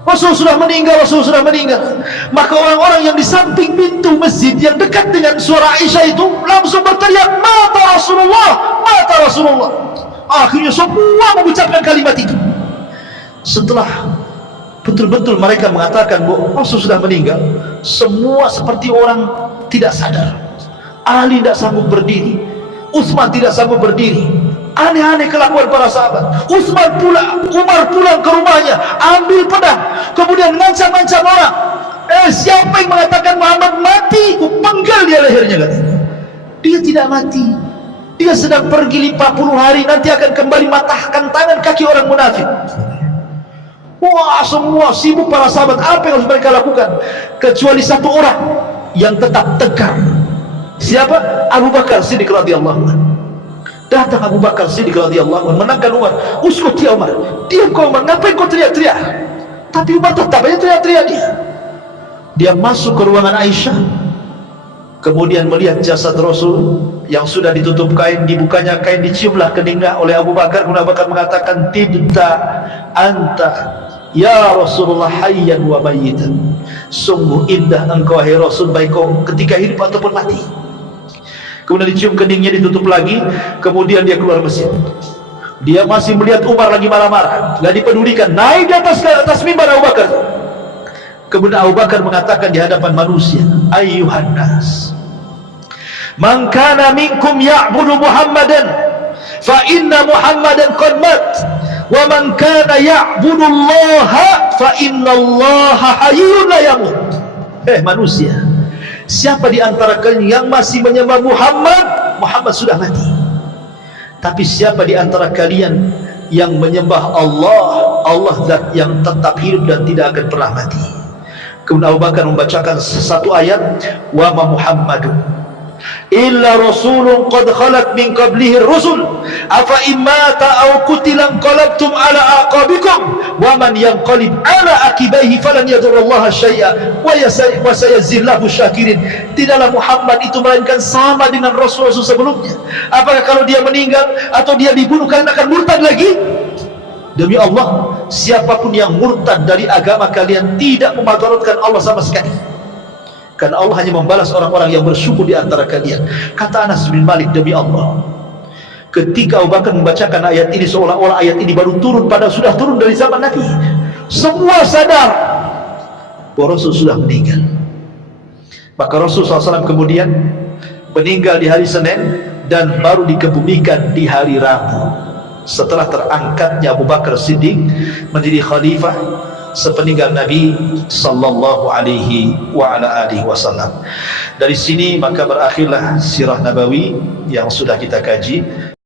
Rasul sudah meninggal, Rasul sudah meninggal. Maka orang-orang yang di samping pintu masjid yang dekat dengan suara Aisyah itu langsung berteriak, mata Rasulullah, mata Rasulullah. Akhirnya semua mengucapkan kalimat itu. Setelah betul-betul mereka mengatakan bahwa Rasul sudah meninggal, semua seperti orang tidak sadar. Ali tidak sanggup berdiri, Utsman tidak sanggup berdiri. Aneh-aneh kelakuan para sahabat. Utsman pulang, Umar pulang ke rumahnya, ambil pedang, kemudian ngancam-ngancam orang. Siapa yang mengatakan Muhammad mati, ku penggal dia lehernya, katanya. Dia tidak mati. Dia sedang pergi 50 hari, nanti akan kembali matahkan tangan kaki orang munafik. Wah, semua sibuk para sahabat. Apa yang harus mereka lakukan? Kecuali satu orang yang tetap tegar. Siapa? Abu Bakar Siddiq radhiyallahu anhu. Datang Abu Bakar Siddiq radhiyallahu anhu menangkan Umar. Uskut ya Umar, diam kau Umar, ngapain kau teriak-teriak? Tapi Umar tetap aja teriak-teriak dia. Dia masuk ke ruangan Aisyah, kemudian melihat jasad Rasul yang sudah ditutup kain, dibukanya kain, diciumlah keningnya oleh Abu Bakar. Kemudian Abu Bakar mengatakan, tibta anta ya Rasulullah hayyan wa mayyitan. Sungguh indah engkau hai Rasul, baik kau ketika hidup ataupun mati. Kemudian dicium keningnya, ditutup lagi. Kemudian dia keluar masjid. Dia masih melihat Umar lagi marah-marah, gak dipedulikan. Naik di atas mimbar Abu Bakar. Kemudian Abu Bakar mengatakan di hadapan manusia, ayyuhan nas, man kana minkum ya'budu Muhammadan fa inna Muhammadan qad mat, wa man kana ya'budu Allah fa inna Allah hayyun la yamut. Manusia, siapa di antara kalian yang masih menyembah Muhammad, Muhammad sudah mati. Tapi siapa di antara kalian yang menyembah Allah, Allah zat yang tetap hidup dan tidak akan pernah mati. Kemudian Abu Bakar membacakan satu ayat, wa ma Muhammadun illa rasulun qad khalat min qablihi rusul afa immata aw qutilan qalabtum ala aqabikum wa man yanqalib ala akibaihi falan yadurrallaha syai'a wa sayazillahu syakirin. Tidaklah Muhammad itu melainkan sama dengan rasul-rasul sebelumnya. Apakah kalau dia meninggal atau dia dibunuh kalian akan murtad lagi? Demi Allah, siapapun yang murtad dari agama kalian tidak memadaratkan Allah sama sekali. Karena Allah hanya membalas orang-orang yang bersyukur di antara kalian. Kata Anas bin Malik, demi Allah, ketika Abu Bakar membacakan ayat ini, seolah-olah ayat ini baru turun, padahal sudah turun dari zaman Nabi. Semua sadar bahwa Rasul sudah meninggal. Maka Rasul SAW kemudian meninggal di hari Senin dan baru dikebumikan di hari Rabu, setelah terangkatnya Abu Bakar Siddiq menjadi khalifah sepeninggal Nabi sallallahu alaihi wa ala alihi wasallam. Dari sini maka berakhirlah sirah Nabawi yang sudah kita kaji.